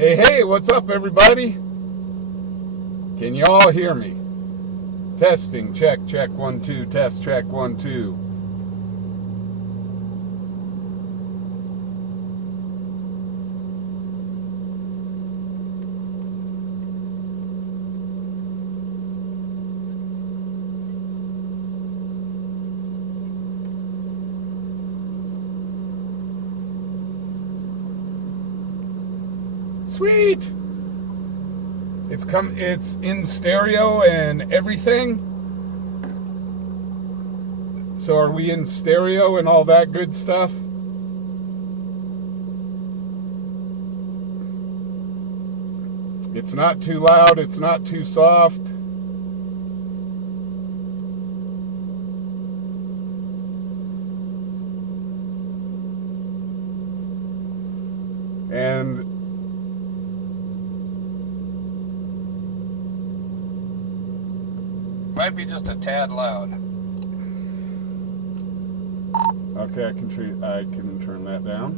Hey, what's up, everybody? Can you all hear me? Testing, check, 1, 2, test, check, 1, 2. Sweet! It's in stereo and everything. So are we in stereo and all that good stuff? It's not too loud, it's not too soft. And might be just a tad loud. Okay, I can turn that down.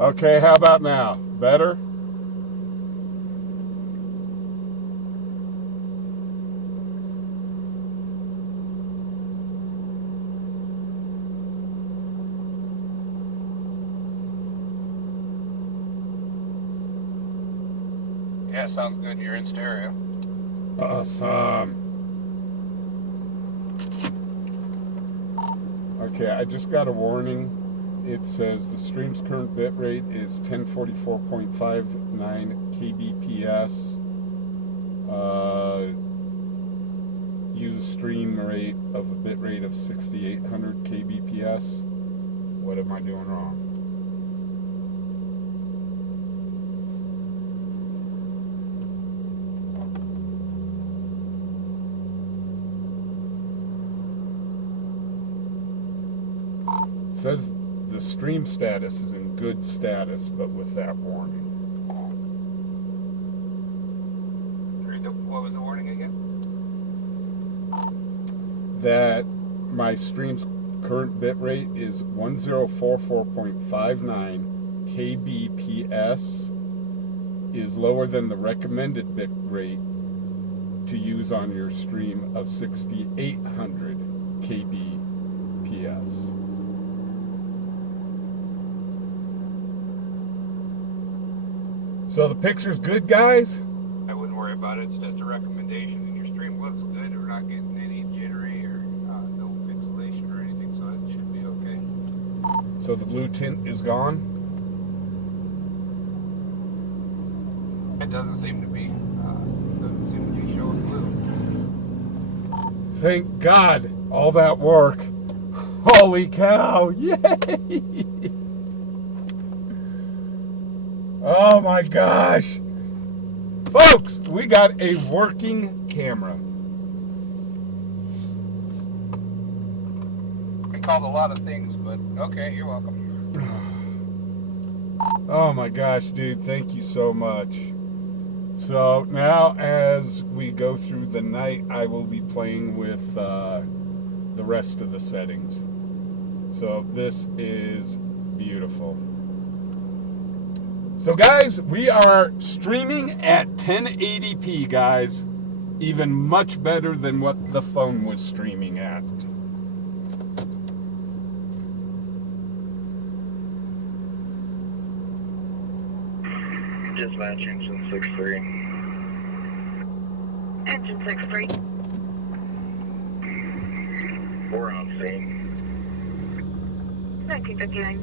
Okay, how about now? Better? Yeah, sounds good. You're in stereo. Awesome. Okay, I just got a warning. It says the stream's current bit rate is 1044.59 kbps. Use a stream rate of a bit rate of 6800 kbps. What am I doing wrong? It says the stream status is in good status, but with that warning. What was the warning again? That my stream's current bit rate is 1044.59 kbps, is lower than the recommended bit rate to use on your stream of 6800 kbps. So the picture's good, guys? I wouldn't worry about it. It's just a recommendation. And your stream looks good. We're not getting any jittery or no pixelation or anything, so it should be okay. So the blue tint is gone? It doesn't seem to be. Doesn't seem to be showing blue. Thank God, all that work. Holy cow, yay! Oh my gosh. Folks, we got a working camera. We called a lot of things, but okay, you're welcome. Oh my gosh, dude, thank you so much. So now as we go through the night, I will be playing with the rest of the settings. So this is beautiful. So guys, we are streaming at 1080p, guys. Even much better than what the phone was streaming at. Dispatch engine 6-3. Engine 6-3. We're on scene. 1959.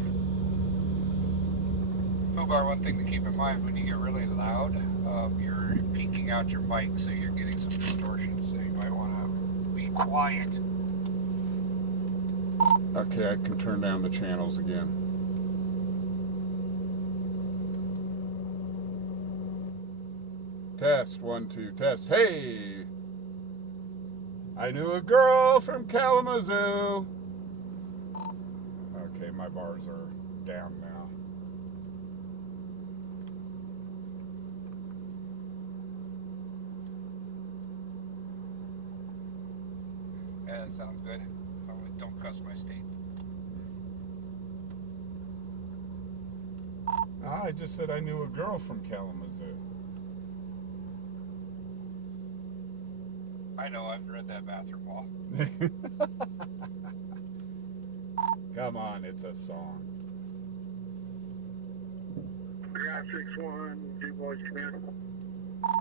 Fubar, one thing to keep in mind, when you get really loud, you're peaking out your mic, so you're getting some distortion, so you might want to be quiet. Okay, I can turn down the channels again. Test, 1, 2, test. Hey! I knew a girl from Kalamazoo. Okay, my bars are down now. Yeah, that sounds good. Don't cuss my state. I just said I knew a girl from Kalamazoo. I know, I've read that bathroom wall. Come on, it's a song. Graph 6-1, Du Bois command.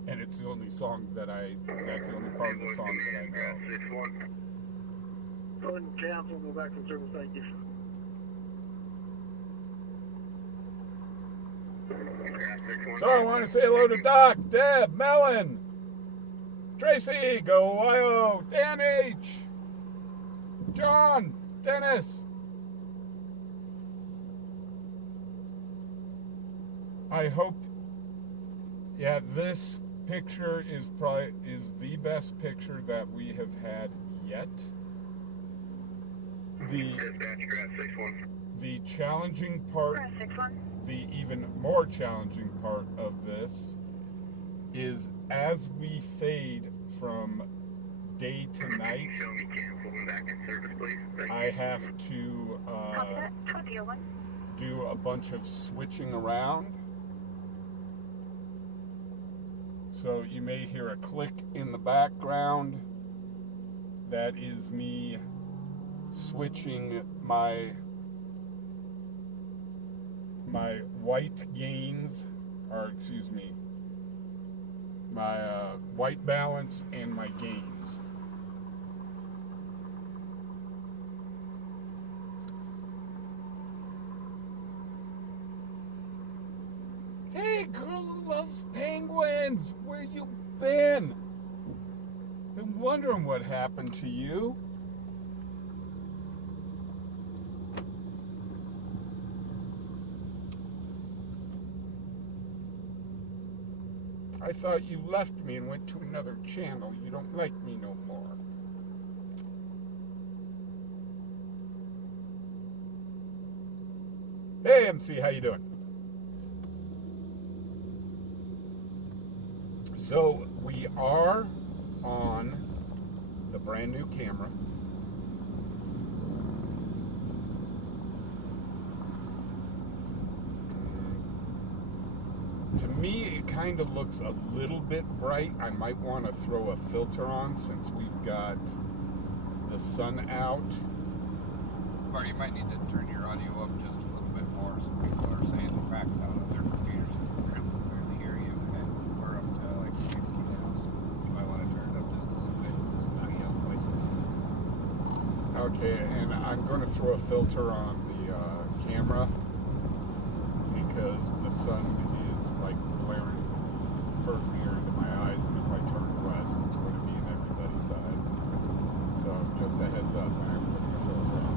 And it's the only song that's the only part of the song that I Graph know. 6-1. Go ahead and cancel, go back to service, thank you. Graph 6-1. So I want to say hello to Doc, Deb, Melon, Tracy, Go Ohio, Dan H, John, Dennis. I hope, yeah, this picture is the best picture that we have had yet. Dispatch, Graph 6-1. The challenging part, Graph 6-1. the even more challenging part of this is as we fade from day to night, Show me cancel and back in service, please. Thank I have to Copy that. 2001. do a bunch of switching around. So you may hear a click in the background. That is me switching my white gains, or excuse me, my white balance and my gains. Hey, girl who loves penguins, where you been? Been wondering what happened to you. I thought you left me and went to another channel. You don't like me no more. Hey, MC, how you doing? So, we are on the brand new camera. To me, it kind of looks a little bit bright. I might want to throw a filter on since we've got the sun out. Or you might need to turn your audio up just a little bit more. Some people are saying the fact out of their computers can barely hear you, and we're up to like 60 now, so you might want to turn it up just a little bit. Just not yell voices. Okay, and I'm going to throw a filter on the camera because the sun is like blaring pertlier into my eyes, and if I turn west, it's going to be in everybody's eyes. So just a heads up, I'm putting a filter on.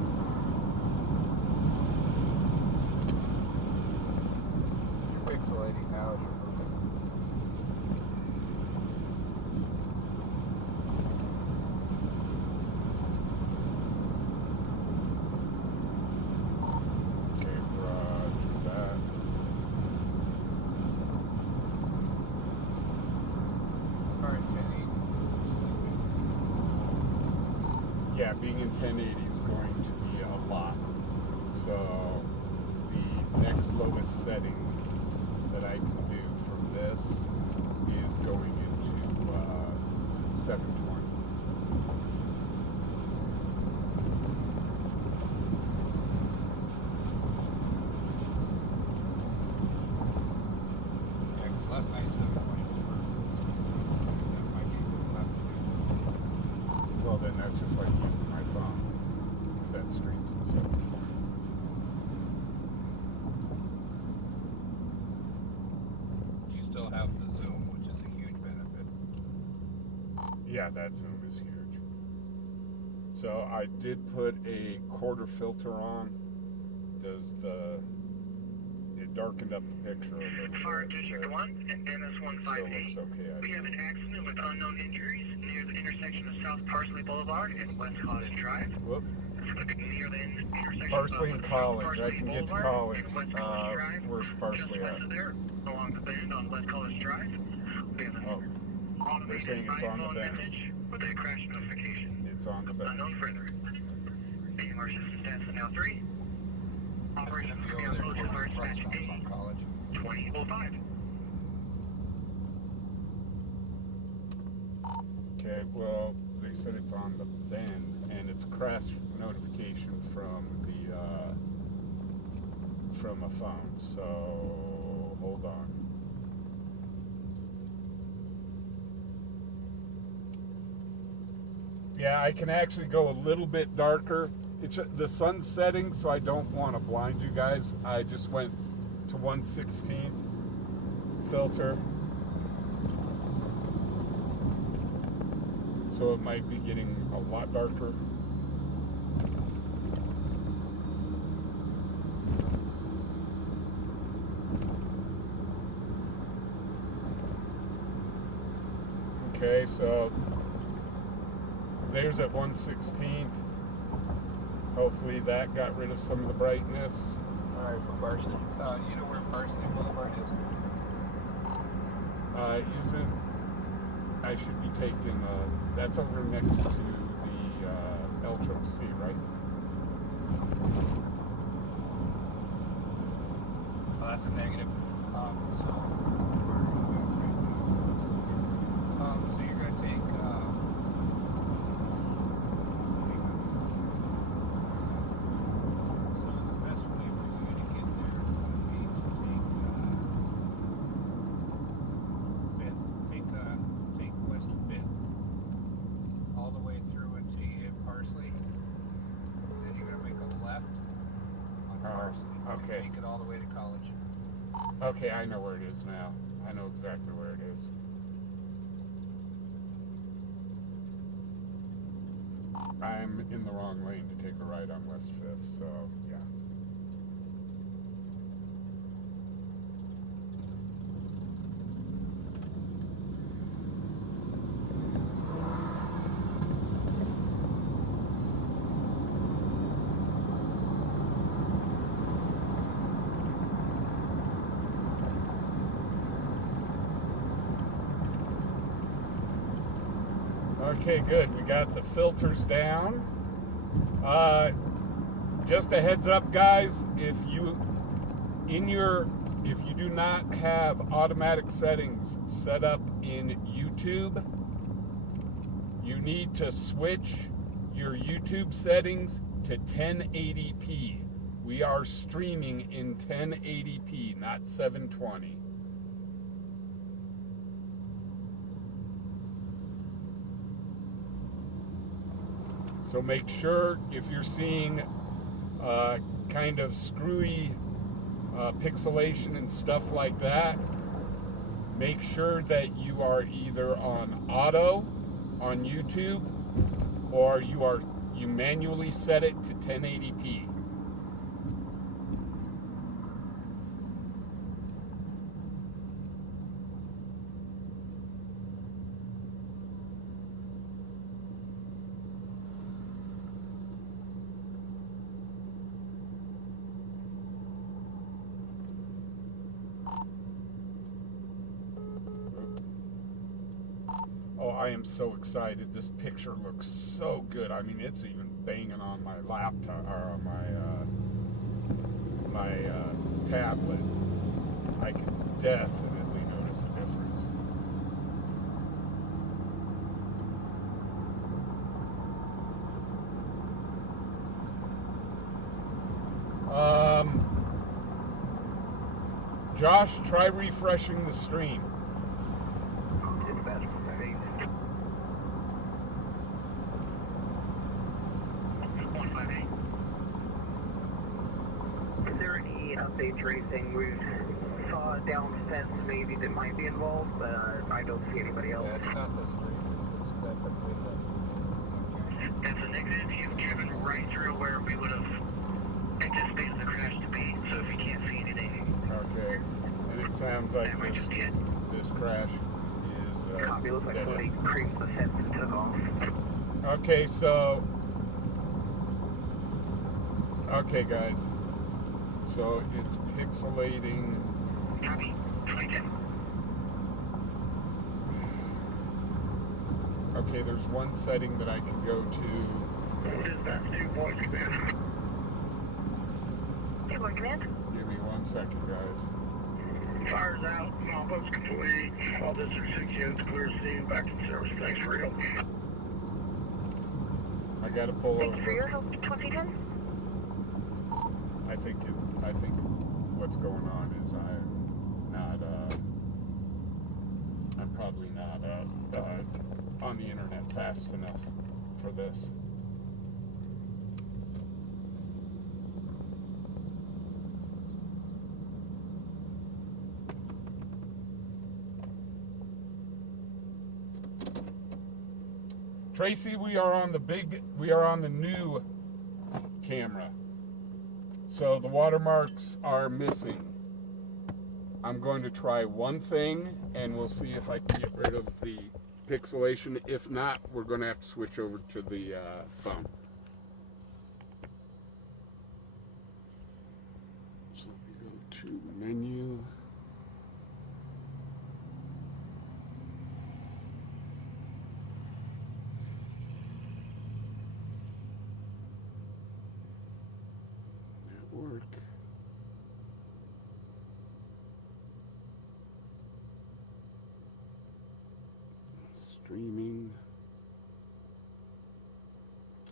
You're pixelating now as you're moving. Okay, roger that. Alright, Kenny. Yeah, being in 1080 is going to be a lot. So the next lowest setting that I can do from this is going into 720. Yeah, 'cause last night 720 was perfect. That might be what we'll have to do. Well, then that's just like using my phone, because that streams at 720. You still have the zoom, which is a huge benefit. Yeah, that zoom is huge. So I did put a quarter filter on. It darkened up the picture a little Fire bit. District 1 and Still looks MS-158. okay, I We have think. an accident with unknown injuries near the intersection of South Parsley Boulevard and West College Drive. Whoop. Near the intersection Parsley of and South College. I Parsley can get to Boulevard College. and West College Drive. Where's Parsley Just at? west of there, along the bend on West College Drive. We have an Oh, automated saying it's on the iPhone bend. message with a crash notification. it's it's on the bend. Unknown further. Being our system status is now 3. Operation It's to gonna be be over on there post towards dispatch the rest on College. 2005. Okay, well, they said it's on the bend, and it's crash notification from a phone. So hold on. Yeah, I can actually go a little bit darker. It's the sun's setting, so I don't want to blind you guys. I just went to 1/16th filter. So it might be getting a lot darker. Okay, so there's at 1/16th. Hopefully that got rid of some of the brightness. Alright, for Varsity. You know where Varsity Boulevard is? Isn't I should be taking that's over next to the LCC, right? Oh, that's a negative. So you're going to take, so the best way for you to get there would be to take west of Fifth, all the way through until you hit Parsley. Then you're going to make a left on Parsley. Okay. Make it all the way to College. Okay, I know where it is now. I know exactly where it is. I'm in the wrong lane to take a right on West 5th, so yeah. Okay, good. We got the filters down. Just a heads up, guys, if you do not have automatic settings set up in YouTube, you need to switch your YouTube settings to 1080p. We are streaming in 1080p, not 720. So make sure if you're seeing kind of screwy pixelation and stuff like that, make sure that you are either on auto on YouTube or you manually set it to 1080p. Oh, I am so excited. This picture looks so good. I mean, it's even banging on my laptop or on my tablet. I can definitely notice a difference. Josh, try refreshing the stream. Is there any updates or anything? We saw down fence maybe that might be involved, but I don't see anybody else. Yeah, it's not the street. It's definitely the... That's a negative. You've driven right through where we would have anticipated the crash to be, so if you can't see anything... Okay, and it sounds like this crash is Copy, looks like dead somebody end. creeped the fence and took off. Okay, so... Okay, guys. So it's pixelating. Copy, 2010. Okay, there's one setting that I can go to. Dispatch 2 voice command. 2 Boy Command. Give me 1 second, guys. Fires out. Compo's complete. All district 6 units clear scene. Back to service. Thanks for real. I gotta pull Thank you for over. your help, 2010. I think what's going on is I'm probably not on the internet fast enough for this. Tracy, we are on the new camera. So the watermarks are missing. I'm going to try one thing and we'll see if I can get rid of the pixelation. If not, we're going to have to switch over to the phone. So let me go to menu. Network.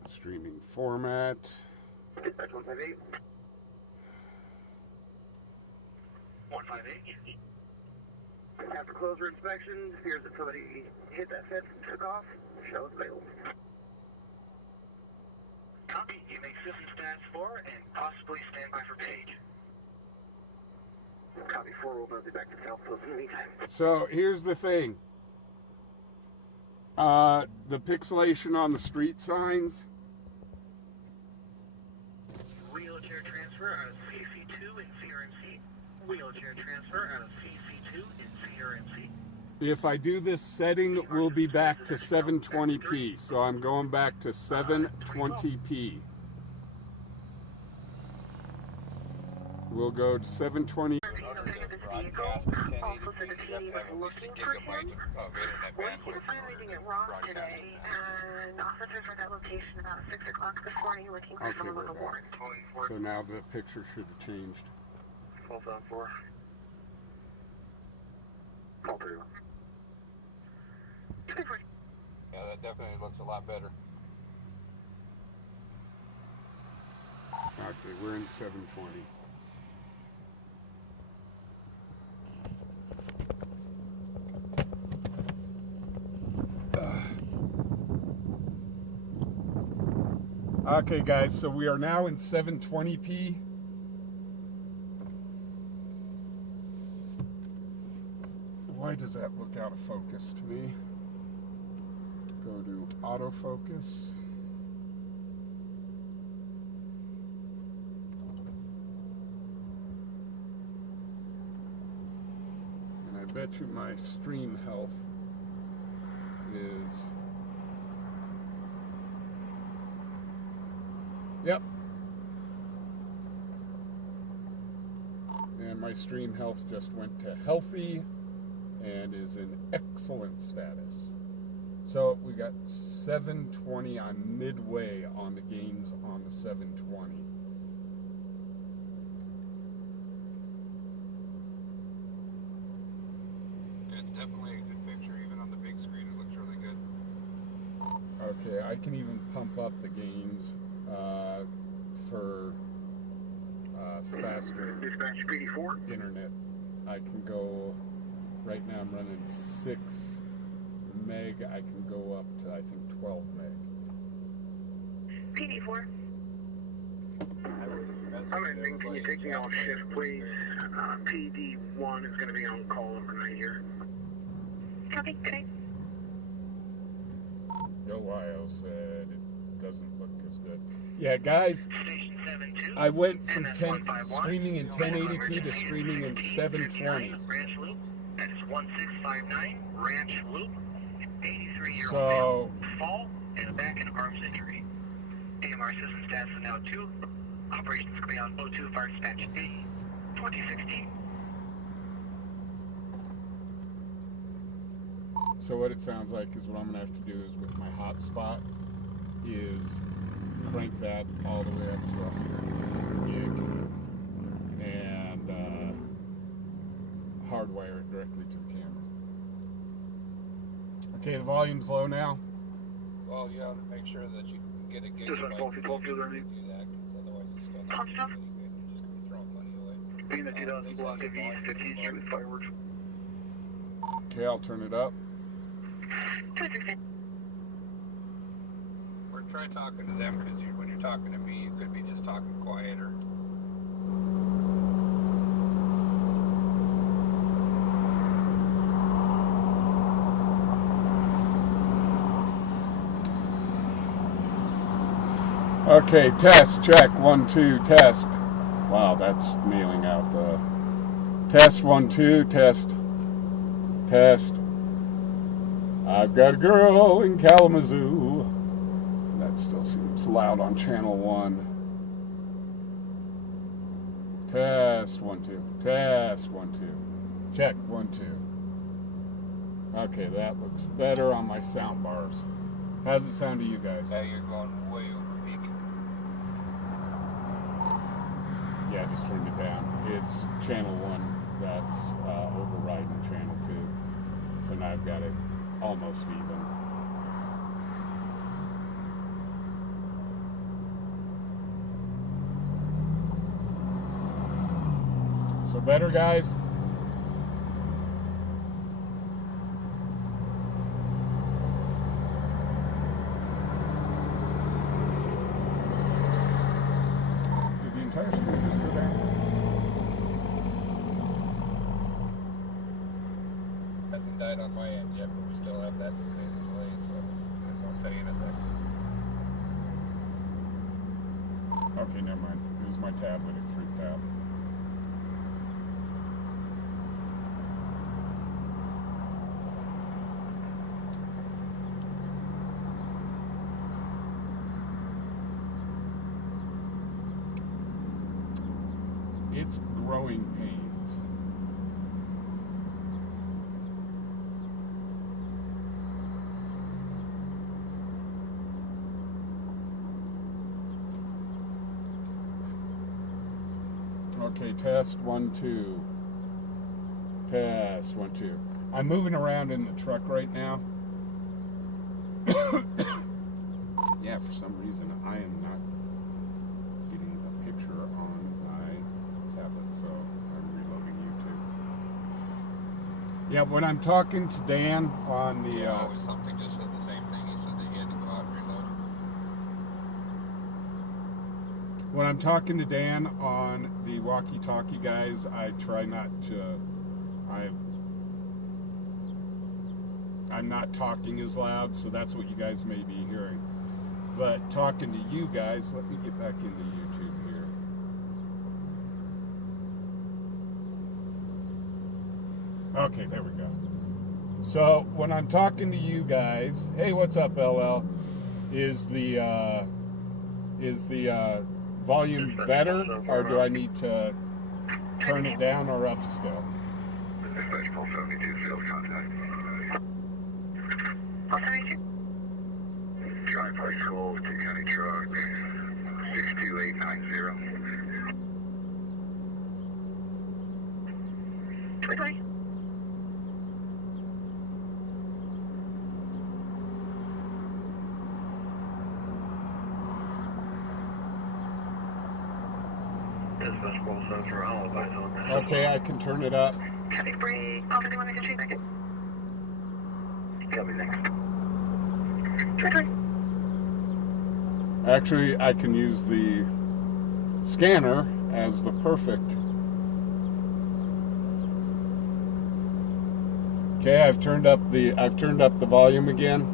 Streaming format. Dispatch 158. 158. After closer inspection, appears that somebody hit that fence and took off. Shows available. Copy. You make system stats 4 and possibly stand by for page. Copy 4 will move you back to South Post in the meantime. So here's the thing. The pixelation on the street signs. Wheelchair transfer out of CC2 in CRMC. Wheelchair transfer out of CC2 in CRMC. If I do this setting, we'll be back to 720p. So I'm going back to 720p. We'll go to 720. Broadcast at 1080p. Also said that he was looking for him. Of internet We didn't bandwidth. find anything at Rock today, and officers were at that location about 6 o'clock this morning looking for Okay, someone with a we're warrant. So now the picture should have changed. Hold on 4. Call 3. Yeah, that definitely looks a lot better. Okay, we're in 720. Okay, guys, so we are now in 720p. Why does that look out of focus to me? Go to autofocus. And I bet you my stream health is... Yep. And my stream health just went to healthy and is in excellent status. So we got 720. I'm midway on the gains on the 720. It's definitely a good picture. Even on the big screen, it looks really good. Okay, I can even pump up the gains for faster Dispatch PD4. internet. I can go, right now I'm running 6 meg, I can go up to I think 12 meg. PD4. Can you take me off shift, please? PD1 is going to be on call overnight here. Copy. Good night. Ohio said it doesn't look as good. Yeah, guys, Station 72. I went from MS151. streaming in 1080p to streaming in 720. Ranch Loop. That is 1659 Ranch Loop. 83-year-old So, male. Fall and a back and arms injury. AMR system status is now 2. Operations going to be on 02 Fire Dispatch A. 2016. So what it sounds like is what I'm gonna have to do is with my hotspot is crank that all the way up to 150 gig and hardwire it directly to the camera. Okay, the volume's low now. Well, you have to make sure that you can get a gigabyte. Just like 12 to do that, because otherwise it's still not going to be any good. You're just going to be throwing money away. Being the 2000 block of E15 street with fireworks. Okay, I'll turn it up. Or try talking to them, because when you're talking to me, you could be just talking quieter. Okay, test, check, 1, 2, test. Wow, that's nailing out the test, 1, 2, test, test. I've got a girl in Kalamazoo. That still seems loud on channel 1. Test, 1, 2, test, 1, 2. Check, 1, 2. Okay, that looks better on my sound bars. How's it sound to you guys? Yeah, you're going way over peak. Yeah, I just turned it down. It's channel 1 that's overriding channel 2. So now I've got it almost even. So better, guys? Did the entire screen just go down? Hasn't died on my end yet, but we still have that delay, so I'll tell you in a second. Okay, never mind. It was my tablet. It freaked out. It's growing pains. Okay, test, 1, 2. Test, 1, 2. I'm moving around in the truck right now. Yeah, for some reason I am not getting a picture on my tablet, so I'm reloading YouTube. Yeah, when I'm talking to Dan on the Always something just said the same thing. He said that he had to go out and reload. when I'm talking to Dan on the walkie-talkie, guys, I try not to. I'm not talking as loud, so that's what you guys may be hearing. But talking to you guys, let me get back into YouTube here. Okay, there we go. So when I'm talking to you guys, hey, what's up, LL? Is the volume better, or do I need to turn it down or up still? Dispatch Pulse 72, sales contact. Drive High School, Two County Truck, 62890. 2020. Dispatch Pulse Center, I'll advise on this. Okay, I can turn it up. Traffic break. Off anyone I can treat back in. Copy, next. 2020. Actually, I can use the scanner as the perfect. Okay, I've turned up the volume again.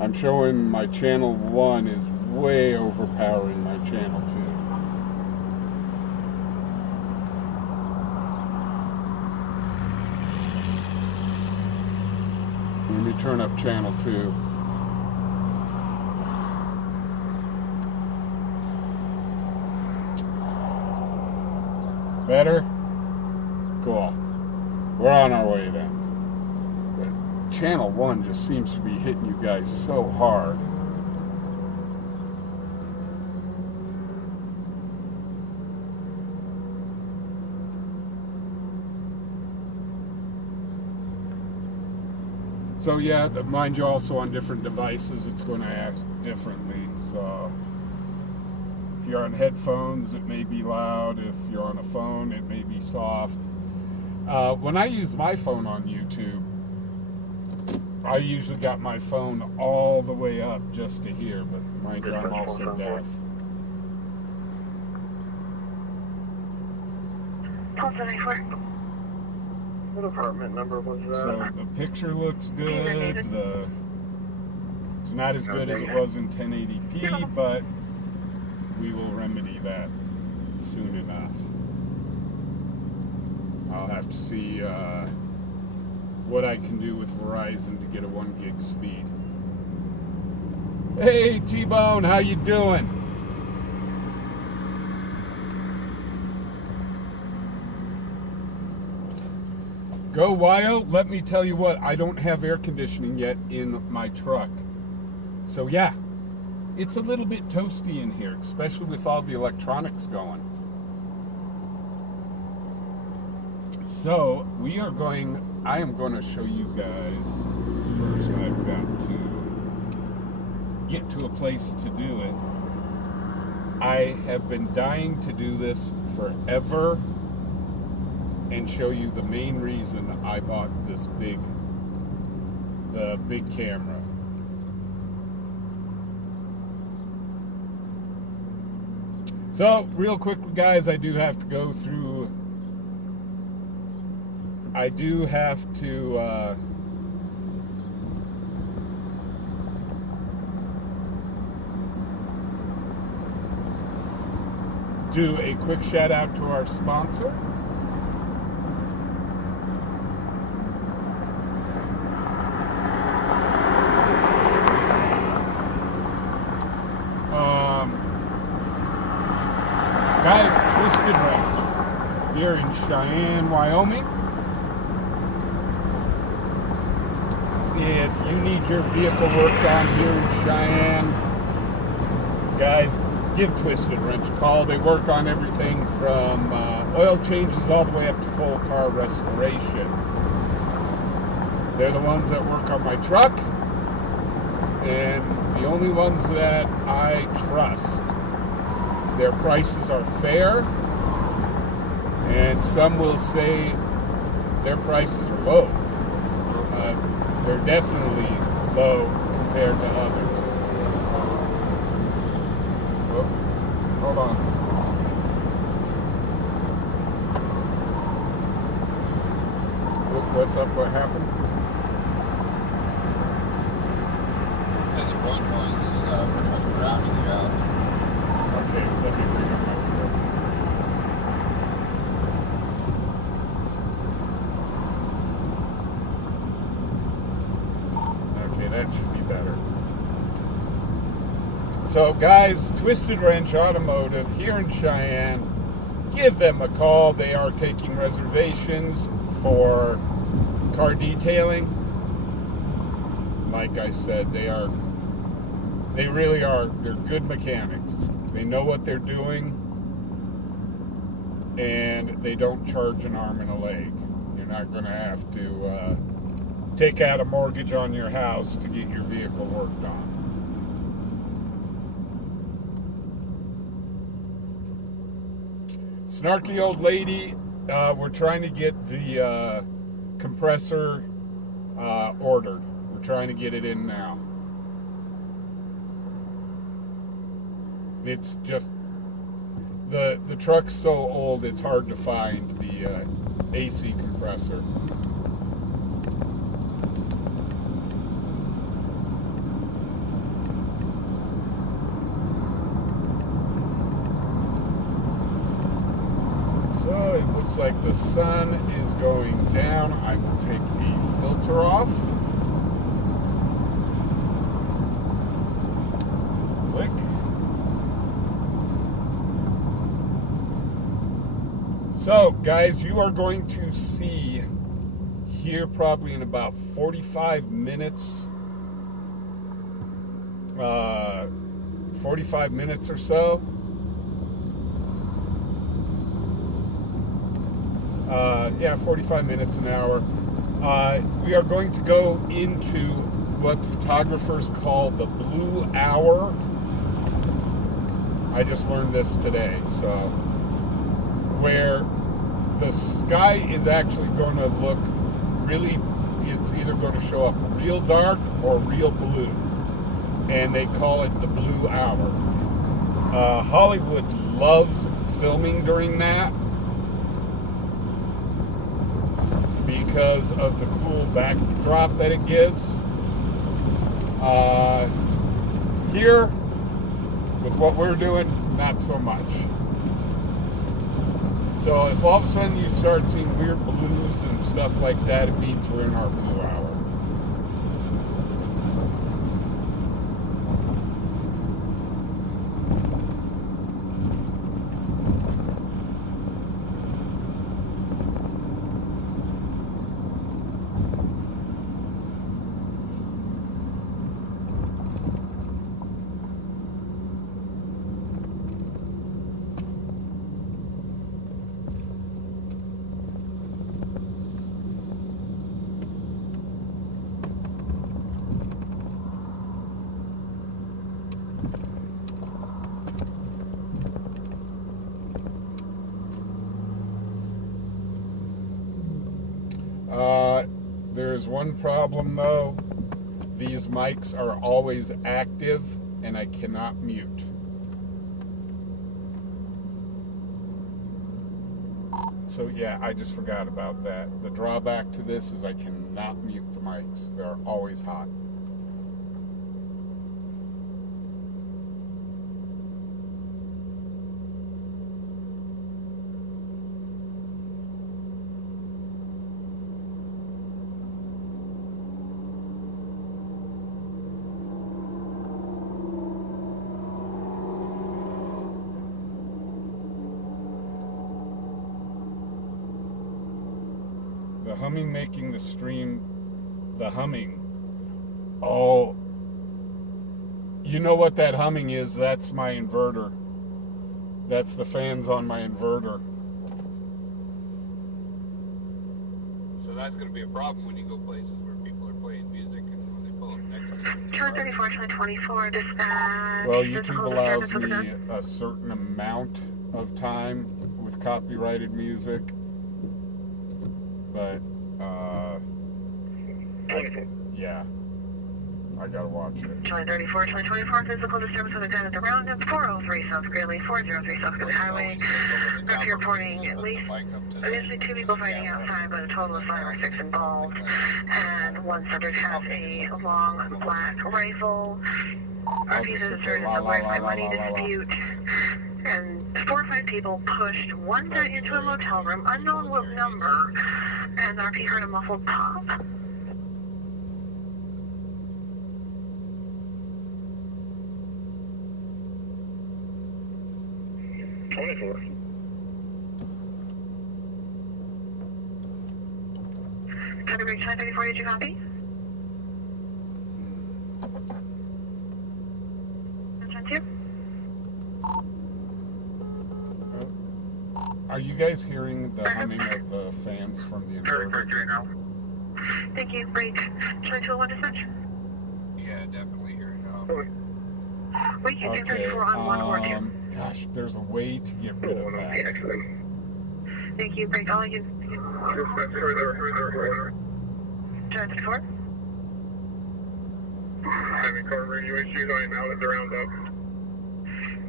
I'm showing my channel 1 is way overpowering my channel 2. Let me turn up channel 2. Better? Cool. We're on our way then. But Channel 1 just seems to be hitting you guys so hard. So yeah, mind you, also on different devices, it's going to act differently. So if you're on headphones, it may be loud. If you're on a phone, it may be soft. When I use my phone on YouTube, I usually got my phone all the way up just to hear, but mind you, I'm also deaf. 1274. What apartment number was that? So the picture looks good. It's not as good as it was in 1080p, but we will remedy that soon enough. I'll have to see what I can do with Verizon to get a 1 gig speed. Hey T-Bone, how you doing? Go wild. Let me tell you what, I don't have air conditioning yet in my truck. So yeah, it's a little bit toasty in here, especially with all the electronics going. So I am going to show you guys. First, I've got to get to a place to do it. I have been dying to do this forever and show you the main reason I bought this big camera. So, real quickly, guys, I do have to go through. I do have to do a quick shout out to our sponsor. Guys, Twisted Wrench here in Cheyenne, Wyoming. If you need your vehicle worked on here in Cheyenne, guys, give Twisted Wrench a call. They work on everything from oil changes all the way up to full car restoration. They're the ones that work on my truck, and the only ones that I trust. Their prices are fair, and some will say their prices are low. They're definitely low compared to others. Oh, hold on. What's up? What happened? And the road noise is pretty much drowning you out. Okay, let me bring up my windows. Okay, that should be better. So, guys, Twisted Wrench Automotive here in Cheyenne, give them a call. They are taking reservations for car detailing. Like I said, they really are. They're good mechanics. They know what they're doing, and they don't charge an arm and a leg. You're not going to have to take out a mortgage on your house to get your vehicle worked on. Snarky old lady, we're trying to get the compressor ordered. We're trying to get it in now. It's just the truck's so old it's hard to find the AC compressor. So it looks like the sun is going down. I will take the filter off. Click. So, guys, you are going to see here probably in about 45 minutes. 45 minutes or so. Yeah, 45 minutes, an hour. We are going to go into what photographers call the blue hour. I just learned this today, so where the sky is actually going to look really, it's either going to show up real dark or real blue, and they call it the blue hour. Hollywood loves filming during that because of the cool backdrop that it gives. Here, with what we're doing, not so much. So if all of a sudden you start seeing weird blues and stuff like that, it means we're in our blue hour. There's one problem though. These mics are always active and I cannot mute. So yeah, I just forgot about that. The drawback to this is I cannot mute the mics. They're always hot. The humming making the stream, the humming. Oh, you know what that humming is? That's my inverter. That's the fans on my inverter. So that's going to be a problem when you go places where people are playing music and when they pull up next to you. 234, 224, dispatch. Well, YouTube allows me a certain amount of time with copyrighted music. But, yeah, I gotta watch it. 234, 224, physical disturbance of the gun at the Roundup, 403 South Greeley, 403 South Greeley Highway. Rep reporting at least initially 2 people fighting outside, but a total of 5 or 6 involved. And one subject has a long black rifle. RP is asserted in the Wi-Fi money dispute. And 4 or 5 people pushed one guy into a motel room, unknown what number, and RP heard a muffled pop. Can I break 934, did you copy? Are you guys hearing the humming of the fans from the inverter? Thank you. Break. Should I tell one dispatch? Yeah, definitely hearing We can get 34 on 1 or 2. Gosh, there's a way to get rid of that. Thank you. Break all you. Further. 234? Having car radio issues, I am out at the Roundup.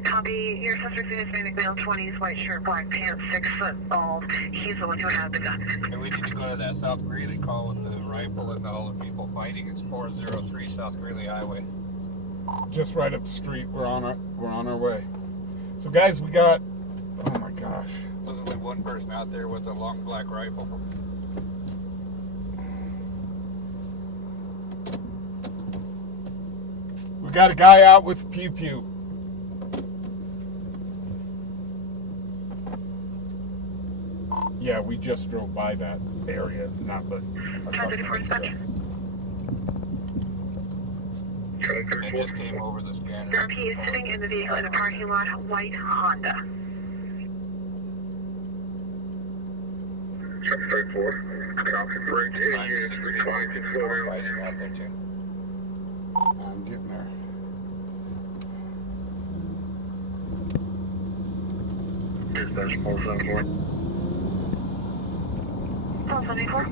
Copy. Your suspect is Hispanic male, 20s, white shirt, black pants, 6 foot bald. He's the one who had the gun. And we need to go to that South Greeley call with the rifle and all the people fighting. It's 403 South Greeley Highway. Just right up the street. We're on our way. So guys, we got. Oh my gosh. There's only one person out there with a long black rifle. We got a guy out with a pew pew. Yeah, we just drove by that area, not but. 1034 dispatch. I just came over the scanner. Your MP is sitting in the vehicle in a parking lot, white Honda. Check 34. Copy. Bridge is required to slow down. Fighting out there too. I'm getting there. Dispatch 474. 1274.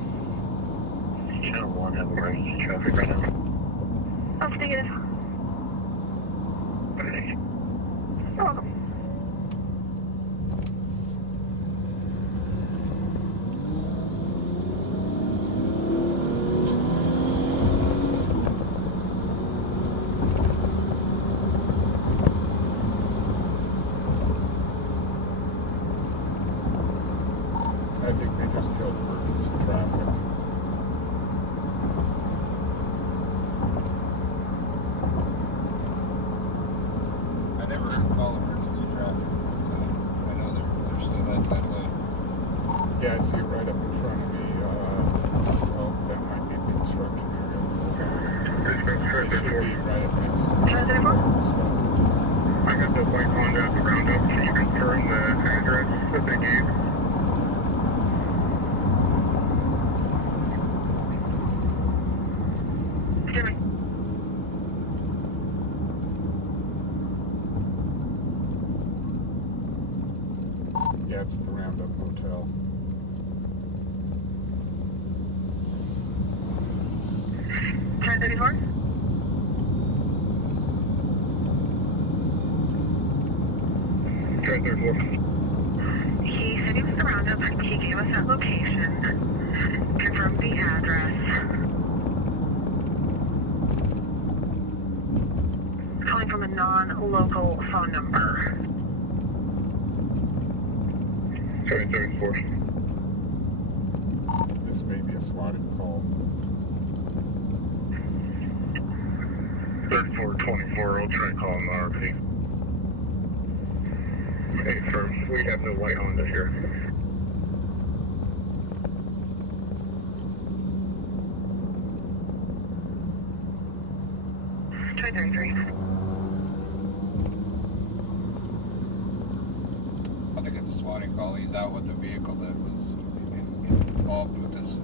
Channel 1 have emergency traffic right now. That's negative. Okay. You're welcome. I think they just killed emergency traffic. I never call emergency traffic, so I know they're still heading that way. Yeah, I see it right up in front of me. Oh, that might be the construction area. It should be right up next to the stuff. I got the white Honda at the roundup. Can you confirm the address that they gave? Jimmy. Yeah, it's at the Roundup Hotel. Ten 34. Try 34. He said he was the roundup. He gave us that location. Confirmed the address. Calling from a non-local phone number. Try 34. This may be a swatted call. 3424, I'll try calling the RP. Hey, sir, we have no white Honda here. Try 33. I think it's a swatting call. He's out with the vehicle that was involved with this.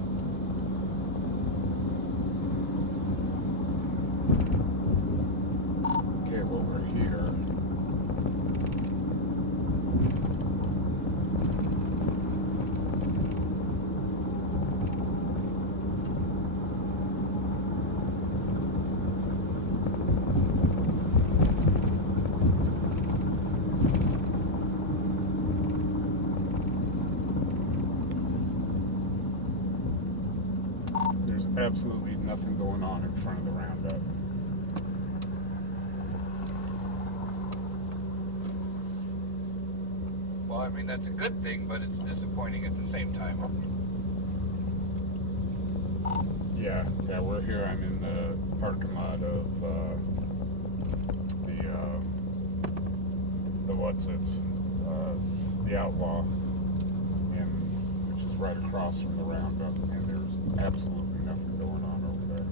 Okay, well, we're here. There's absolutely nothing going on in front of the Roundup. Well, I mean, that's a good thing, but it's disappointing at the same time. Yeah, we're here. I'm in the parking lot of the Outlaw, and which is right across from the Roundup, and there's absolutely nothing going on over there.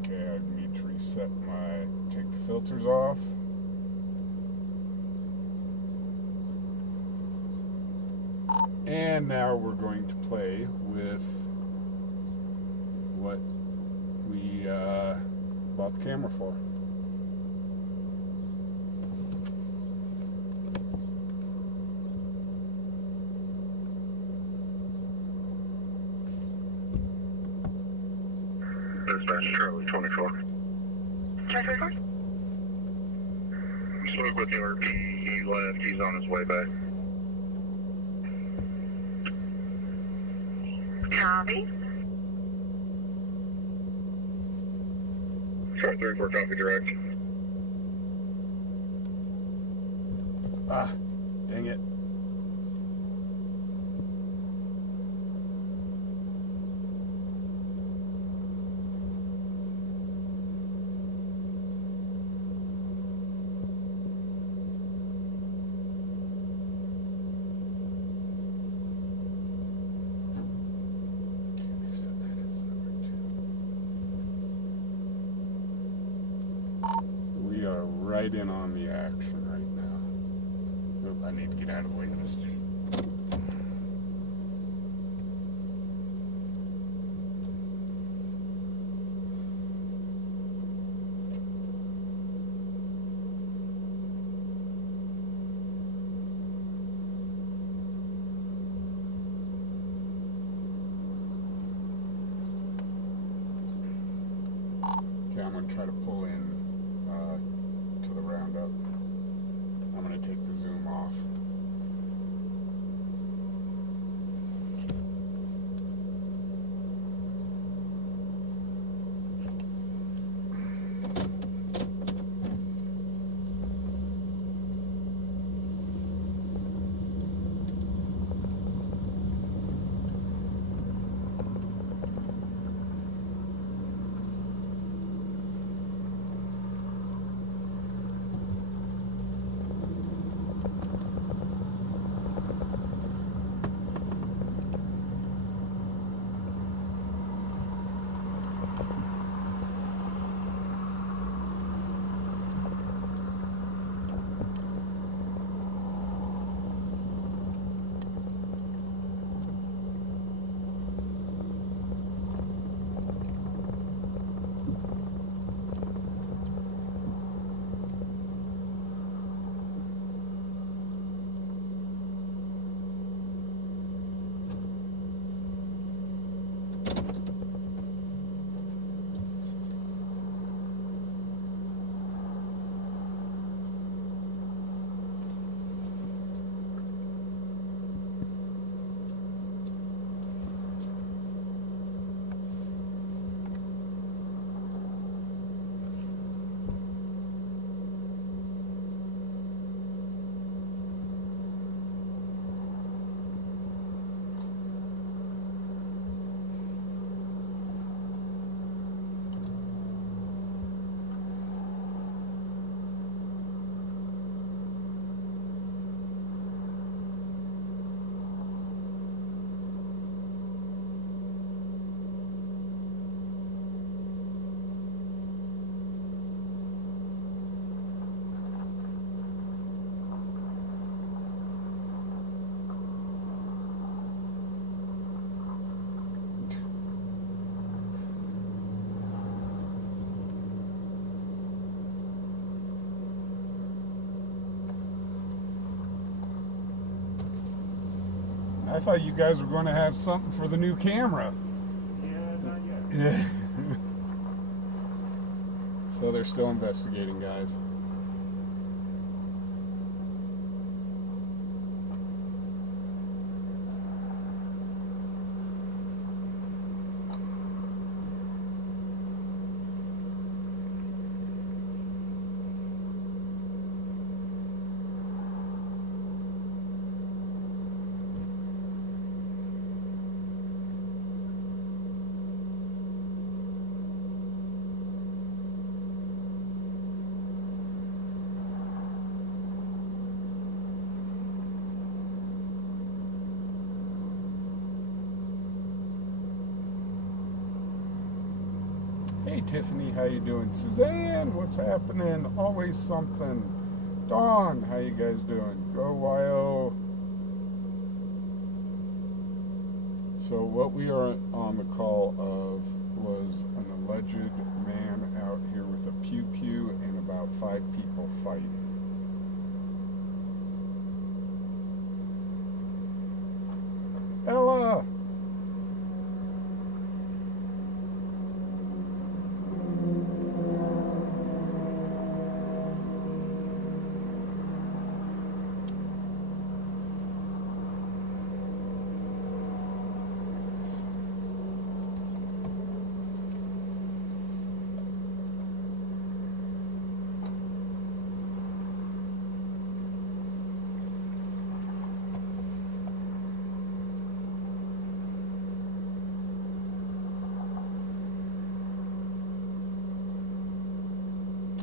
Okay, I need to reset take the filters off. And now we're going to play with what we bought the camera for. Dispatch Charlie 24. Try 34. Spoke with the RP. He left. He's on his way back. Copy. Try 34, copy direct. Ah, dang it. We are right in on the action right now. Oop, I need to get out of the way of this dude. Okay, I'm going to try to pull in to the roundup. I'm going to take the zoom off. I thought you guys were going to have something for the new camera. Yeah, not yet. Yeah. So they're still investigating, guys. Hey Tiffany, how you doing? Suzanne, what's happening? Always something. Dawn, how you guys doing? Go YO. So what we are on the call of was an alleged man out here with a pew-pew and about 5 people fighting. Ella!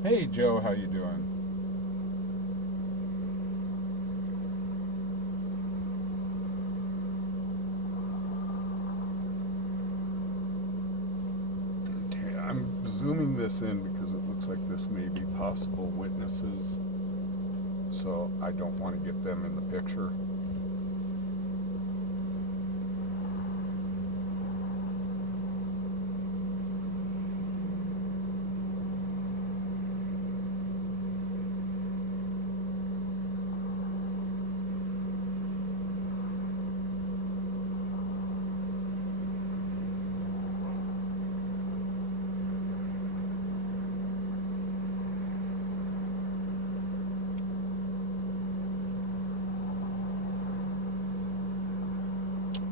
Hey Joe, how you doing? Okay, I'm zooming this in because it Looks like this may be possible witnesses, so I don't want to get them in the picture.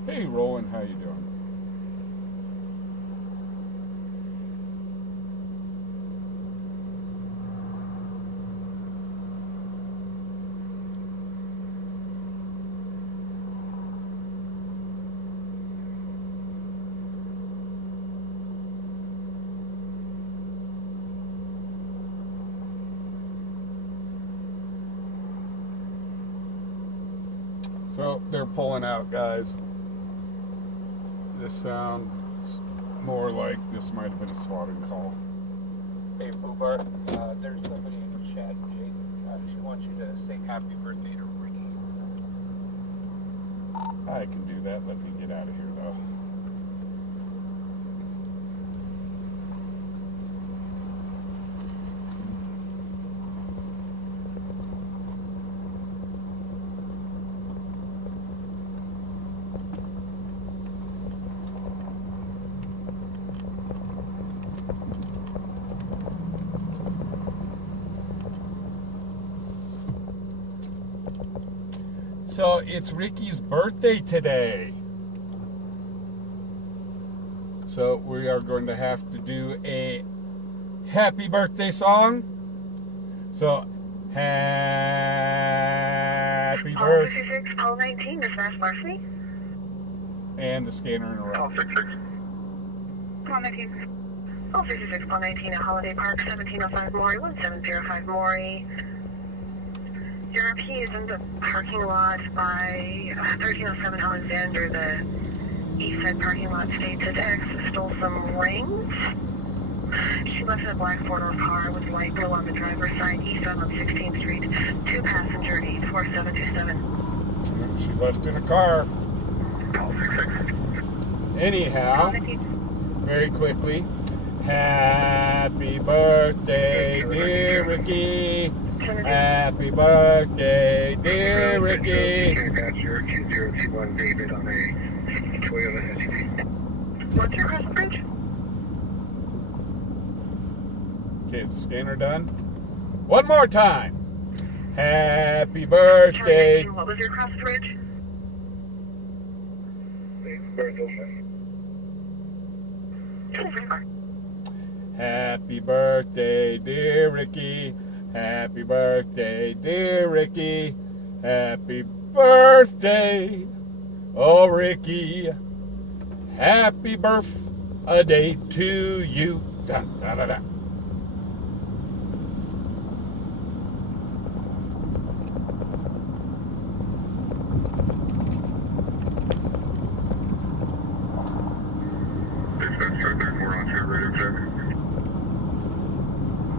Hey, Roland, how you doing? So they're pulling out, guys. This sounds more like this might have been a swatting call. Hey, Fubar, there's somebody in the chat, Jade. She wants you to say happy birthday to Ricky. I can do that. Let me get out of here, though. So it's Ricky's birthday today. So we are going to have to do a happy birthday song. So happy birthday. 66, call 19, dispatch Larceny. And the scanner in a row. Call 66. Call 19. Call 66, call 19 at Holiday Park, 1705 Maury, 1705 Maury. Your RP is in the parking lot by 1307 Alexander. The east side parking lot states his ex stole some rings. She left in a black four-door car with light blue on the driver's side, eastbound on 16th Street. 2-passenger, 84727. She left in a car. Call 66. Anyhow, very quickly, happy birthday, dear Ricky. Happy birthday, dear Ricky. Passenger 2021 David on a Toyota SUV. What's your cross bridge? Okay, is the scanner done? One more time. Happy birthday. What was your cross bridge? Happy birthday, dear Ricky. Happy birthday, dear Ricky. Happy birthday, oh Ricky. Happy birthday to you. Dun, dun, dun, dun.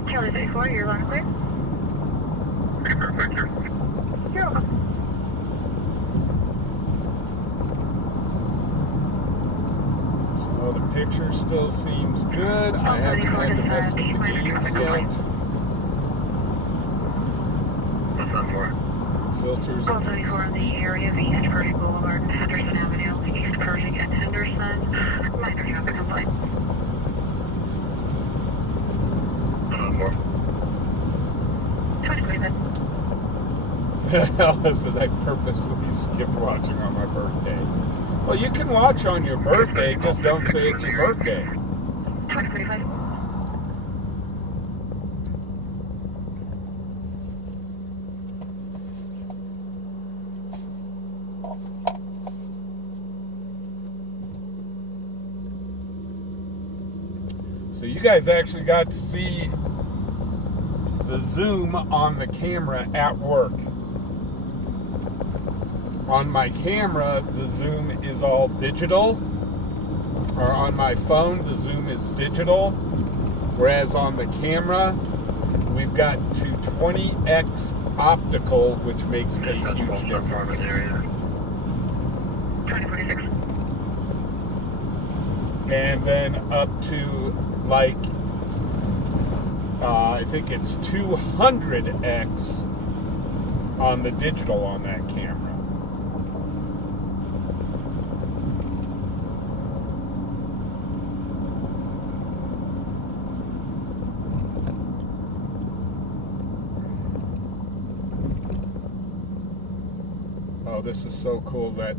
Kelly 34, you're on clear. Thank you. You're welcome. So the picture still seems good. I haven't had to mess with the gains yet. What's that for? Filters. Call 34 in the area of East Pershing Boulevard and Henderson Avenue. East Pershing and Henderson. Minor traffic complaint. Alice says I purposely skipped watching on my birthday. Well, you can watch on your birthday, just don't say it's your birthday. 2045. So you guys actually got to see the zoom on the camera at work. On my camera, the zoom is all digital, or on my phone, the zoom is digital. Whereas on the camera, we've got to 20x optical, which makes a huge difference. 2046. And then up to like, I think it's 200x on the digital on that camera. Oh, this is so cool that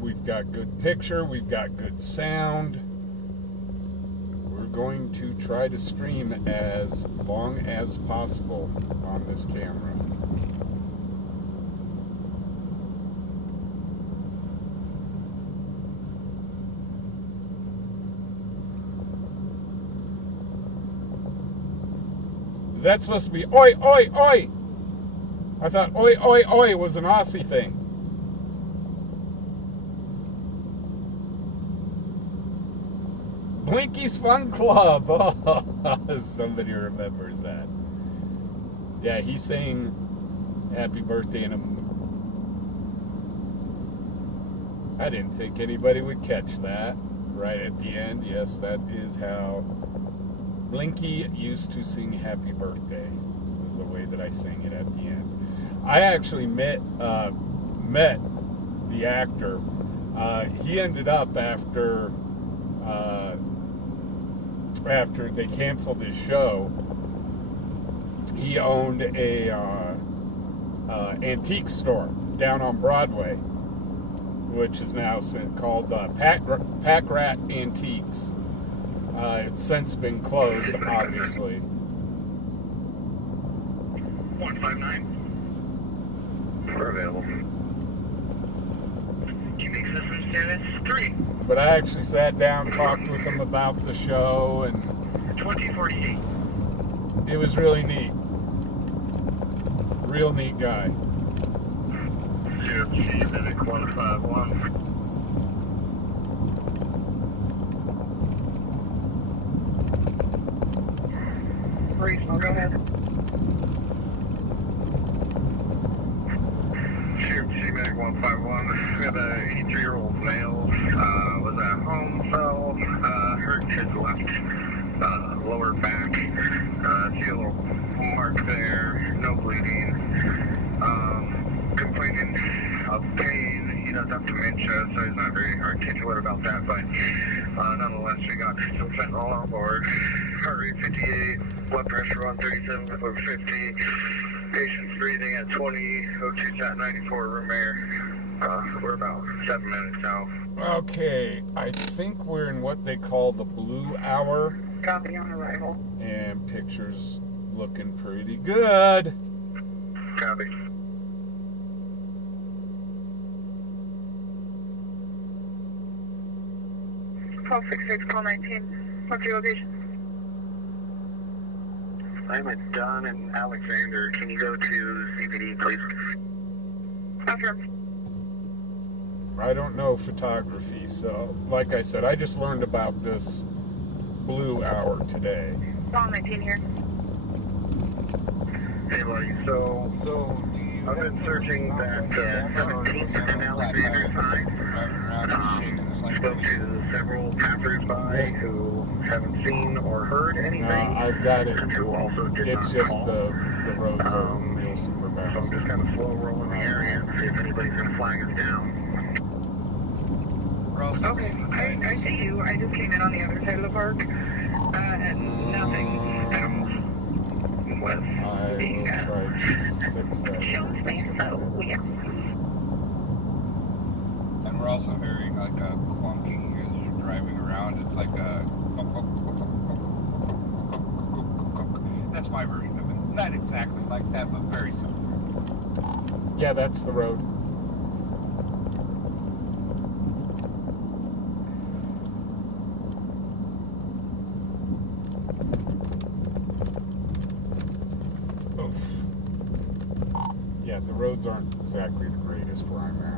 we've got good picture, we've got good sound. We're going to try to stream as long as possible on this camera. Is that supposed to be oi, oi, oi? I thought oi, oi, oi was an Aussie thing. Blinky's Fun Club. Oh, somebody remembers that. Yeah, he's saying happy birthday in a... I didn't think anybody would catch that right at the end. Yes, that is how Blinky used to sing happy birthday. Was the way that I sang it at the end. I actually met the actor. He ended up after they canceled his show, he owned a antique store down on Broadway, which is now called Pack Rat Antiques. It's since been closed, obviously. 159. We're available. Unique system status 3. But I actually sat down, talked with him about the show, and 2040. it was really neat. Real neat guy. 151. Regional, go ahead. Medic 151. We have a 83-year-old male. Was at home, fell, hurt his left lower back. See a little mark there, no bleeding. Complaining of pain. He does have dementia, so he's not very articulate about that, but nonetheless, we got some fentanyl on board. Heart rate 58, blood pressure 137/50. Patient's breathing at 20, O2 sat 94, room air. We're about 7 minutes now. Okay, I think we're in what they call the blue hour, Copy on arrival. and pictures looking pretty good. Copy. Call 66, call 19. What's your location? I'm at Don and Alexander. Can you go to CPD, please? Affirm. I don't know photography, so like I said, I just learned about this blue hour today. Call 19 here. Hey, buddy. So I've been searching that 17th and Alexander side. Spoke to several passers-by who haven't seen or heard anything. I've got it. Who also did It's not just call. the roads are real super So bad. I'm just kind of slow rolling the area and see if anybody's going to flag us down. We're also Okay, I see you. I just came in on the other side of the park. And nothing was I will being try to fix that. shown to me, so yeah. And we're also hearing like a clunking as you're driving around. It's like a... That's my version of it. Not exactly like that, but very similar. Yeah, that's the road. Oof. Yeah, the roads aren't exactly the greatest where I'm at.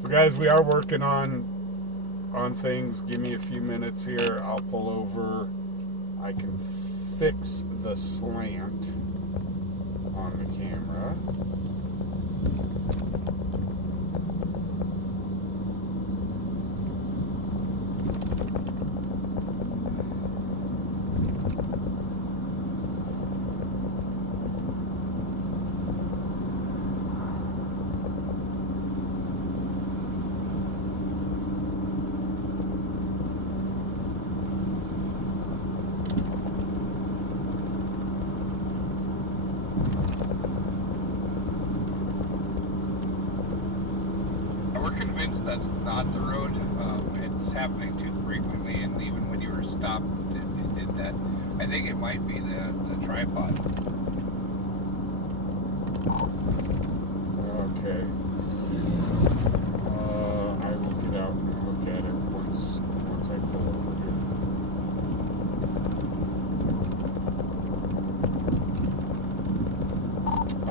So guys, we are working on things. Give me a few minutes here. I'll pull over. I can fix the slant on the camera. We're convinced that's not the road. It's happening too frequently, and even when you were stopped, it did that. I think it might be the tripod. Okay. I will get out and look at it once I pull over here.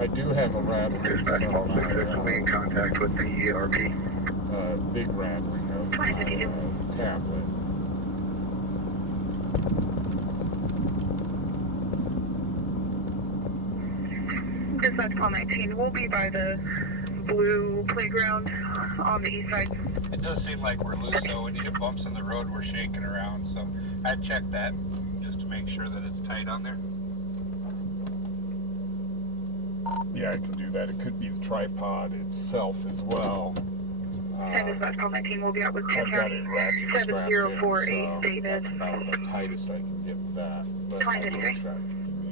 I do have a rattling Dispatch from call my 66 will be in contact with the ERP. big rattling of my tablet. Dispatch call 19. We'll be by the blue playground on the east side. It does seem like we're loose, though. When you hit bumps in the road, we're shaking around. So I'd check that just to make sure that it's tight on there. Yeah, I can do that. It could be the tripod itself as well. And dispatch call 19 will be out with 2 I've got county it ratchet strapped in, 7048 so David. that's about the tightest I can get with that. But I will check. Give me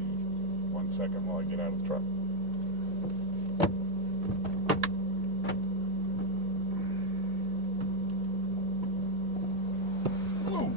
1 second while I get out of the truck. Woo.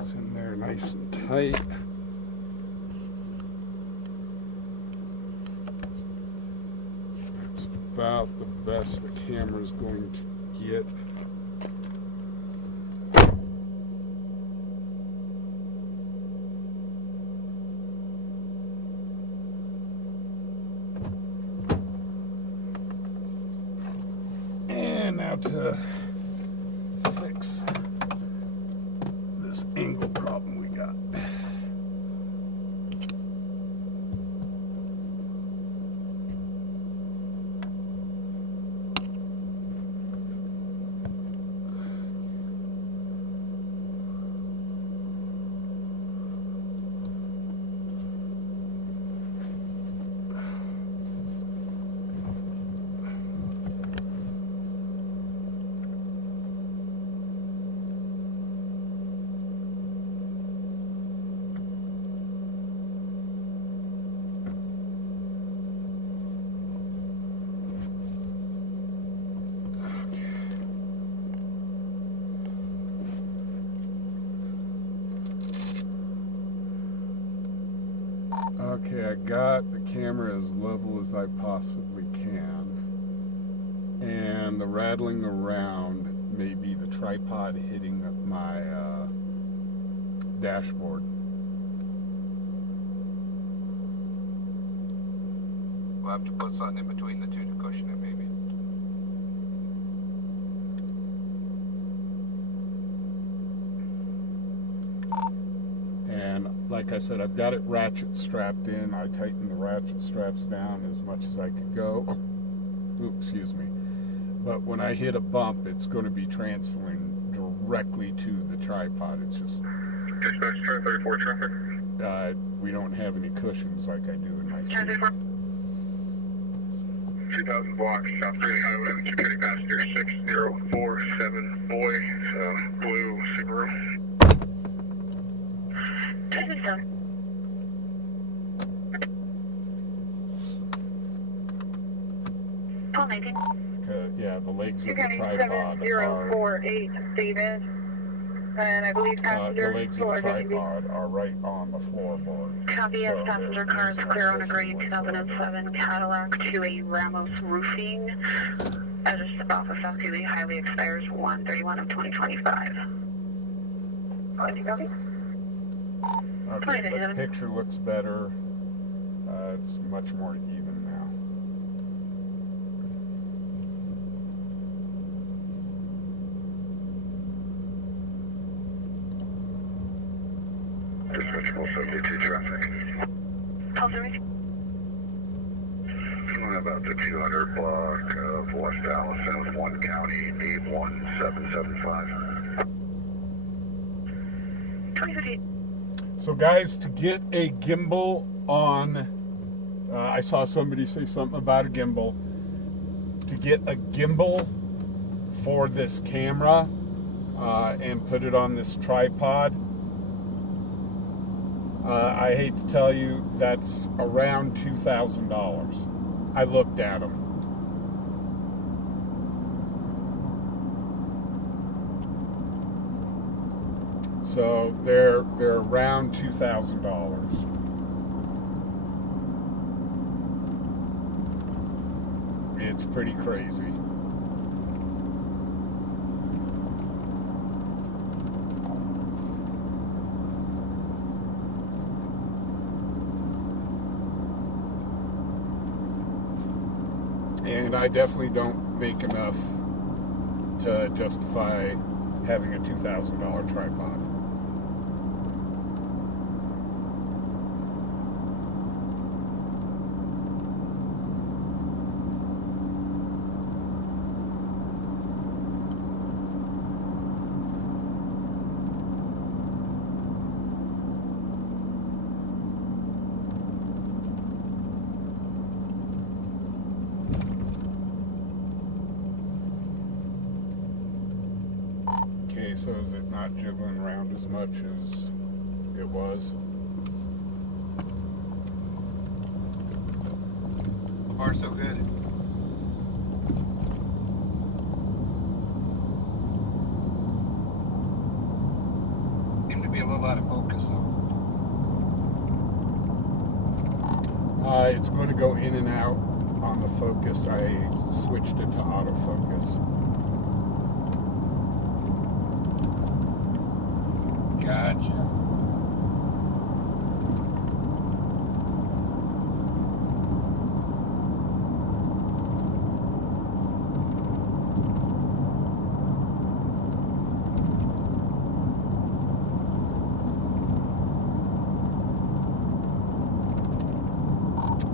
It's in there nice and tight. That's about the best the camera's going to get. And now to fix this angle problem we got. Okay, I got the camera as level as I possibly can. And the rattling around may be the tripod hitting my dashboard. We'll have to put something in between the two to cushion it, maybe. like I said, I've got it ratchet strapped in. I tightened the ratchet straps down as much as I could go. Ooh, excuse me. But when I hit a bump, it's going to be transferring directly to the tripod. It's just... Dispatch 1034 traffic. We don't have any cushions like I do in my seat. 2000 blocks, South Greeley Highway, security passenger 6047 boy, blue Subaru. 27. Call 19. Yeah, the legs of the County tripod are... 7048 stated. And I believe the passenger legs of the tripod are right on the floorboard. Copy as passenger cars clear on a gray 2007 Cadillac to a Ramos roofing. Address off of South Greeley Highway expires 1/31 of 2025. Okay, but the picture looks better. It's much more even now. Dispatch 72 traffic. About the 200 block of West Allison, 1 County, 81775. 2050. So guys, to get a gimbal on, I saw somebody say something about a gimbal. To get a gimbal for this camera and put it on this tripod, I hate to tell you, that's around $2,000. I looked at them. So they're around $2,000. It's pretty crazy. And I definitely don't make enough to justify having a $2,000 tripod. Okay, so is it not jiggling around as much as it was? Far so good. Seemed to be a little out of focus though. It's going to go in and out on the focus. I switched it to autofocus. Gotcha.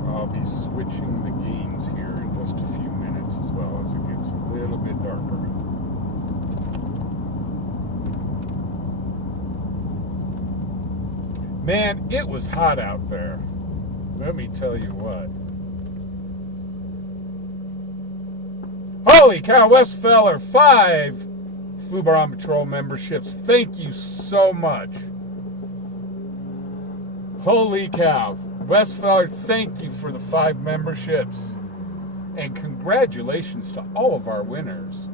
I'll be switching the gains here in just a few minutes as well as it gets a little bit darker. Man, it was hot out there. Let me tell you what. Holy cow, Westfeller, 5 fubarOnPatrol memberships. Thank you so much. Holy cow. Westfeller, thank you for the 5 memberships. And congratulations to all of our winners.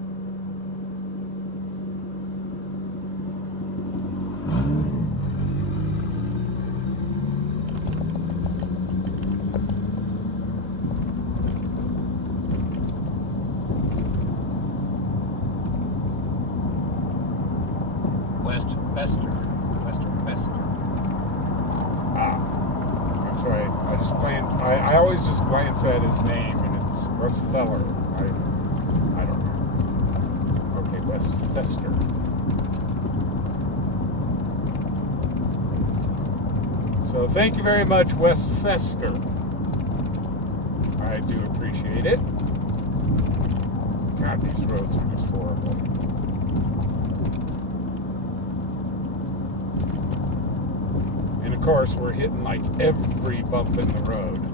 I always just glance at his name and it's Westfeller. I don't know. Okay, Westfester. So thank you very much, West Fester. I do appreciate it. God, these roads are just horrible. And of course, we're hitting like every bump in the road.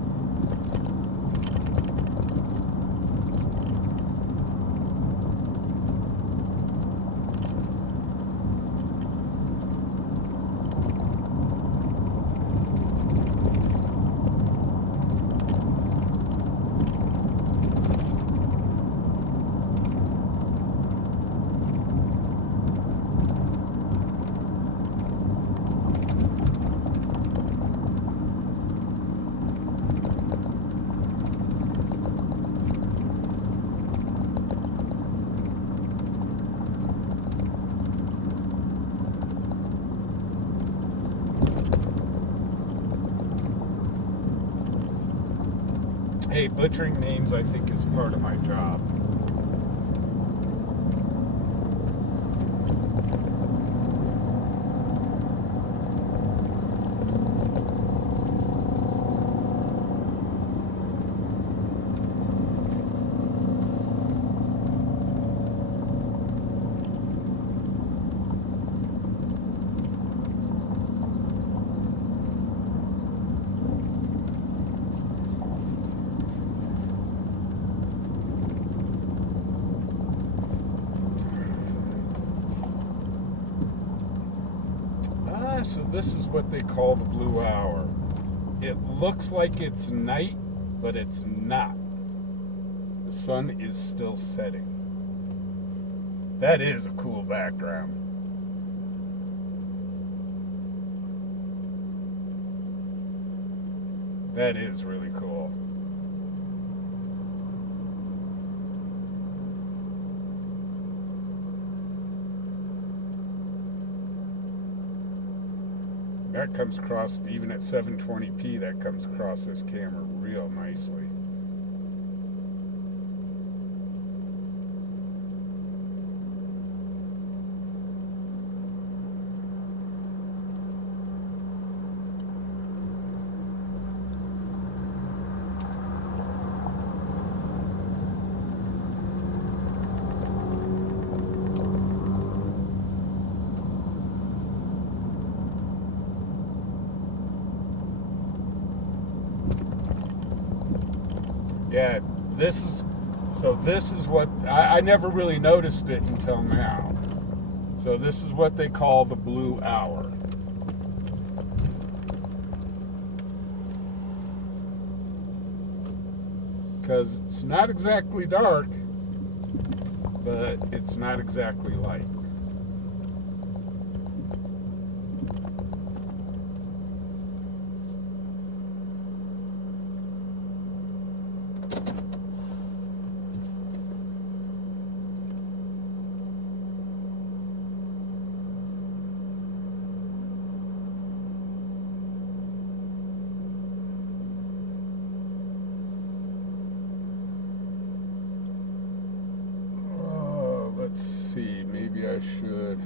Hey, butchering names, I think, is part of my job. So this is what they call the blue hour. It looks like it's night, but it's not. The sun is still setting. That is a cool background. That is really cool. That comes across, even at 720p, that comes across this camera real nicely. Yeah, this is what, I never really noticed it until now. So this is what they call the blue hour. Because it's not exactly dark, but it's not exactly light. Maybe I should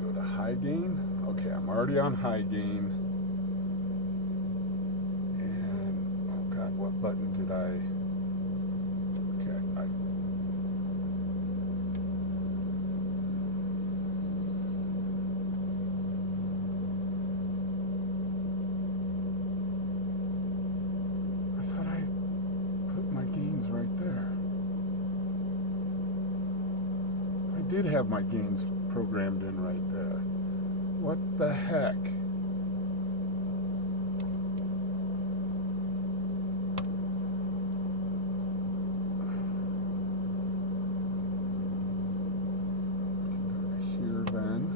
go to high gain. Okay, I'm already on high gain. And, oh God, what button did I? Okay, I thought I put my gains right there. I did have my gains programmed in right there. What the heck? Here then.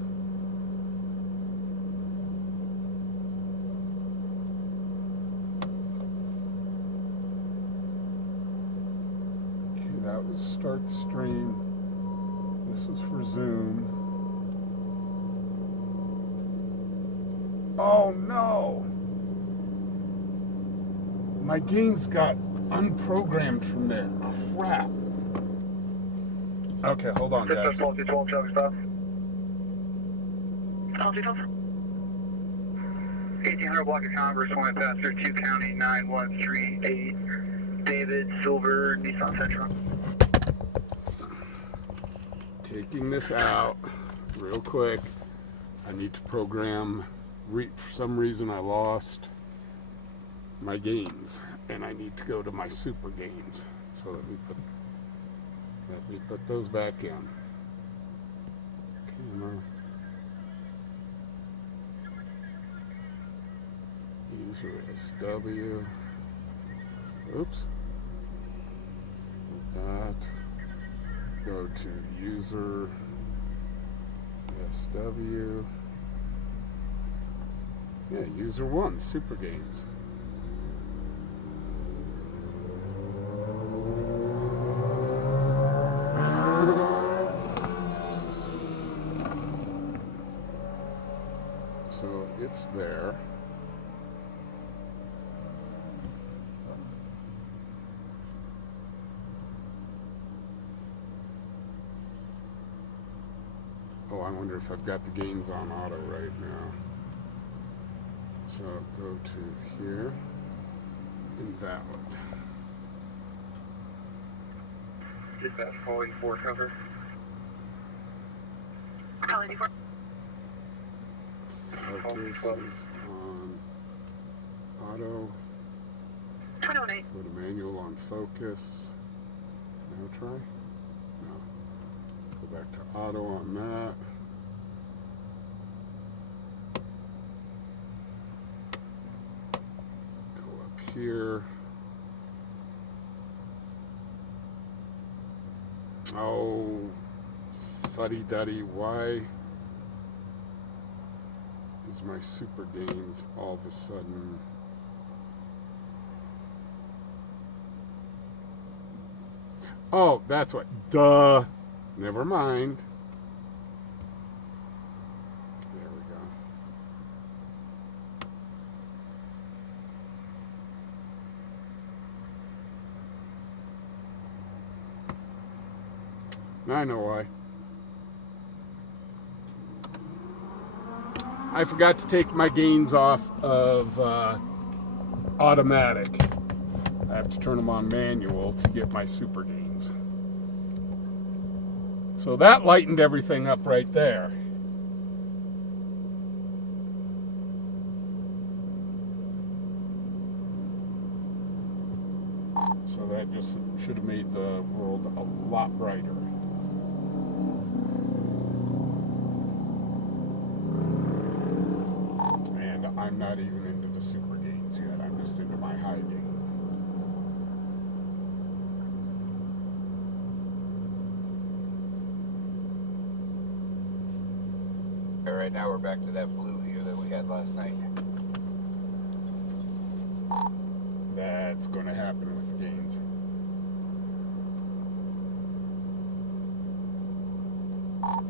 Okay, that was start stream. This was for Zoom. Oh no! My gains got unprogrammed from there. Crap. Okay, hold on, guys. 1800 block of Converse, one passenger, 2 County 9138, David, Silver, Nissan Sentra. Taking this out real quick. I need to program. For some reason I lost my gains, and I need to go to my super gains. So let me put those back in. Camera. User SW. Oops. That. Go to user SW. Yeah, user 1, super gains. So it's there. Oh, I wonder if I've got the gains on auto right now. So go to here, invalid. Is that falling 4 cover? Calling D4. Focus is on auto. 2018. Go to manual on focus. Now try? No. Go back to auto on that. Here. Oh, fuddy-duddy, why is my super gains all of a sudden? Oh, that's what, duh, never mind. There we go. Now I know why. I forgot to take my gains off of automatic. I have to turn them on manual to get my super gains. So that lightened everything up right there. So that just should have made the world a lot brighter. And I'm not even into the super gains yet. I'm just into my high gain. Right now we're back to that blue here that we had last night. That's going to happen with the gains.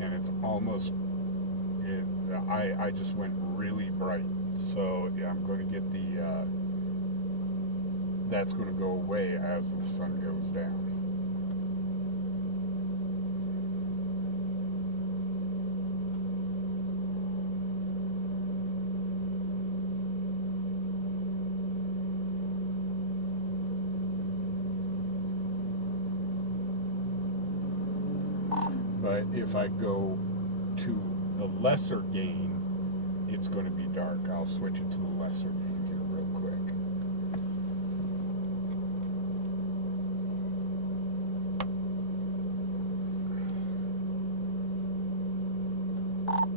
And it's almost, I just went really bright. So yeah, I'm going to get the, that's going to go away as the sun goes down. But if I go to the lesser gain, it's going to be dark. I'll switch it to the lesser gain here real quick.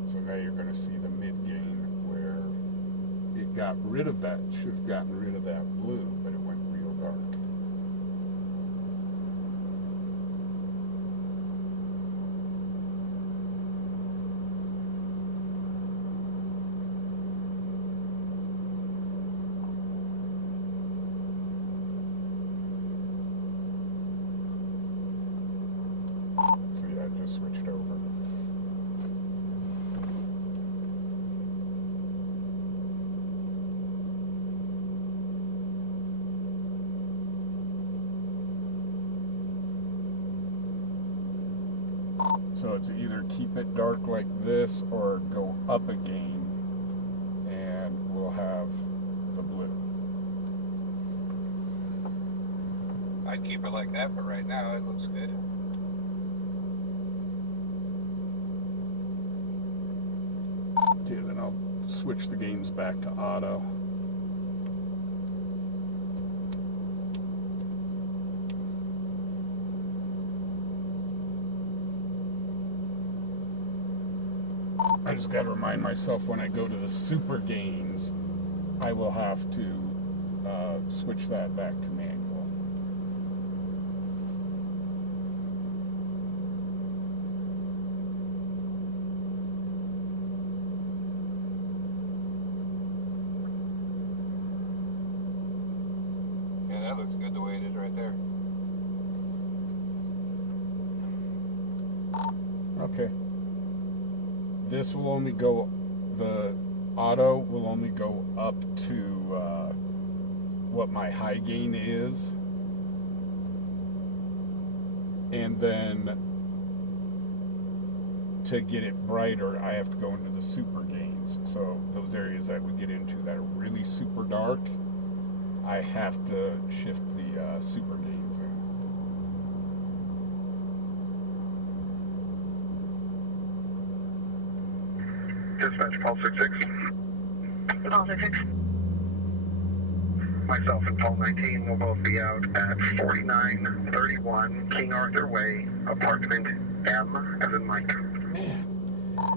So now you're going to see the mid gain where it got rid of that, should have gotten rid of that blue, but it went real dark. So yeah, I just switched over. So it's either keep it dark like this or go up a gain, and we'll have I'd keep it like that, but right now it looks good. Okay, then I'll switch the games back to auto. I just got to remind myself when I go to the super games, I will have to switch that back to manual. Yeah, that looks good the way it is right there. Okay. This will only go, the auto will only go up to what my high gain is. And then to get it brighter, I have to go into the super gains. So those areas that we get into that are really super dark, I have to shift the super gains in. Dispatch, Paul 66. Paul 66. Myself and Paul 19 will both be out at 4931 King Arthur Way, apartment M, as in Mike. Man,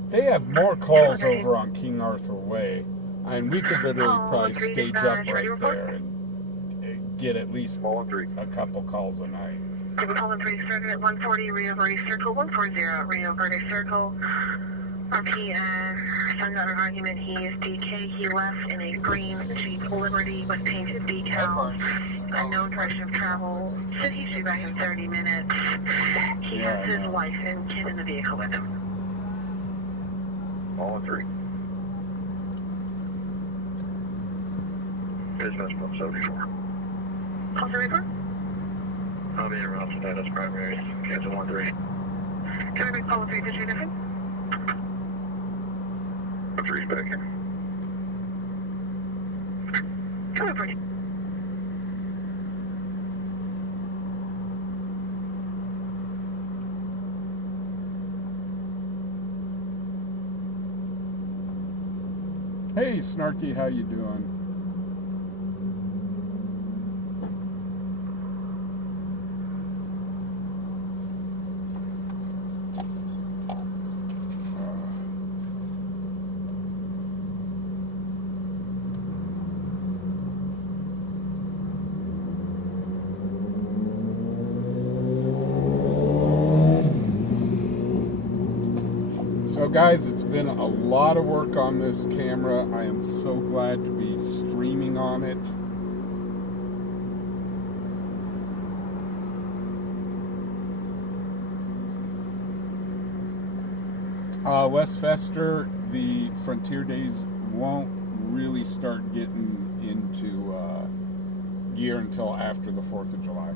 they have more calls over on King Arthur Way. I mean, we could literally probably stage up right there and get at least a couple calls a night. Paul 3 started at 140, Rio Verde Circle, 140, Rio Verde Circle. RP, sends out an argument. He is DK. He left in a green Jeep Liberty with painted decals. Unknown direction of travel. Said he should be back in 30 minutes. He has his wife and kid in the vehicle with him. All 3. Dispatch, Paul 74. Paul 34? I'll be around today. That's primary. Cancel 13. Can I bring Paul 3 to 2 different? 3's back here. Come on, Brittany. Hey, Snarky, how you doing? So guys, it's been a lot of work on this camera. I am so glad to be streaming on it. Westfester, the Frontier Days won't really start getting into gear until after the 4th of July.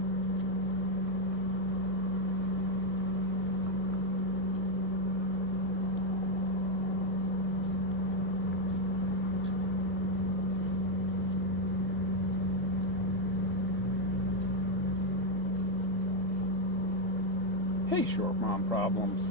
Hey, Short Mom Problems.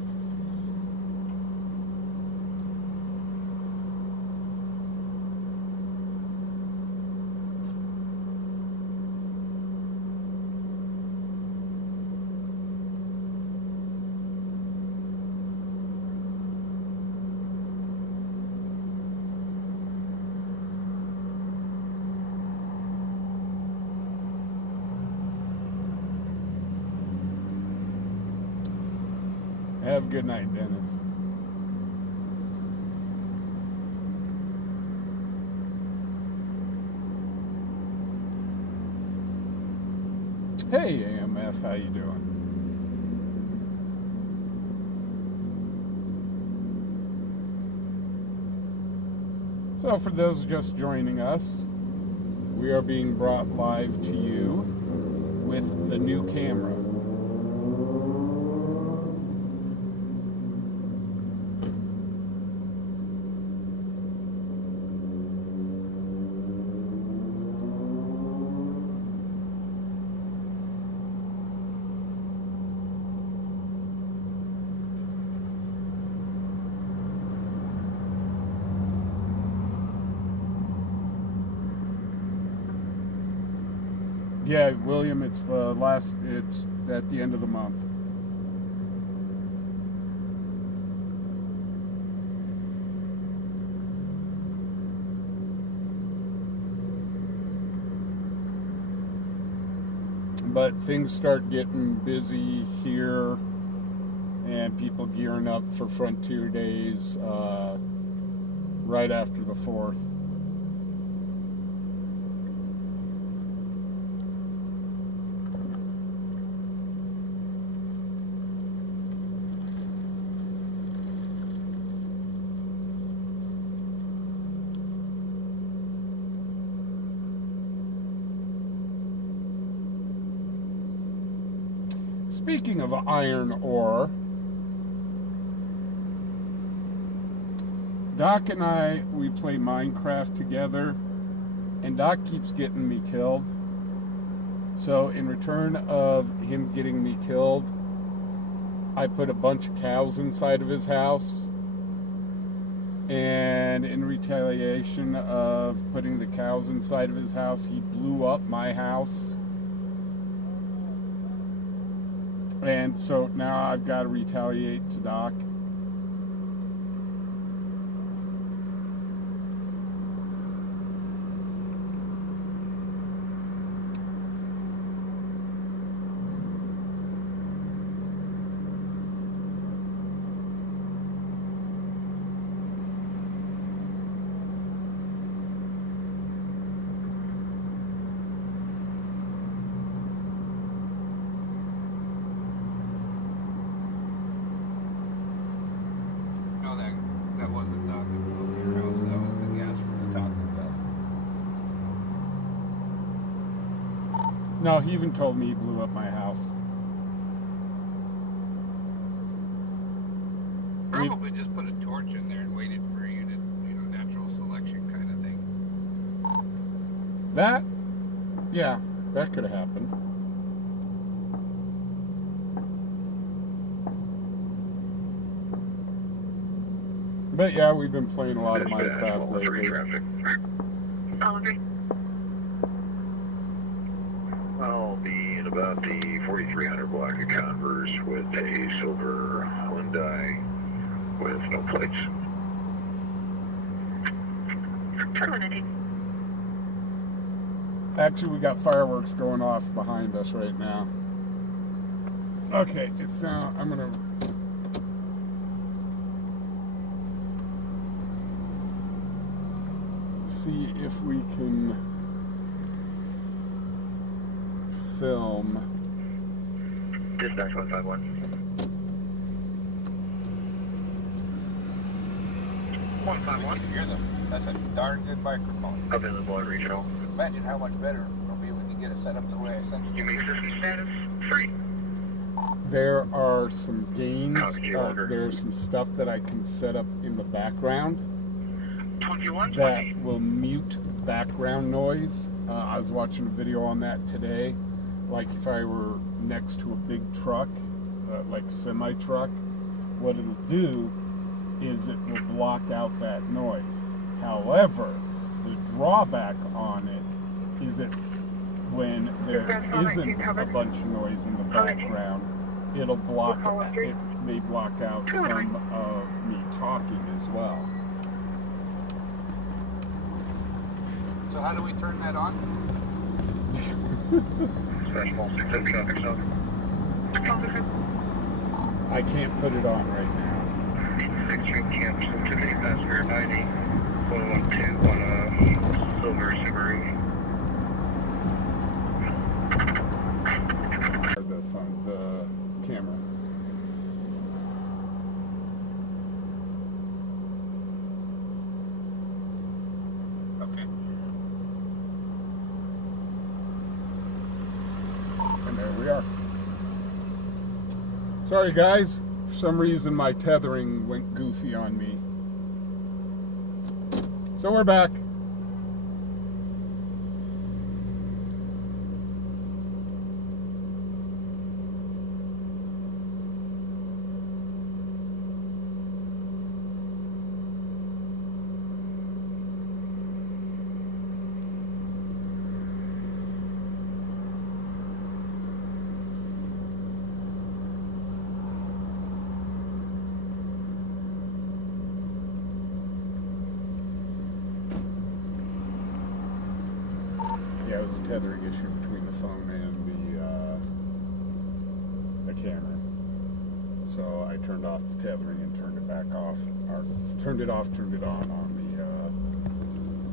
Have a good night, Dennis. Hey, AMF, how you doing? So for those just joining us, we are being brought live to you with the new camera. Yeah, William, it's at the end of the month. But things start getting busy here, and people gearing up for Frontier Days right after the 4th. Speaking of iron ore, Doc and we play Minecraft together, and Doc keeps getting me killed. So in return of him getting me killed, I put a bunch of cows inside of his house. And in retaliation of putting the cows inside of his house, he blew up my house. And so now I've got to retaliate to Doc. That wasn't Doc that blew up your house. That was the gas from the Taco Bell. No, he even told me he blew up my house. Probably just put a torch in there and waited for you to, natural selection kind of thing. Yeah, that could have happened. But yeah, we've been playing a lot of Minecraft lately. All agree. I'll be in about the 4300 block of Converse with a silver Hyundai with no plates. Actually, we got fireworks going off behind us right now. Okay, it's now, I'm gonna see if we can film. Dispatch 151. 151. Hear them. That's a darn good microphone. Available at regional. Imagine how much better it'll be when you get it set up the way I sent You you. make system status 3. There are some gains, there's some stuff that I can set up in the background 21. that will mute background noise. I was watching a video on that today. Like if I were next to a big truck, like a semi-truck, what it'll do is it will block out that noise. However, the drawback on it is that when there isn't a bunch of noise in the background, it'll block it may block out some of me talking as well. So how do we turn that on? Special 6 traffic stop. I can't put it on right now. 6 train camps into the passenger 90. 112 on a silver Subaru. The phone, the camera. Okay. And there we are. Sorry guys, for some reason my tethering went goofy on me. So we're back. tethering issue between the phone and the camera. So I turned off the tethering and turned it back off, or turned it off, turned it on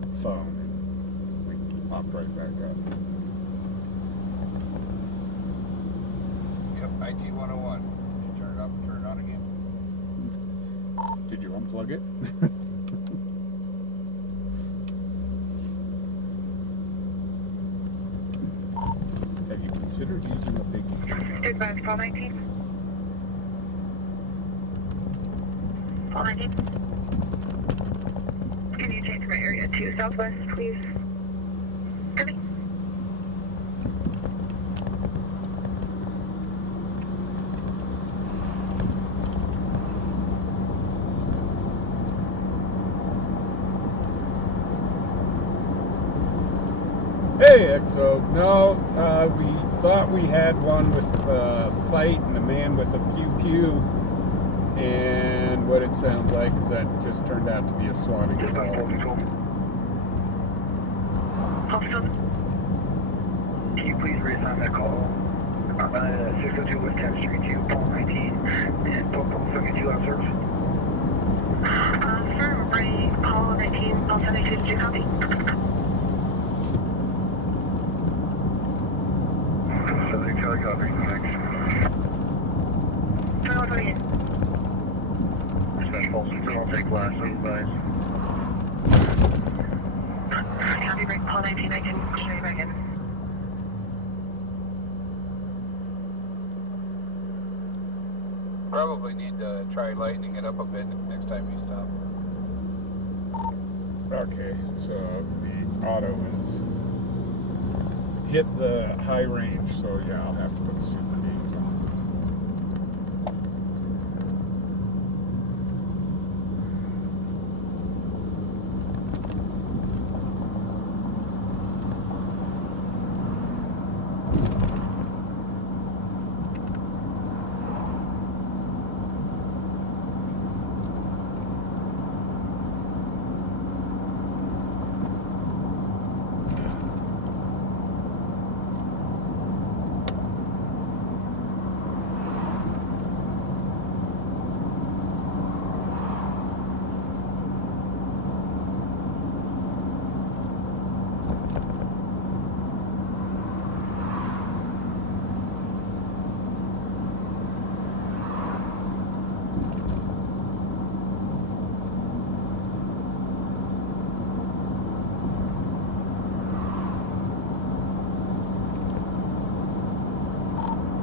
the phone, and we popped right back up. Yep, IT 101. You turn it up and turn it on again. Did you unplug it? Have you considered using a big... Advise call 19. Call 19. Can you change my area to Southwest, please? Copy. Hey, XO. No, we thought we had one with a fight and a man with a pew-pew, and what it sounds like is that just turned out to be a swatting call. Hostile. Can you please reassign that call? 602 West 10th Street to Paul 19 and Paul 72 out of service. Sir, ready, call 19, call 72, did you copy? 70 Charlie copy, thanks. Turn on 28. Special pulse, still won't take last, so advise. Copy, break, call 19, I can show you back in. Probably need to try lightening it up a bit next time you stop. Okay, so the auto is hit the high range, so yeah, I'll have to put the super gains on.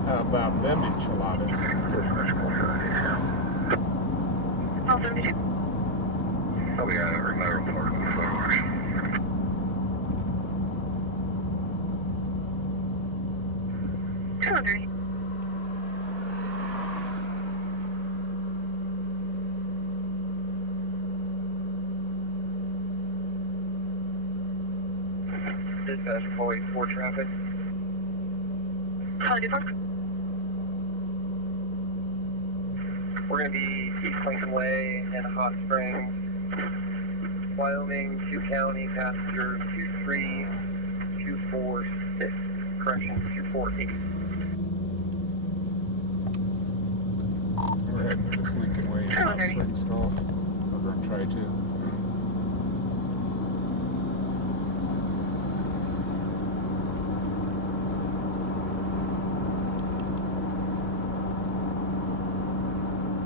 How about them enchiladas? Call 72. Oh, we got it, my report before it works. Turn on 30. Dispatch, call 84 traffic. Call 84. We're going to be East Lincoln Way and Hot Springs, Wyoming, 2 County, passenger 23246, correction, 248. We're heading to this Lincoln Way and Hot Springs call. We're going to try to.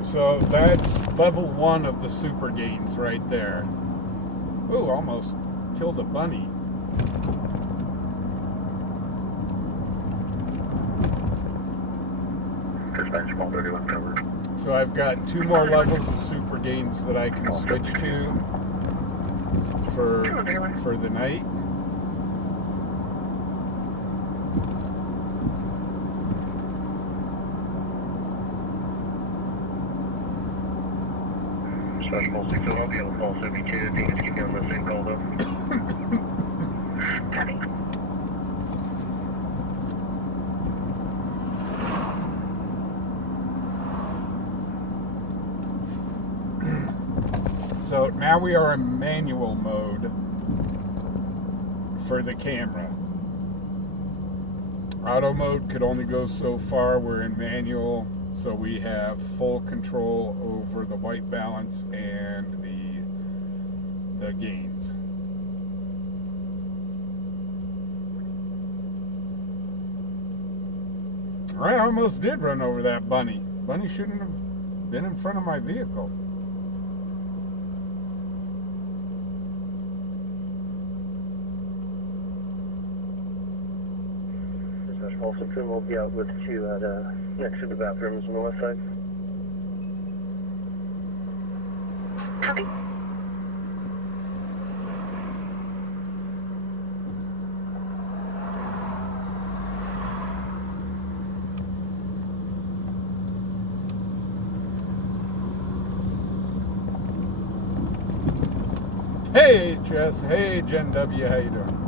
So that's level 1 of the super gains right there. Ooh, almost killed a bunny. Dispatch, call 31 covered. So I've got 2 more levels of super gains that I can switch to for the night. Special 6 I'll be able to call 72 if you can keep me on the same call though. Copy. So now we are in manual mode for the camera. Auto mode could only go so far. We're in manual, so we have full control over the white balance and the gains. I almost did run over that bunny. Bunny shouldn't have been in front of my vehicle. Also, Tim will be out with you at next to the bathrooms on the west side. Copy. Hey, Jess. Hey, Jen W. How you doing?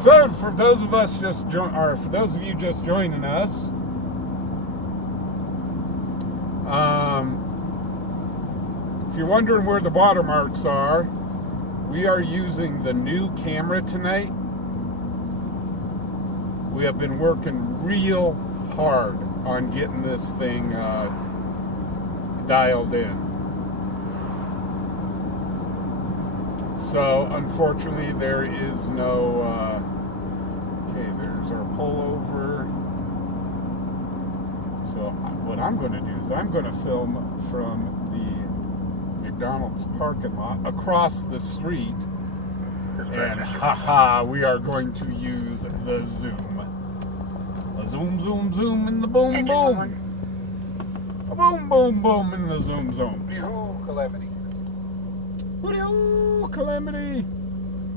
So, for those of us for those of you just joining us, if you're wondering where the watermarks are, we are using the new camera tonight. We have been working real hard on getting this thing dialed in. So, unfortunately, there is no, okay, there's our pullover. So, what I'm going to do is I'm going to film from the McDonald's parking lot across the street. And, haha, we are going to use the zoom. A zoom, zoom, zoom, and the boom, boom. A boom, boom, boom, and the zoom, zoom. Oh, calamity. Ooh, calamity.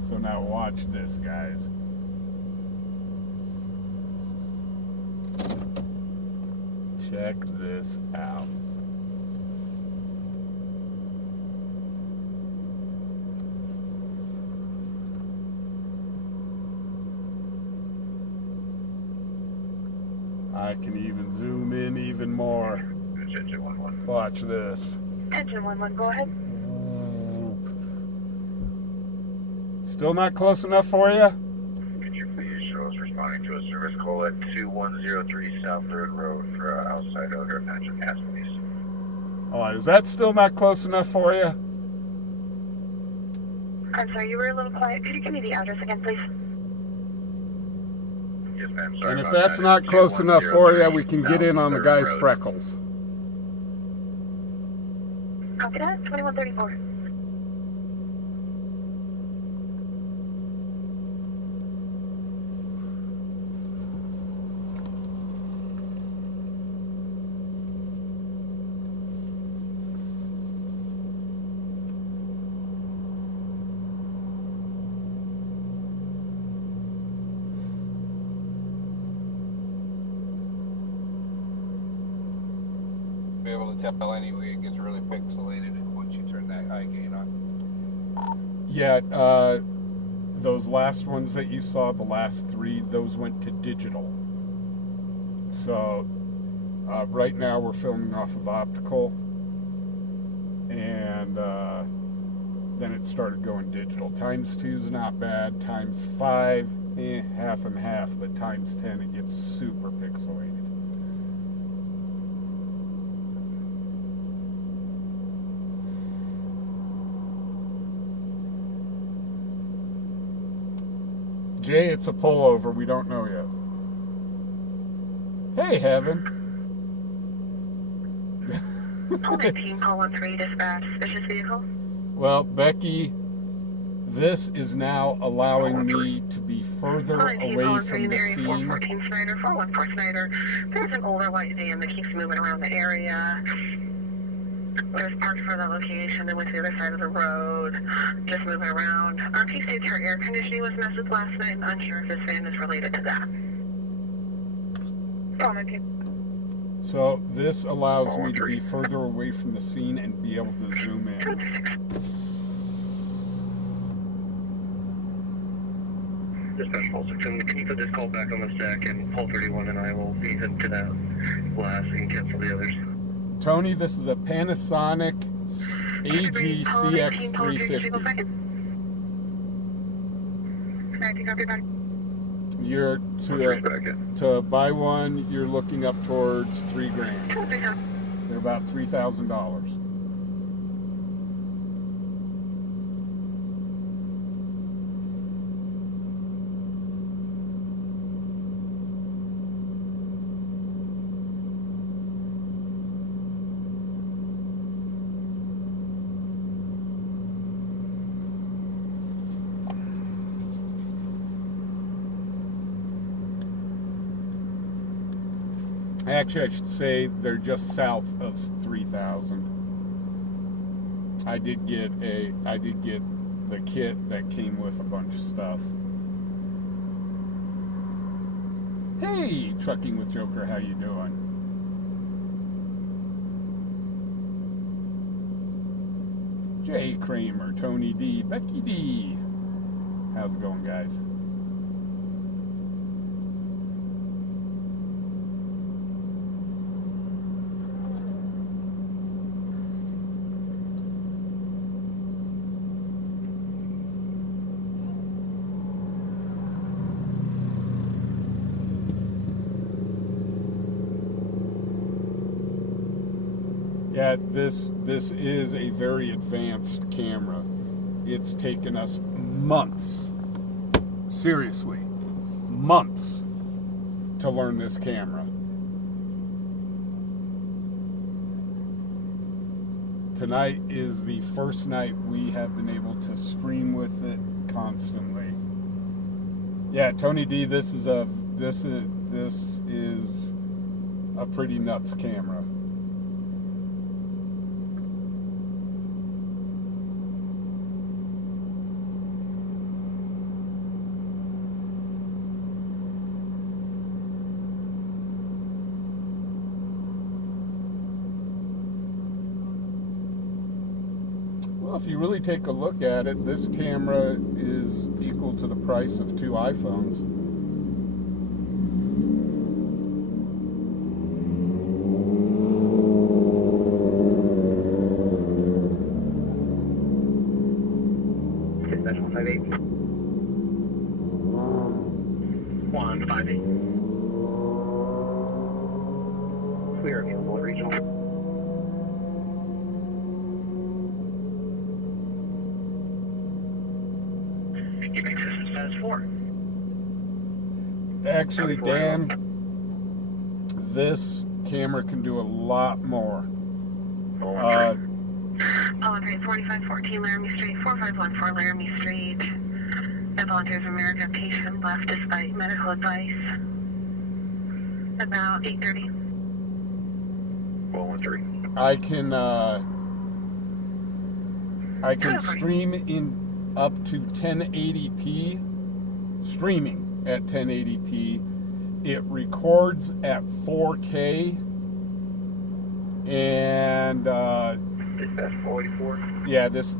So now watch this, guys. Check this out. I can even zoom in even more. Watch this. Engine 11, go ahead. Still not close enough for you? Could you please show us responding to a service call at 2103 South Third Road for outside odor natural gas, please? Oh, is that still not close enough for you? I'm sorry, you were a little quiet. Could you give me the address again, please? Yes, ma'am. Sorry. And if about that's that. not close enough for you, we can get in on the guy's Road. freckles. Copy that. 2134. Be able to tell anyway, it gets really pixelated once you turn that eye gain on. Yeah, those last ones that you saw, the last three, those went to digital. So right now we're filming off of optical, and then it started going digital. Times 2 is not bad. Times 5, half and half, but times 10 it gets super pixelated. Jay, it's a pullover. We don't know yet. Hey, Heaven. Call 19, call 13, dispatch, suspicious vehicle. Well, Becky, this is now allowing me to be further Call 19, away call from 3, the Mary scene. 414 Snyder, 414 Snyder. There's an older white van that keeps moving around the area. There's parked for that location, then went to the other side of the road, just moving around. Our chief states her air conditioning was messed with last night, and unsure if this van is related to that. Call 19. So this allows me to be further away from the scene and be able to zoom in. 236. Dispatch Pulse 6, can you put this call back on the stack, and Paul 31 and I will feed him to that last and cancel the others. Tony, this is a Panasonic AG CX350. Connecting, copy that. You're to buy one. You're looking up towards $3,000. They're about $3,000. Actually, I should say they're just south of 3,000. I did get the kit that came with a bunch of stuff. Hey, Trucking with Joker, how you doing? Jay Kramer, Tony D, Becky D. How's it going, guys? Yeah, this is a very advanced camera. It's taken us months, seriously, months to learn this camera. Tonight is the first night we have been able to stream with it constantly. Yeah, Tony D, this is a pretty nuts camera. Well, if you really take a look at it, this camera is equal to the price of 2 iPhones. That's 158. 158. We are available at regional. You make system status 4. Actually, Dan, this camera can do a lot more. Oh, okay, 4514 Laramie Street, 4514 Laramie Street. The Volunteers of America patient left despite medical advice. About 8:30. 113. I can stream in up to 1080p, streaming at 1080p. It records at 4K, and Dispatch 44. yeah, there's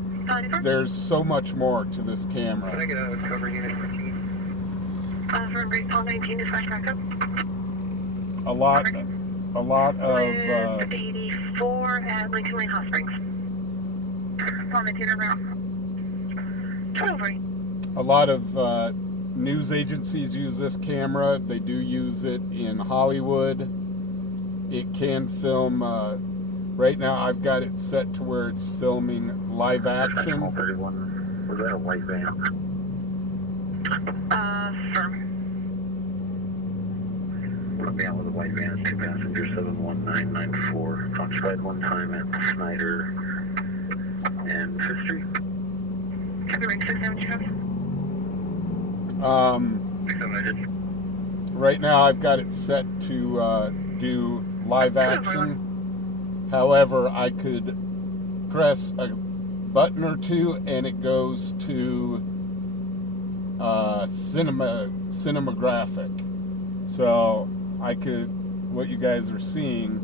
so much more to this Can I camera. get a cover unit 15? For Great Paul 19, dispatch backup. A lot of With 84 at Lincoln Lane Hot Springs. Paul 19 around. 12. a lot of news agencies use this camera. They do use it in Hollywood. It can film. Right now, I've got it set to where it's filming live action. 31. Was that a white van? Firm. One van with a white van is 2 passengers, 71994. Occupied one time at Snyder and 5th Street. Copyright 677. 678. Right now, I've got it set to do live action. However, I could press a button or two and it goes to cinematographic. So I could, what you guys are seeing,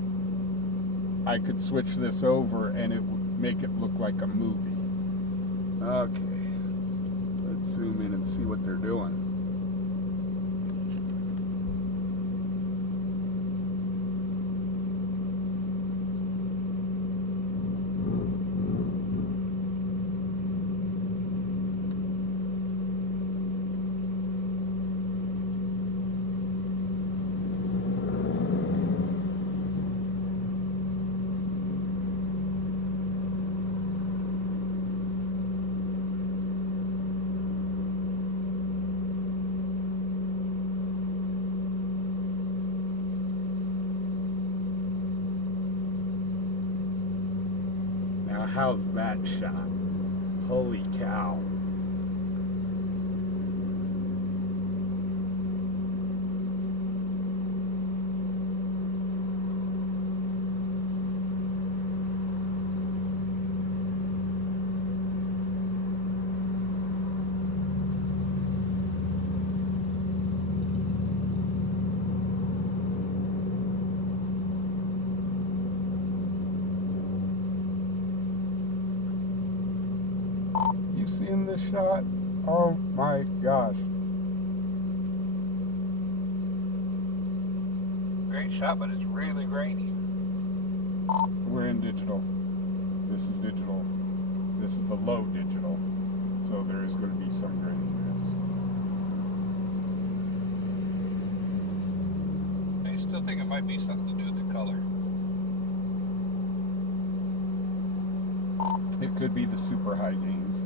I could switch this over and it would make it look like a movie. Okay, let's zoom in and see what they're doing. how's that shot? Holy cow. You seeing this shot? Oh my gosh. Great shot, but it's really grainy. We're in digital. This is digital. This is the low digital. So there is going to be some graininess. I still think it might be something to do with the color. It could be the super high gains.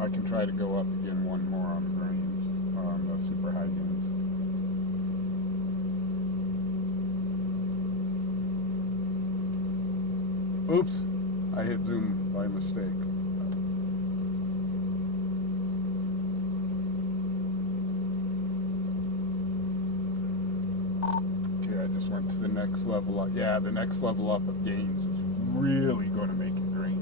I can try to go up again one more on the grains, on the super high gains. Oops, I hit zoom by mistake. Okay, I just went to the next level up. Yeah, the next level up of gains is really going to make it grainy.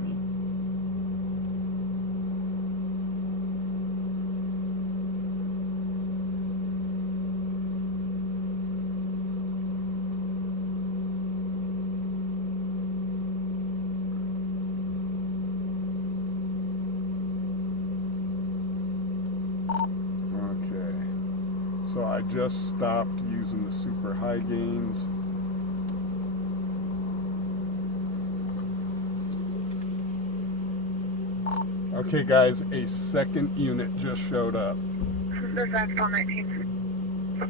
So I just stopped using the super high gains. Okay guys, a second unit just showed up. There's that on 19.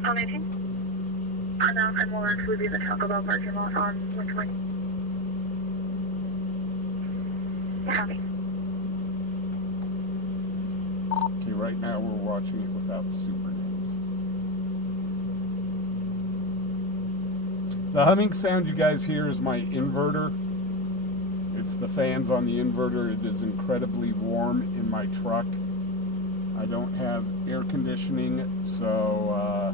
On 19? And we'll actually be in the Taco Bell parking lot on 120. Copy. Okay, right now we're watching it without the super gains. The humming sound you guys hear is my inverter. It's the fans on the inverter. It is incredibly warm in my truck. I don't have air conditioning, so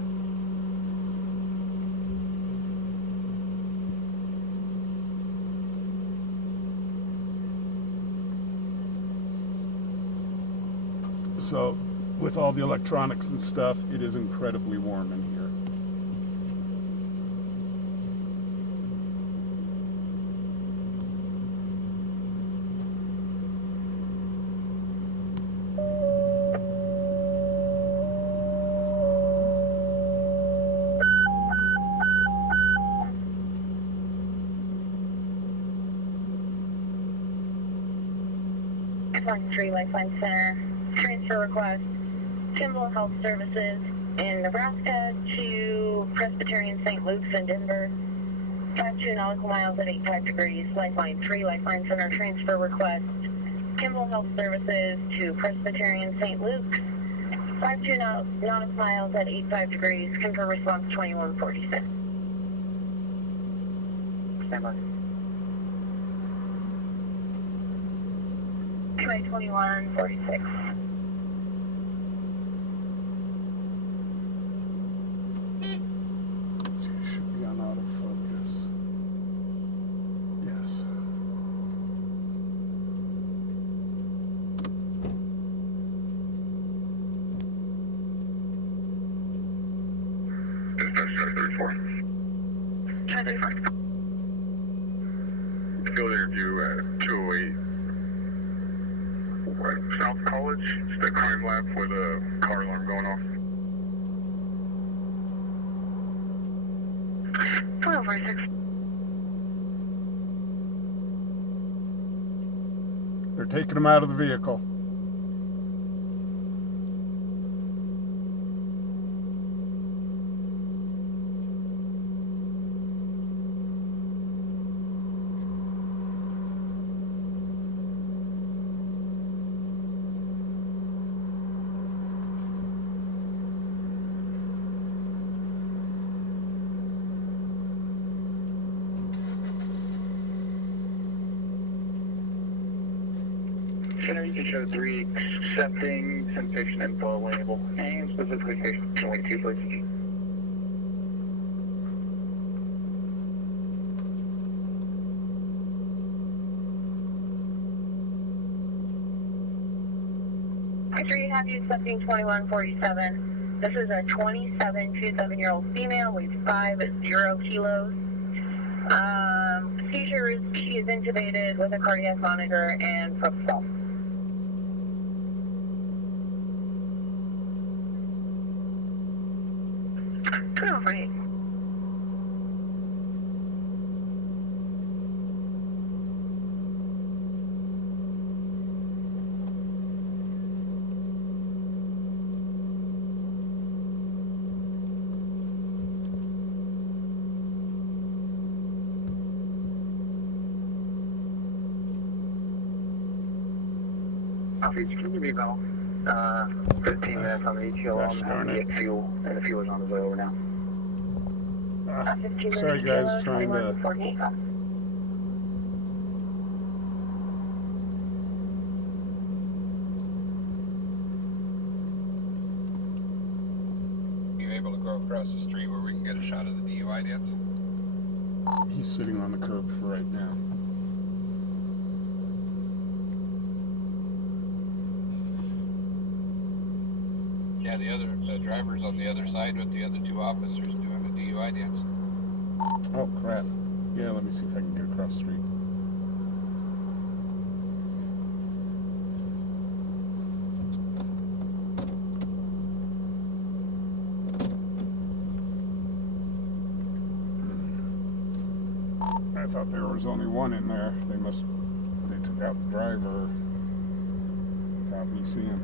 so with all the electronics and stuff, it is incredibly warm in here. Line 3 Lifeline Center. Transfer request. Kimball Health Services in Nebraska to Presbyterian St. Luke's in Denver. 52 nautical miles at 85 degrees. Lifeline 3 Lifeline Center. Transfer request. Kimball Health Services to Presbyterian St. Luke's. 52 nautical miles at 85 degrees. Confirm response 2146. Stand by. 2146. Let's see, it should be on autofocus. Yes. Dispatch 34. Try 34. Field interview at 208. South College, it's the crime lab with a car alarm going off. 1246. They're taking him out of the vehicle. Center, you can show 3 accepting sensation info label. And specifically station weight 2, please. History have you accepting 2147. This is a 27-year-old female, weighs 50 kilos. Seizures, she is intubated with a cardiac monitor and propofol. Right. Can you give me about 15 minutes on the ETO Gosh darn and it. get fuel, and the fuel is on its way over now. Sorry guys, trying to... You able to go across the street where we can get a shot of the DUI dance? He's sitting on the curb for right now. Yeah, the driver's on the other side with the other 2 officers doing the DUI dance. Oh crap. Yeah, let me see if I can get across the street. I thought there was only one in there. They took out the driver without me seeing.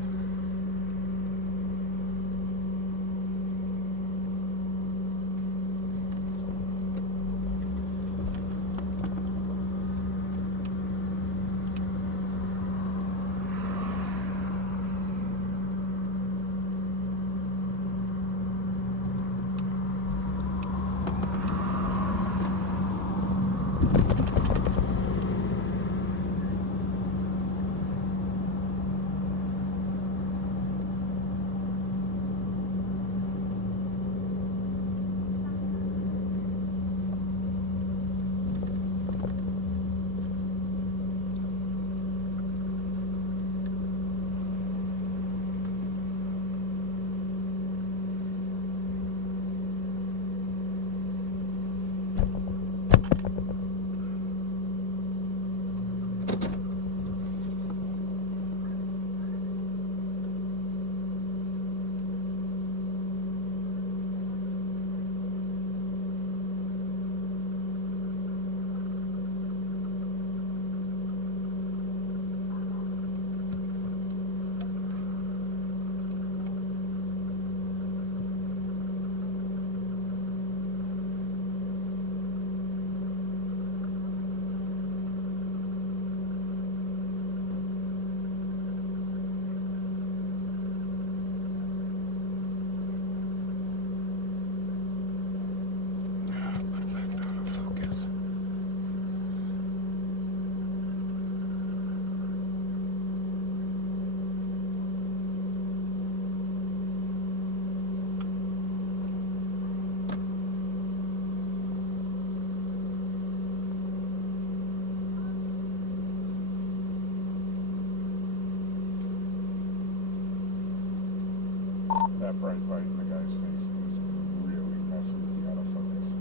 That bright light in the guy's face is really messing with the autofocus.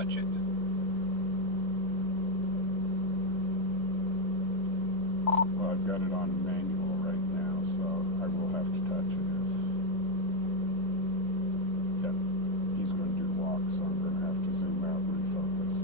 touch it. Well, I've got it on manual right now, so I will have to touch it if... Yep, he's going to do walks, so I'm going to have to zoom out and refocus.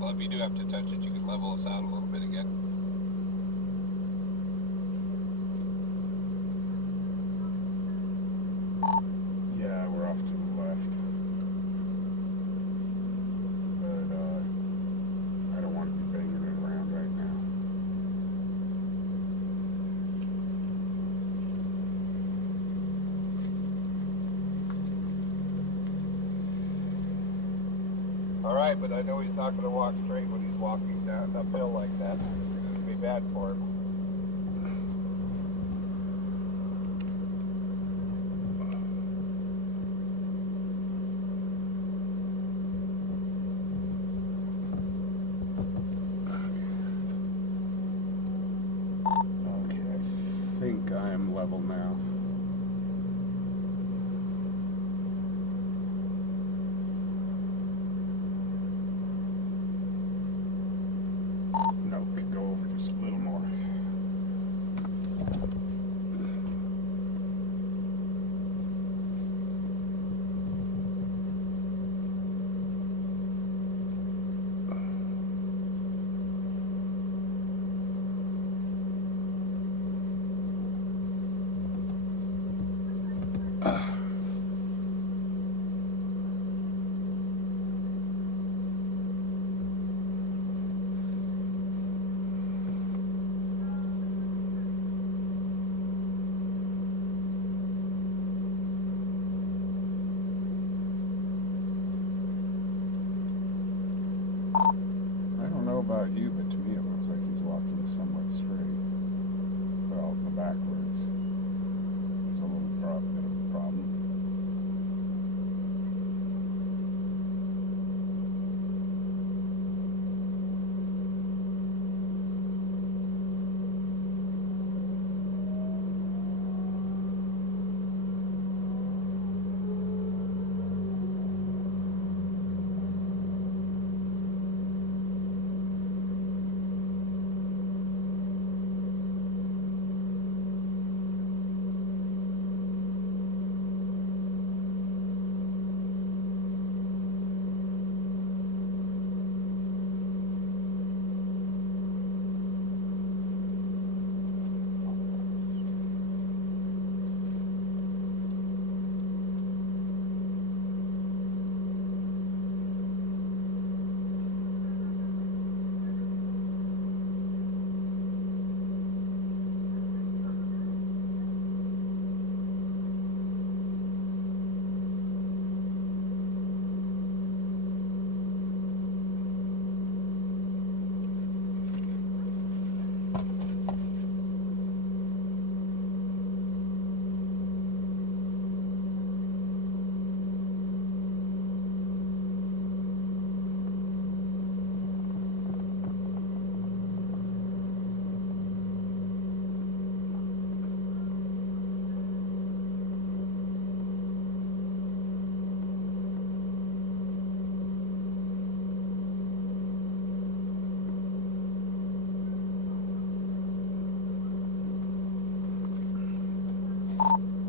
Well, if you do have to touch it, you can level us out a little bit again. Yeah, we're off to the left. But, I don't want to be banging it around right now. All right, but I know he's not going to walk straight when he's walking down uphill like that. It's going to be bad for him. Okay, I think I am level now. No, could go over just a little more. I don't know about you, but to me it looks like he's walking somewhat straight. Well, the backwards is a little bit of a problem.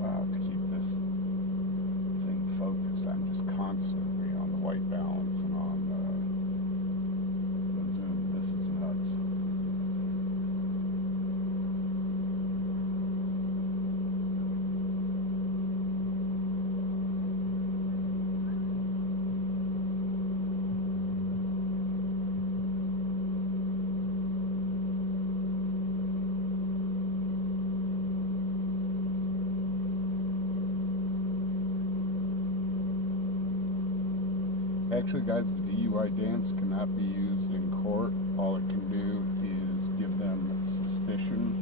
Wow, to keep this thing focused, I'm just constantly on the white balance and on the zoom. This is nuts. Actually, guys, the DUI dance cannot be used in court. All it can do is give them suspicion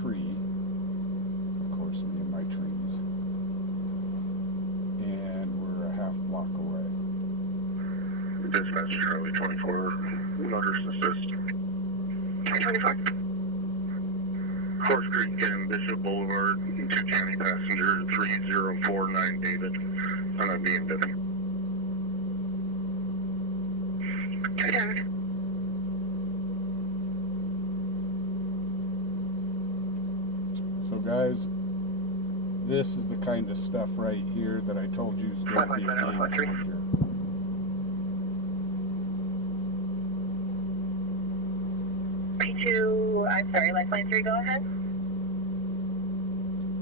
tree. Of course, me and my trees. And we're a half block away. Dispatch Charlie 24, motorist assist. 24. 4th Street, Ken Bishop Boulevard, 2 County passenger 3049 David, on a BMW. Okay. So guys, this is the kind of stuff right here that I told you is going to be a game changer. P2, I'm sorry, Lifeline 3, go ahead.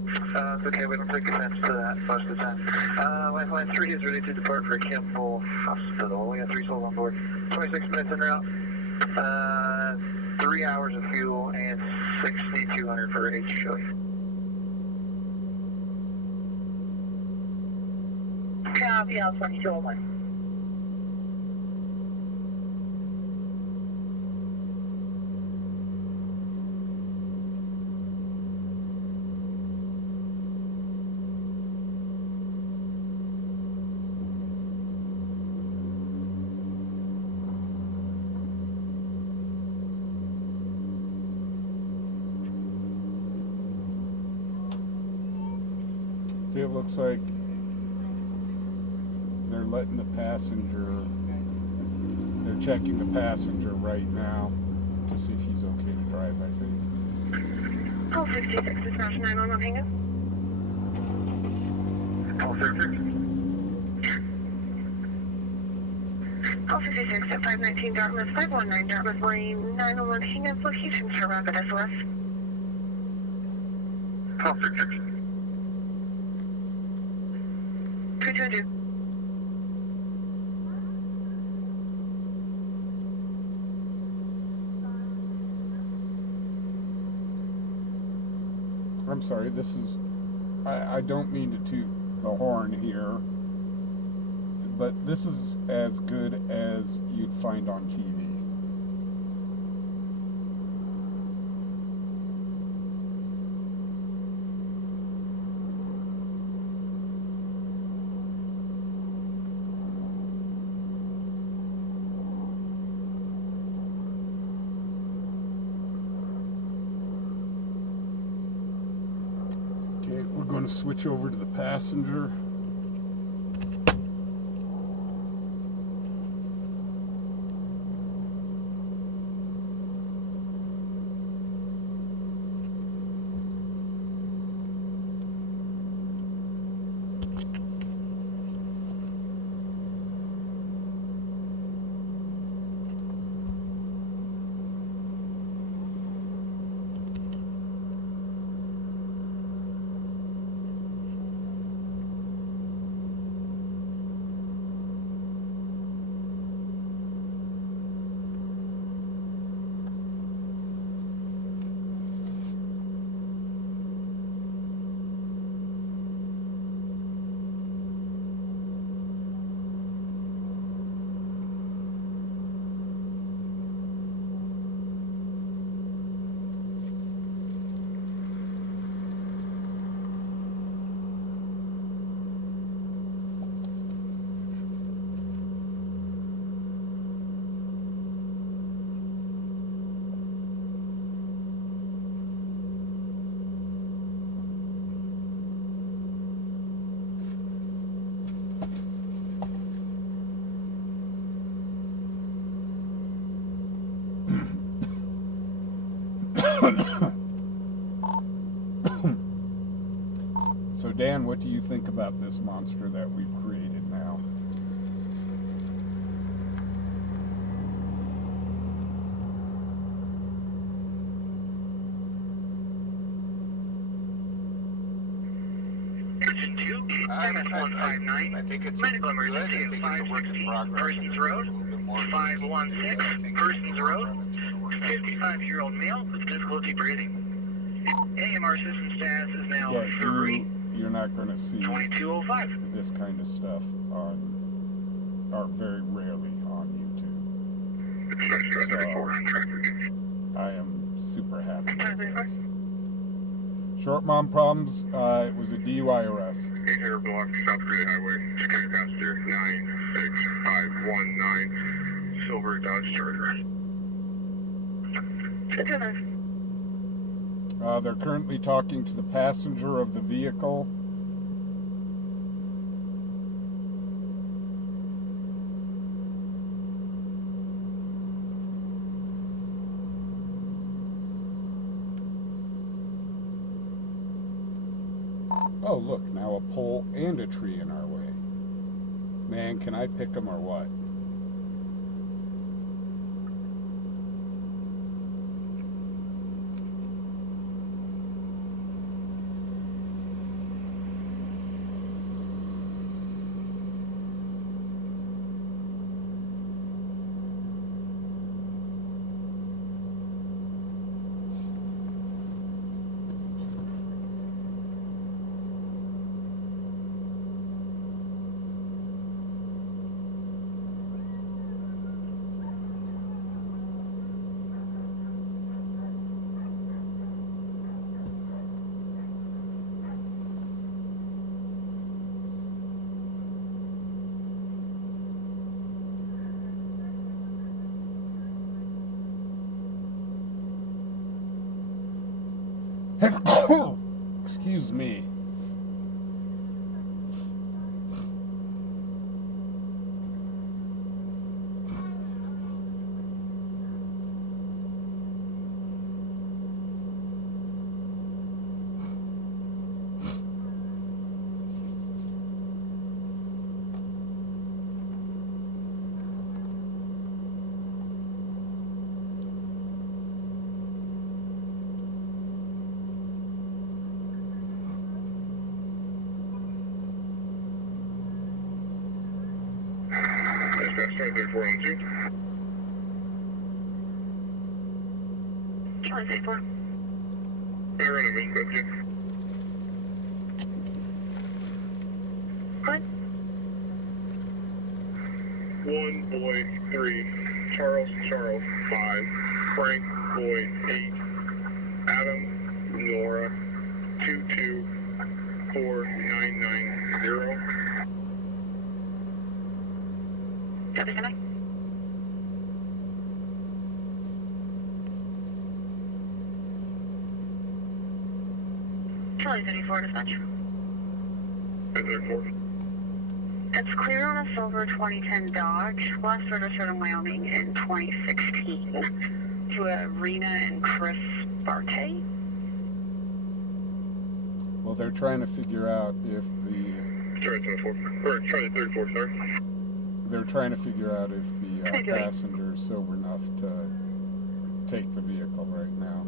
It's okay, we don't take offense to that most of the time. Lifeline 3 is ready to depart for Campbell Hospital. We have 3 souls on board. 26 minutes en route. 3 hours of fuel and 6,200 for H Chili. Copy, L 2201. It looks like they're letting the passenger, they're checking the passenger right now to see if he's okay to drive, I think. Call 66, dispatch 911, hang up. Call 66. Call 56 at 519 Dartmouth, 519 Dartmouth Lane, 911, hang up, location for rapid SOS. Call 66. 222. I'm sorry, this is, I don't mean to toot the horn here, but this is as good as you'd find on TV. Okay, we're going to switch over to the passenger. So Dan, what do you think about this monster that we've created now? I think it's Medical emergency good. at I think it's a work in 516 progress. Persons Road, 516 Persons Road, 55-year-old male with difficulty breathing. AMR system status is now Yeah, 3. you're not going to see 2205. this kind of stuff on, or very rarely on YouTube. So I am super happy with this. Short mom problems. It was a DUI arrest. 800 block South Greeley Highway. Security passenger 96519. Silver Dodge Charger. They're currently talking to the passenger of the vehicle. Oh, look, now a pole and a tree in our way. Man, can I pick them or what? Excuse me. Dispatch 23412. Charlie 34. I run a mean question. What? 1 boy 3, Charles 5, Frank boy 8, Adam Nora 224990. Copy, copy. Charlie 34, dispatch. 34. It's clear on a silver 2010 Dodge, last registered in Wyoming in 2016 to Rena and Chris Barte. Well, they're trying to figure out if the... Charlie 24. Or Charlie 34, sorry. They're trying to figure out if the How you doing? passenger is sober enough to take the vehicle right now.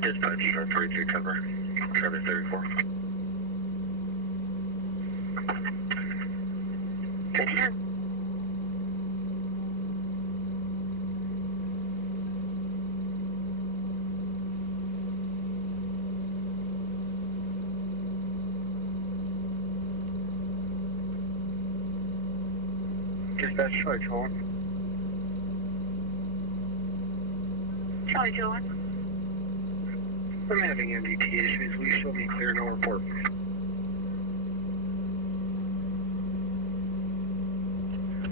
Dispatch 43 cover. Charlie 34. Good here. Dispatch Charlie 201. Charlie 201. I'm having MDT issues. Will you show me clear, no report?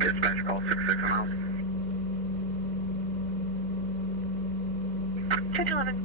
Dispatch call 66 and out. 211.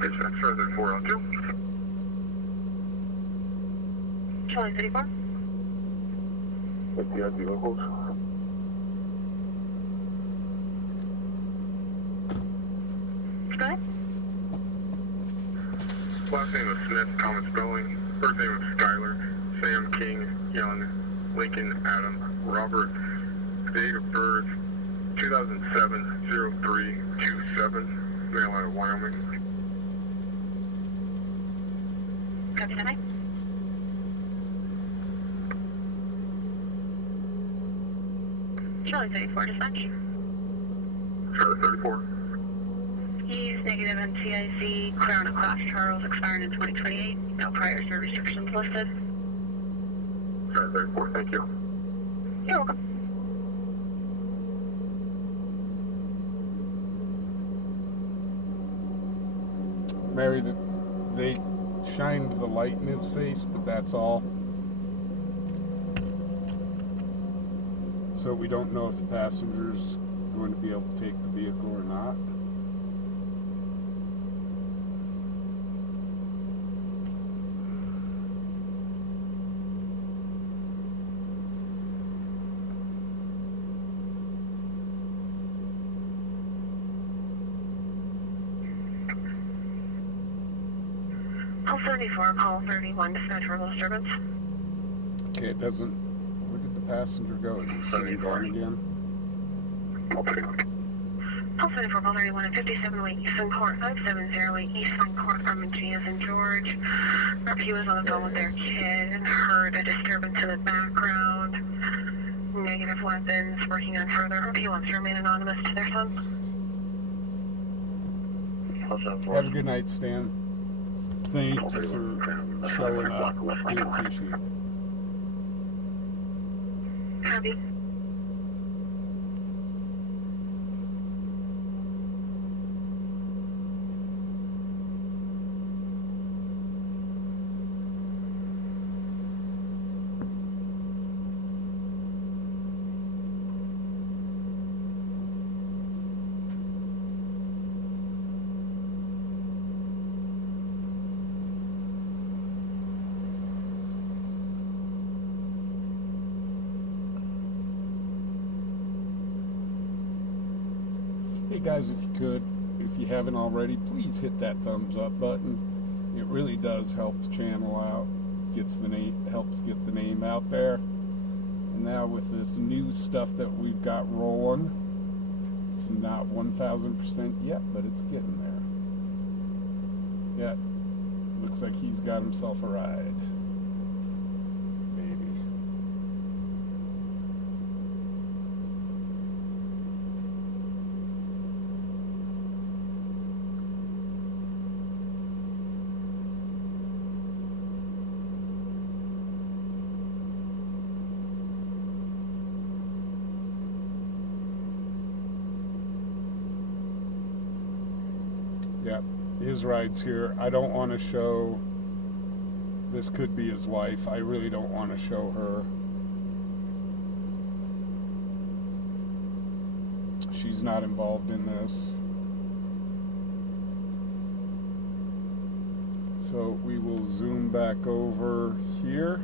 Dispatch further 402. Charlie 34. What's the ID locals? Go ahead. Last name is Smith, common spelling. First name is Skyler, Sam King, Young, Lincoln, Adam, Robert. Date of birth 2007-03-27, mail out of Wyoming. Copy that, Mike. Charlie 34, dispatch. Charlie 34. He's negative NTIC, clear on a class Charles, expiring in 2028. No prior service restrictions listed. Charlie 34, thank you. You're welcome. Mary, they shined the light in his face, but that's all. So we don't know if the passenger's going to be able to take the vehicle or not. Call 34, call 31, dispatch for low disturbance. Okay, it doesn't. Where did the passenger go? Is it sitting down again? Call 34, call 31 at 57 Way Eastern Court, 570 Way Eastern Court, G as in George. He was on the phone with their kid and heard a disturbance in the background. Negative weapons, working on further. He wants to remain anonymous to their son. Have a good night, Stan. Thank you for showing up. Do appreciate it. Copy. Hey guys, if you could, if you haven't already, please hit that thumbs up button. It really does help the channel out. Helps get the name out there. And now with this new stuff that we've got rolling, it's not 1000% yet, but it's getting there. Yeah, looks like he's got himself a ride. Maybe. Yep, his ride's here. I don't want to show, this could be his wife. I really don't want to show her. She's not involved in this. So we will zoom back over here.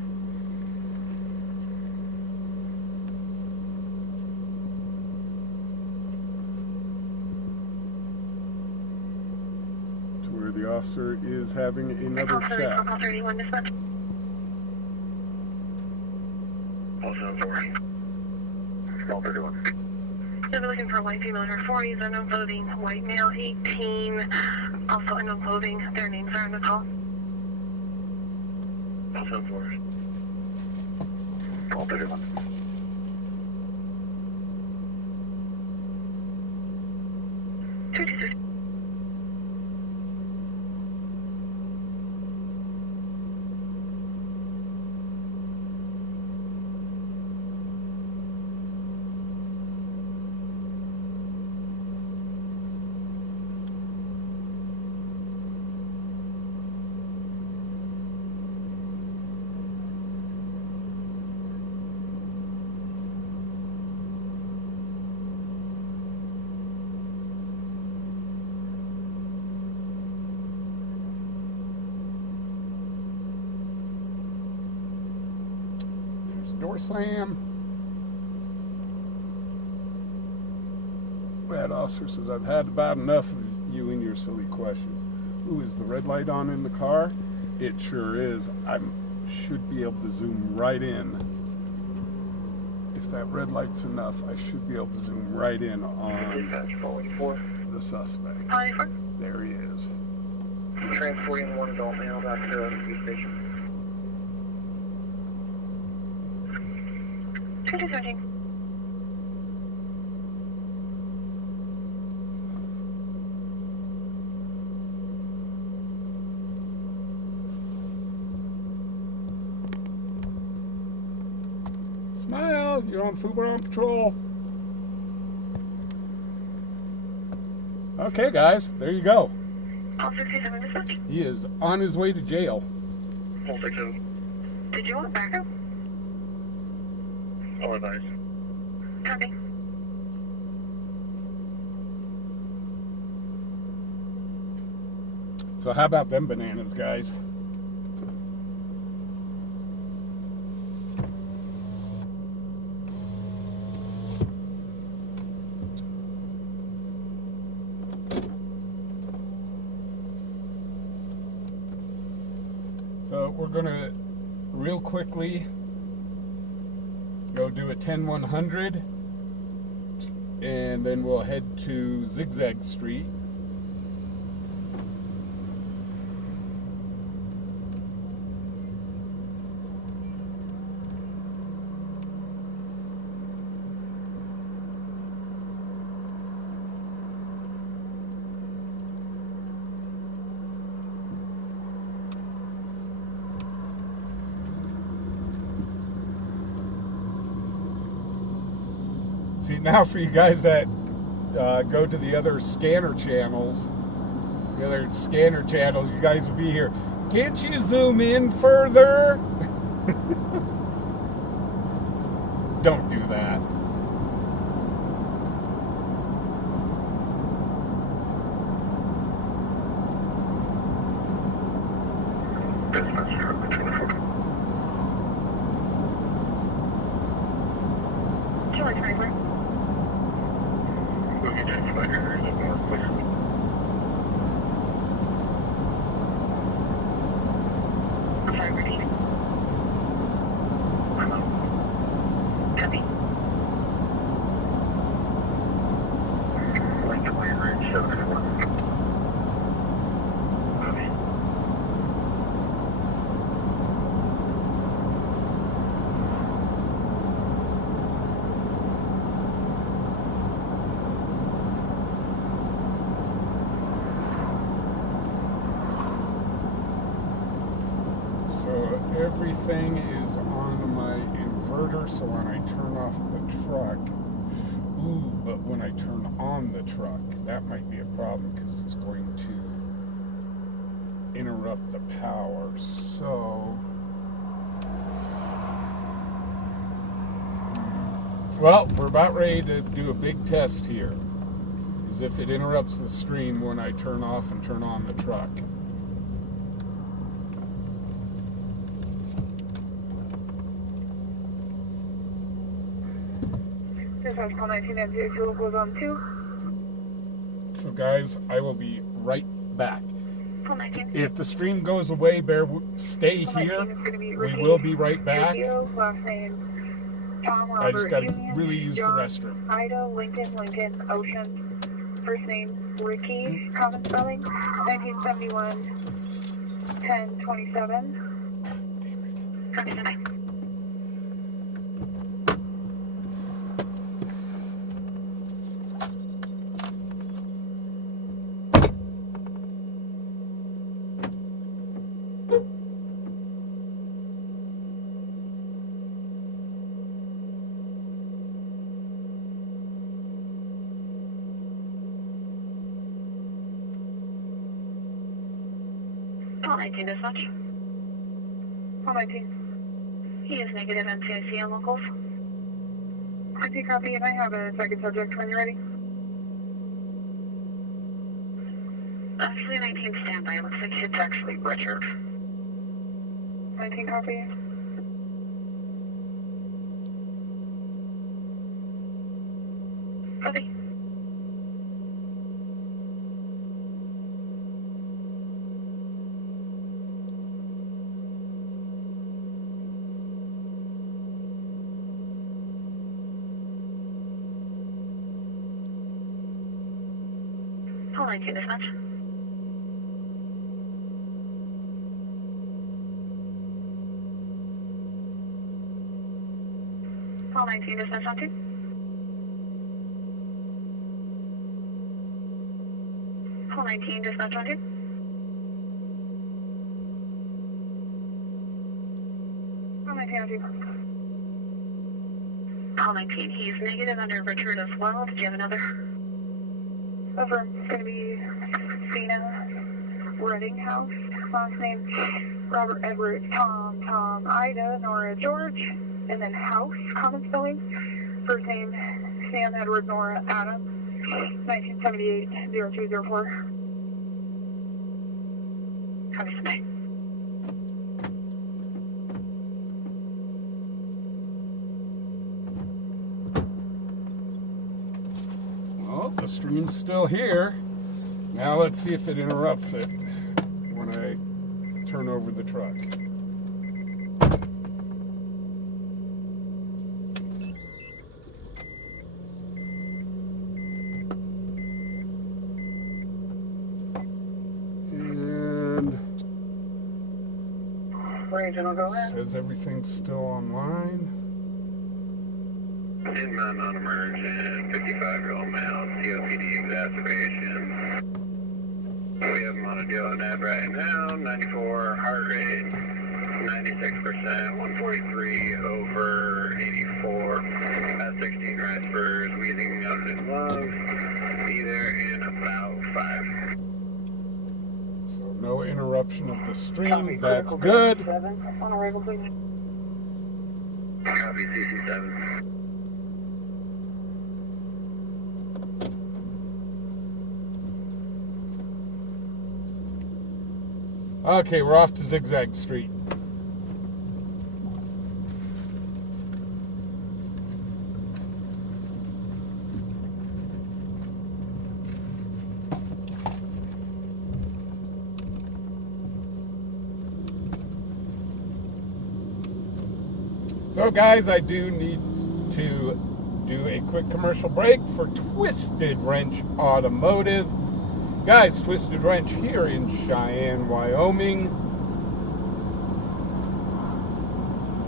To where the officer is having another chat. Call 31 dispatch. Also, sorry. Call 31. So we're looking for a white female in her 40s, unknown clothing, white male 18, also unknown clothing. Their names are on the call. Also, sorry. Call 31. Door slam. That officer says, I've had about enough of you and your silly questions. Ooh, is the red light on in the car? It sure is. I should be able to zoom right in. If that red light's enough, I should be able to zoom right in on the suspect. There he is. Transporting one adult male back to the police station. 2213. Smile, you're on fubaronpatroll. Okay, guys, there you go. Call 67 dispatch. He is on his way to jail. Call 67. Did you want backup? Oh, nice. Copy. So how about them bananas, guys? So we're gonna real quickly go do a 10-100 and then we'll head to Zigzag Street. See, now for you guys that go to the other scanner channels, you guys will be here. Can't you zoom in further? Don't do that. Dispatch truck 24. 224. We'll get you back here a little more quickly. I'm sorry, repeat. I'm out. Copy. Like the Wayne Ridge 71. Copy. So everything is on my inverter, so when I turn off the truck, but when I turn on the truck, that might be a problem because it's going to interrupt the power. So, well, we're about ready to do a big test here. As if it interrupts the stream when I turn off and turn on the truck. Dispatch call 19 at 02 goes on 2. So guys, I will be right back. Call 19. If the stream goes away, stay Call 19 here. is gonna be We Ricky, will be right back. Last name Tom, Robert, I just got to Union, really use John, the restroom. Ida, Lincoln, Ocean. First name Ricky, common spelling, 1971, 1027. Copy, bye. Call 19 dispatch. Call 19. He is negative NCIC on locals. I copy, and I have a second subject when you're ready. Actually, 19 standby. Looks like it's actually Richard. 19 copy. Copy. Call 19 dispatch. Call 19 dispatch on 2. Call 19 dispatch on 2. Call 19 on 2. Call 19. He's negative under Richard as well. Did you have another? Over. It's going to be Cena Redding House. Last name Robert Edward Tom Ida Nora George. And then House, common spelling. First name Sam Edward Nora Adam. 1978 0204. Copy, bye. Well, the stream's still here. Now let's see if it interrupts it when I turn over the truck. And Regional go in. says everything's still online. Inbound non-emergent, 55-year-old male, COPD exacerbation. We have him on a deal net right now, 94 heart rate, 96%, 143 over 84, at 16 respiratory, wheezing of his lungs, be there in about 5. So no interruption of the stream. Copy, That's critical good. 7. On arrival, please. Copy, CC7. Okay, we're off to Zigzag Street. So guys, I do need to do a quick commercial break for Twisted Wrench Automotive. Guys, Twisted Wrench here in Cheyenne, Wyoming.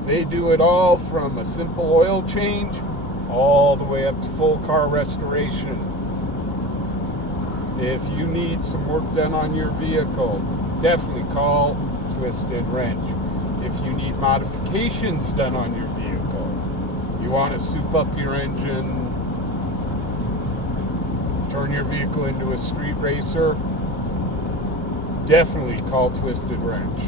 They do it all from a simple oil change all the way up to full car restoration. If you need some work done on your vehicle, definitely call Twisted Wrench. If you need modifications done on your vehicle, you want to soup up your engine, turn your vehicle into a street racer, definitely call Twisted Wrench.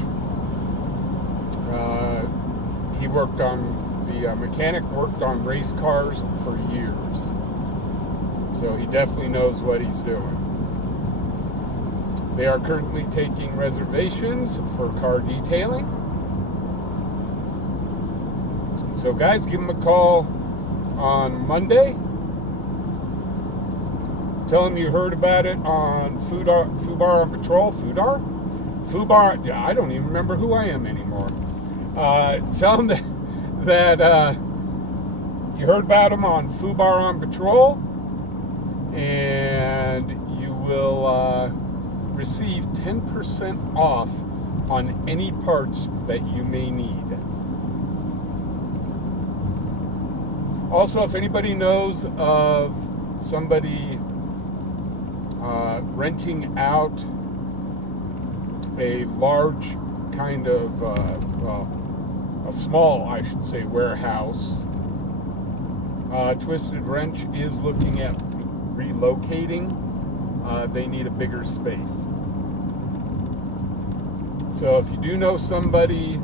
He worked on, the mechanic worked on race cars for years. So he definitely knows what he's doing. They are currently taking reservations for car detailing. So guys, give him a call on Monday. Tell him you heard about it on Fubar on Patrol. Fubar, I don't even remember who I am anymore. Tell him that you heard about him on Fubar on Patrol, and you will receive 10% off on any parts that you may need. Also, if anybody knows of somebody renting out a large kind of, a small, I should say, warehouse, Twisted Wrench is looking at relocating. They need a bigger space. So if you do know somebody,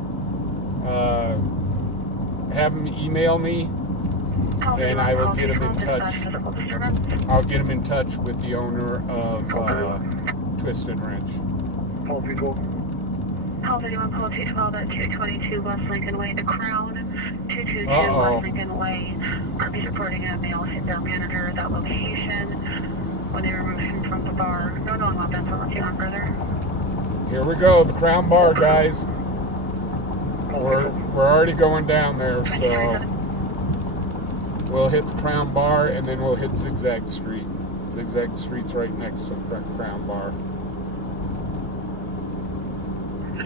have them email me, and I will get them in touch. I'll get them in touch with the owner of Twisted Wrench. Call people. Call 31, call 212 at 222 West Lincoln Way, the Crown, 222 Uh-oh. West Lincoln Way. Kirby's reporting a male sit-down manager at that location when they removed him from the bar. No, I'm not done, so I'll let you on further. Here we go, the Crown Bar, guys. We're already going down there, so we'll hit the Crown Bar, and then we'll hit Zigzag Street. Zigzag Street's right next to the Crown Bar.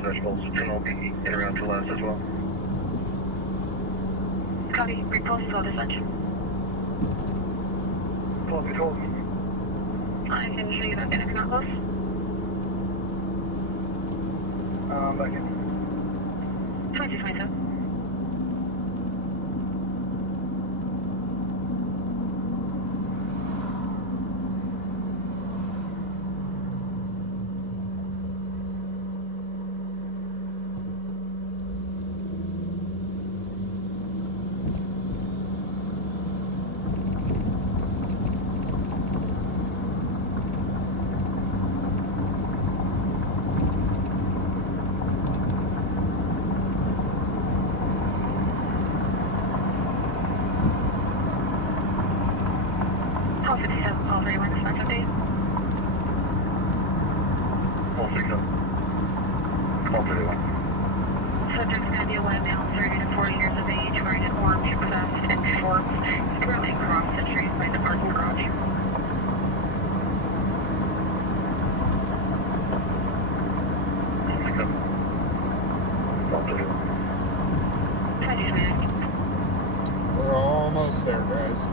Vegetables, and I'll be in around to last as well. Copy, repost all this lunch. Call people. I'm going to show you that if you're not close. Back in. 2227. Call 57, call 31, dispatch update. Call 6 up. Call 31. Subject's going to be a white male, 30 to 40 years of age, wearing an orange vest and shorts. He's currently across the street by the parking garage. Call 6 up. Call 31. 2229. We're almost there, guys.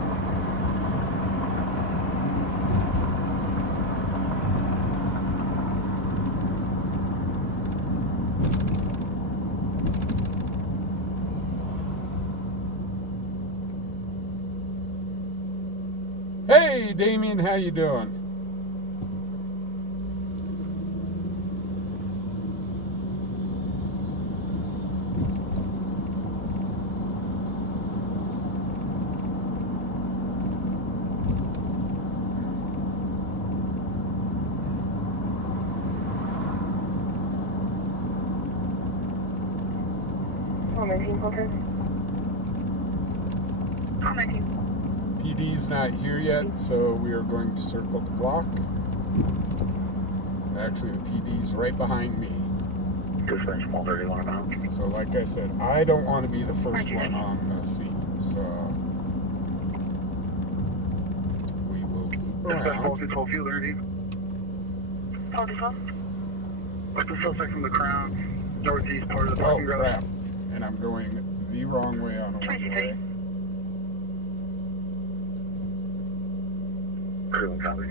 Hey, Damien, how you doing? Call 19, call 10. Call 19. PD's not here yet, so we are going to circle the block. Actually, the PD's right behind me. Dispatch, call 31 now. So like I said, I don't want to be the first one on the scene. So we will loop Dispatch, call around. 212 field interview. Call 212. What's the suspect from the Crown? Northeast part of the Oh parking garage. crap. And I'm going the wrong way on a one-way. Clearly copy.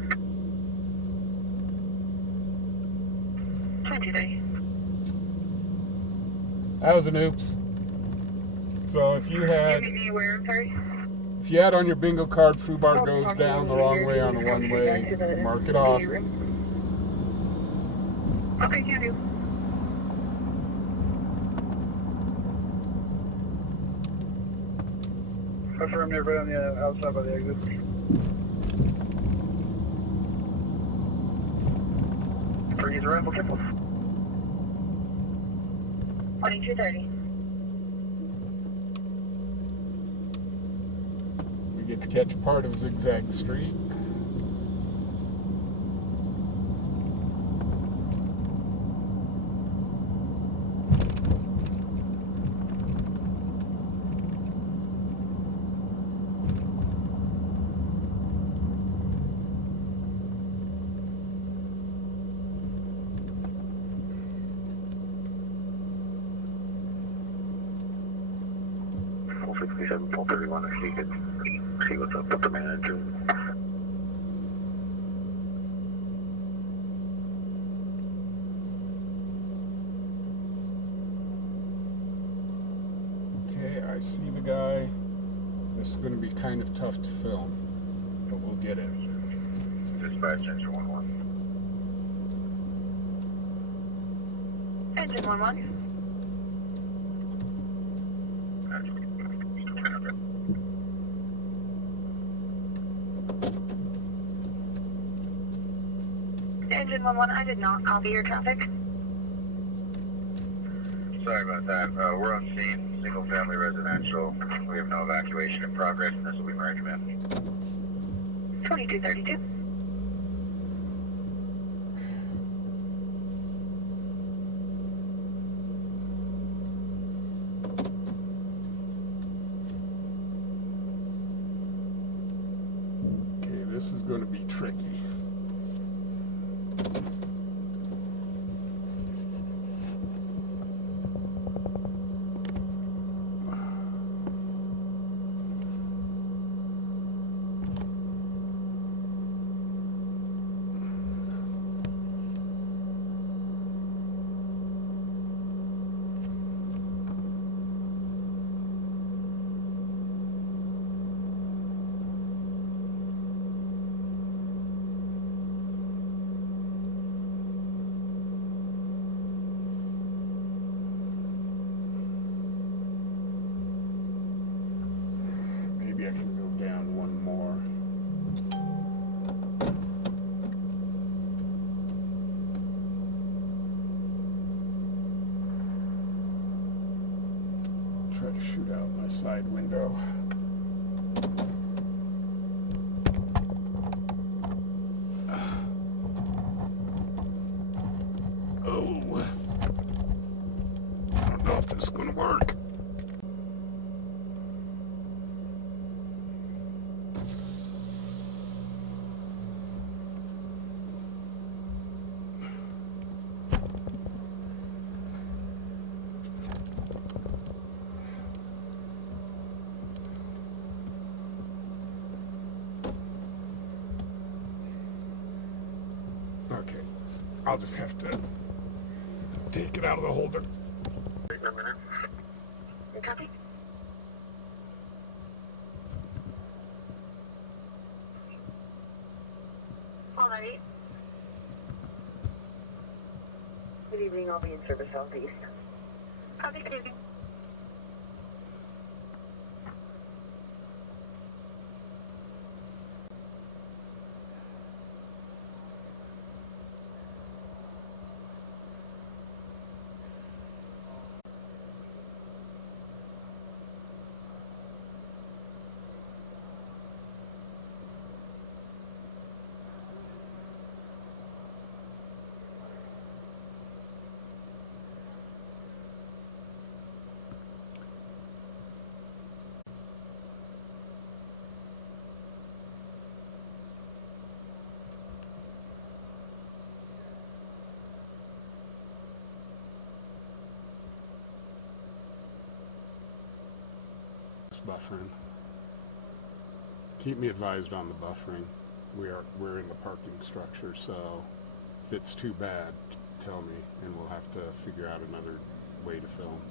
23. That was an oops. So if you had Where, sorry? If you had on your bingo card, Fubar goes down the wrong way on a one-way, mark it off. Okay, can do. Confirm everybody on the outside by the exit. Freeze rifle triple. 2230. We get to catch part of Zigzag Street. Full 67, full 31, if you could see what's up with the manager. Okay, I see the guy. This is going to be kind of tough to film, but we'll get it. Dispatch engine 11. Engine 11. Engine 11, I did not copy your traffic. Sorry about that. We're on scene, single family residential. We have no evacuation in progress, and this will be my recommend. 2232. Okay, this is going to be tricky. Maybe I can go down one more. Try to shoot out my side window. Oh, I don't know if this is going to work. Okay, I'll just have to take it out of the holder. Wait a minute. Copy. All right. Good evening, I'll be in service southeast. Copy, good evening. Buffering. Keep me advised on the buffering. We're in the parking structure, so if it's too bad, tell me, and we'll have to figure out another way to film.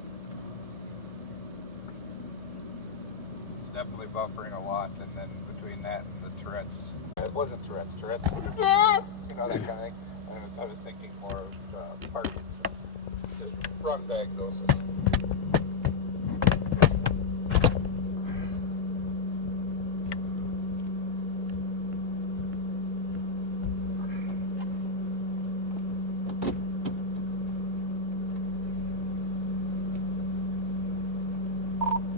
It's definitely buffering a lot, and then between that and the Tourette's, it wasn't Tourette's, you know, that kind of thing. I was thinking more of run diagnosis.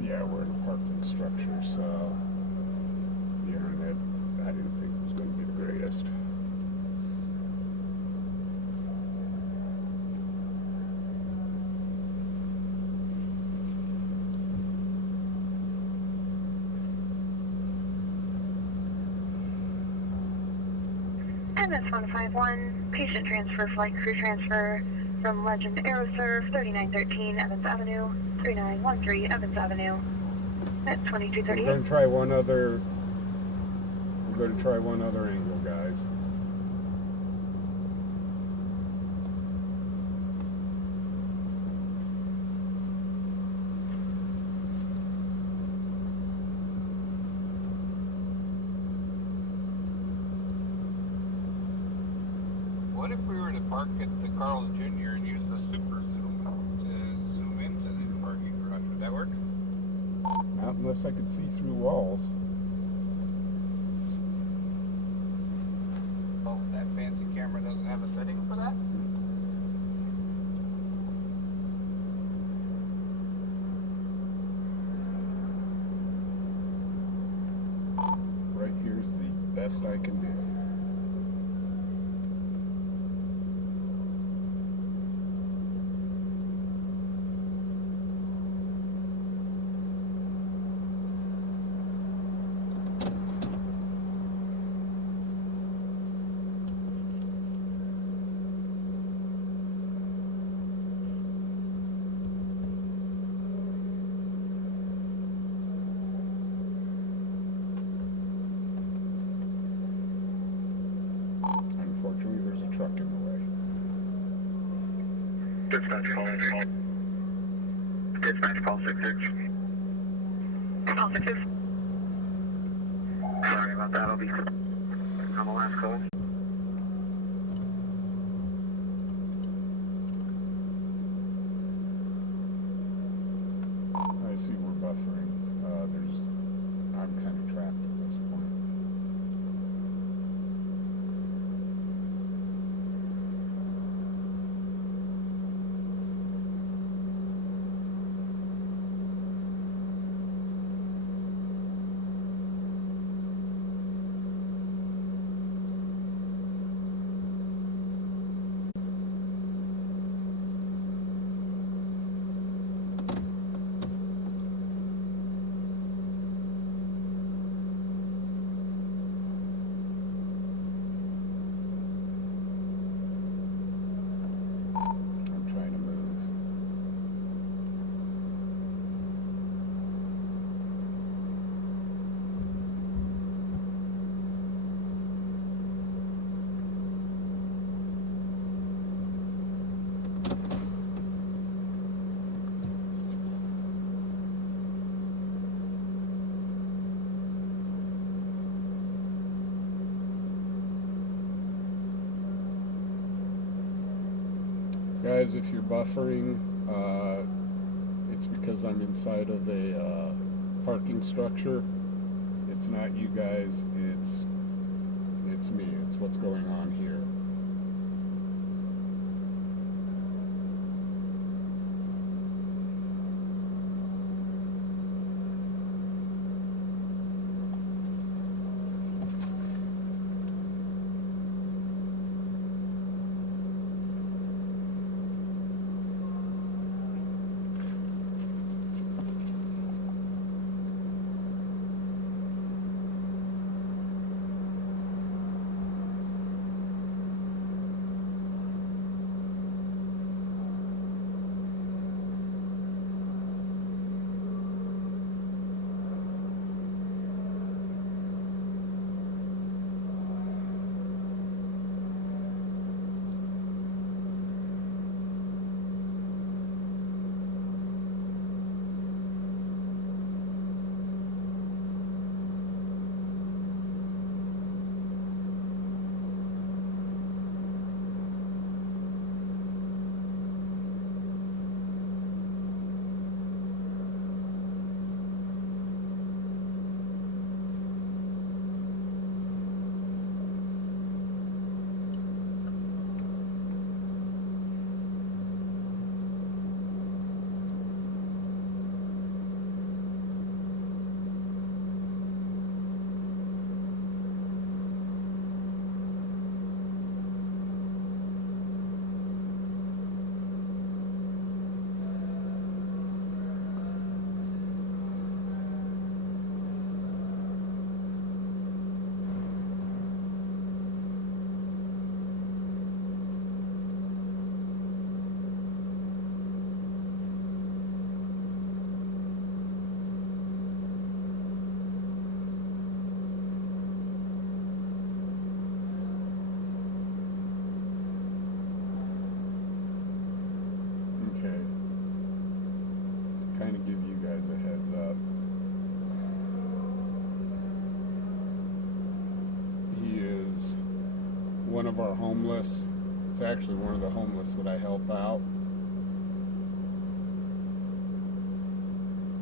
Yeah, we're in a parking structure, so the internet, I didn't think it was going to be the greatest. MS-151, patient transfer, flight crew transfer from Legend Aeroserve, 3913 Evans Avenue, 3913 Evans Avenue, at So 2238. we're going to try one other. We're going to try one other angle, guys. What if we were to park at the Carl's Jr. and use the super zoom to zoom into the parking garage? Would that work? Not unless I could see through walls. Oh, that fancy camera doesn't have a setting for that? Right here's the best I can do. Unfortunately, there's a truck in the way. Dispatch call. Dispatch call 66. Call 66. Sorry about that. I'll be on the last call. I see we're buffering. I'm kind of trapped at this point. I'm trying to move. Guys, if you're buffering, it's because I'm inside of a parking structure. It's not you guys, it's me. It's what's going on here. of our homeless. It's actually one of the homeless that I help out.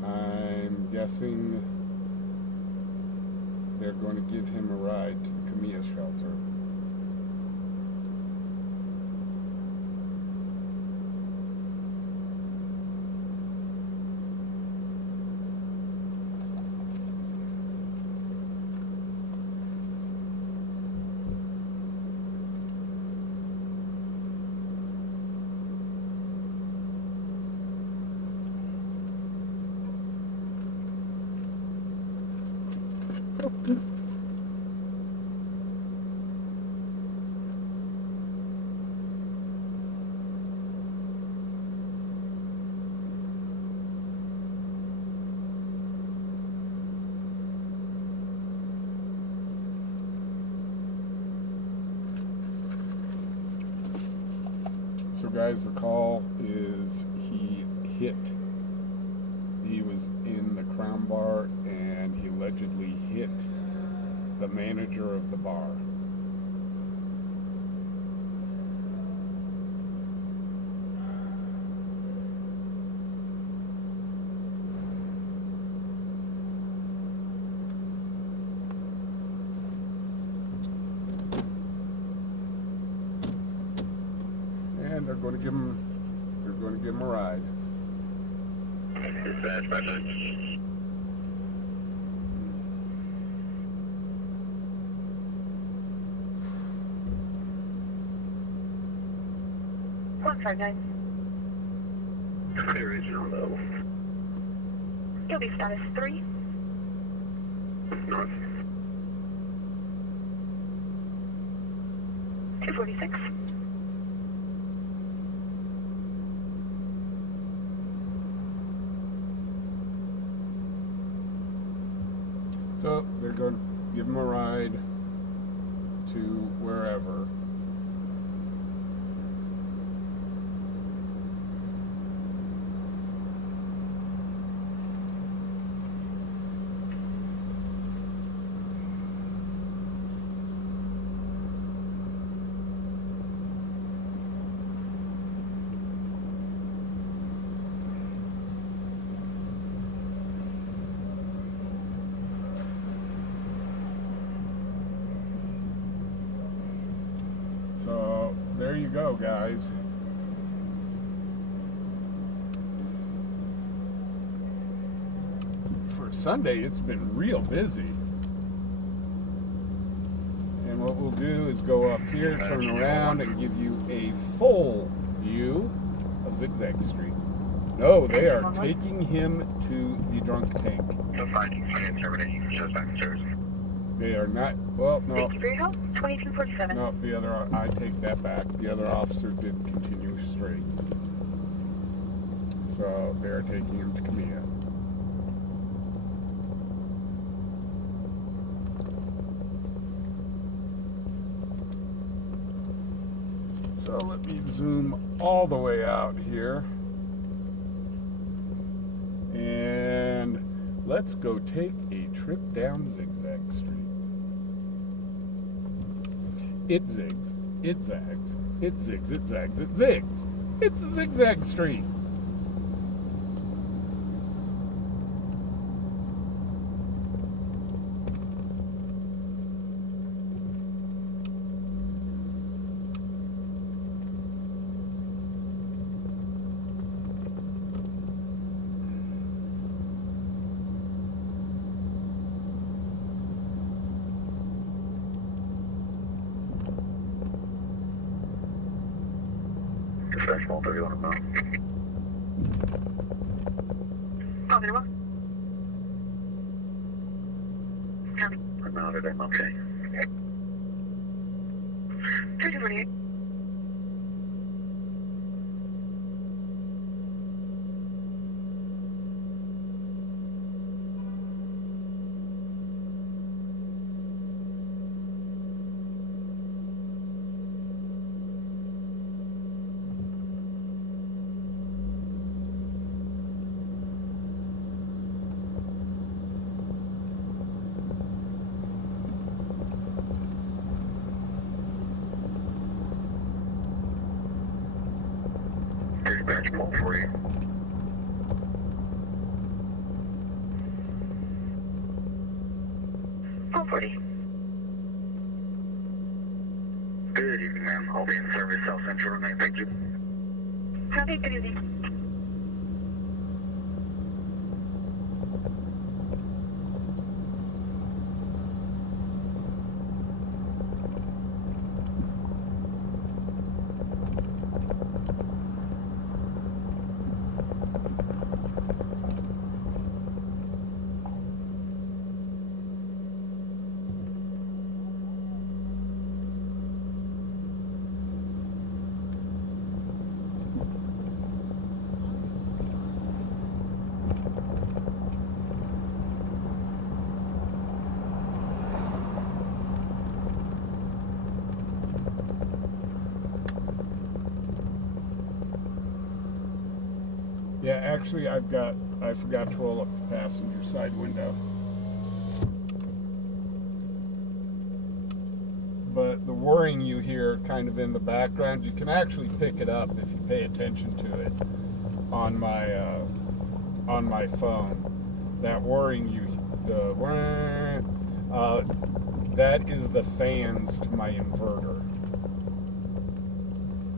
I'm guessing they're going to give him a ride to the Camilla shelter. So guys, the call is he was in the Crown Bar and he allegedly hit the manager of the bar. And they're going to give him a ride. Dispatch, present. One 59. Original level. You'll be status 3. North. 246. So they're going to give him a ride to wherever. So there you go, guys. For Sunday, it's been real busy. And what we'll do is go up here, turn around, and give you a full view of Zigzag Street. No, they are taking him to the drunk tank. So 5 termination shows back in service. They are not, well, no. Thank you for your help. 2247. No, the other, I take that back. The other officer did continue straight. So they are taking him to Camilla. So let me zoom all the way out here. And let's go take a trip down Zigzag Street. It zigs, it zags, it zigs, it zags, it zigs. It's a Zigzag Street. Dispatch 131 about. Positive 1. I'm out at MLK. 3248. dispatch call for you. Call 40. Good evening, ma'am. I'll be in service South Central tonight. Thank you. Copy, good evening. Yeah, actually, I forgot to roll up the passenger side window. But the whirring you hear kind of in the background, you can actually pick it up if you pay attention to it on my phone. That whirring that is the fans to my inverter.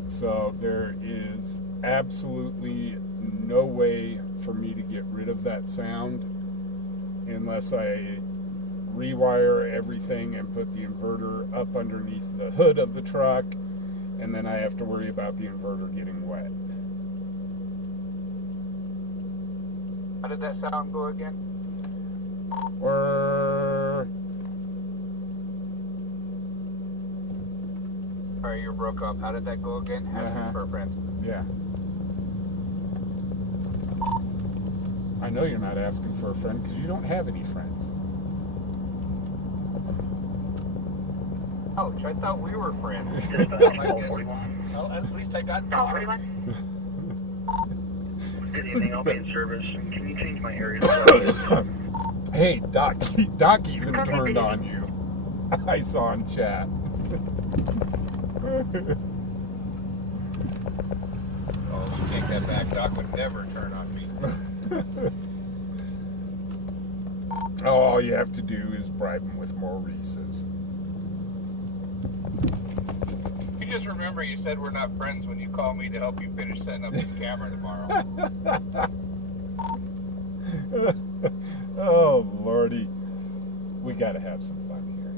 So there is absolutely no way for me to get rid of that sound unless I rewire everything and put the inverter up underneath the hood of the truck, and then I have to worry about the inverter getting wet. How did that sound go again? Sorry, you broke up. How did that go again? Asking for a friend. Yeah. I know you're not asking for a friend because you don't have any friends. Ouch, I thought we were friends. Well, at least I got Call talking. 41. Good evening. I'll be in service. Can you change my area? Hey, Doc even turned on you. I saw in chat. Oh, you take that back. Doc would never turn on me. All you have to do is bribe him with more Reese's. You just remember you said we're not friends when you call me to help you finish setting up this camera tomorrow. Oh, Lordy. We gotta have some fun here.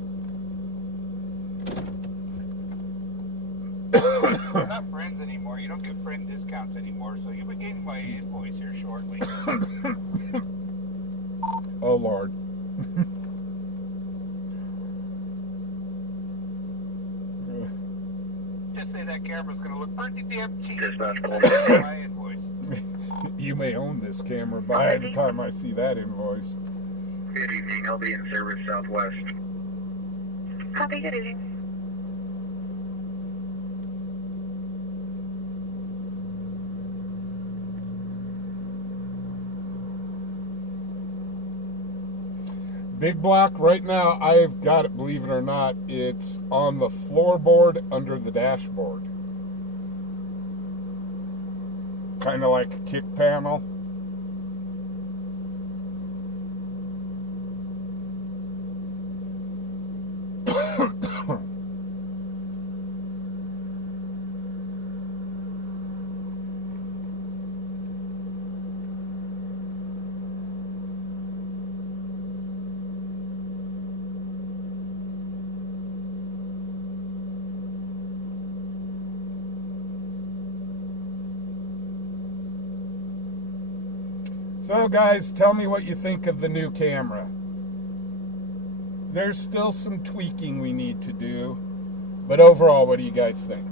We're not friends anymore. You don't get friend discounts anymore, so you'll be getting my invoice here shortly. Oh, Lord. Just say that camera's gonna look pretty damn cheap. Dispatch call. My invoice. You may own this camera by the time I see that invoice. Good evening. I'll be in service Southwest. Copy, good evening. Big block, right now, I've got it, believe it or not, it's on the floorboard under the dashboard. Kind of like a kick panel. So guys, tell me what you think of the new camera. There's still some tweaking we need to do, but overall, what do you guys think?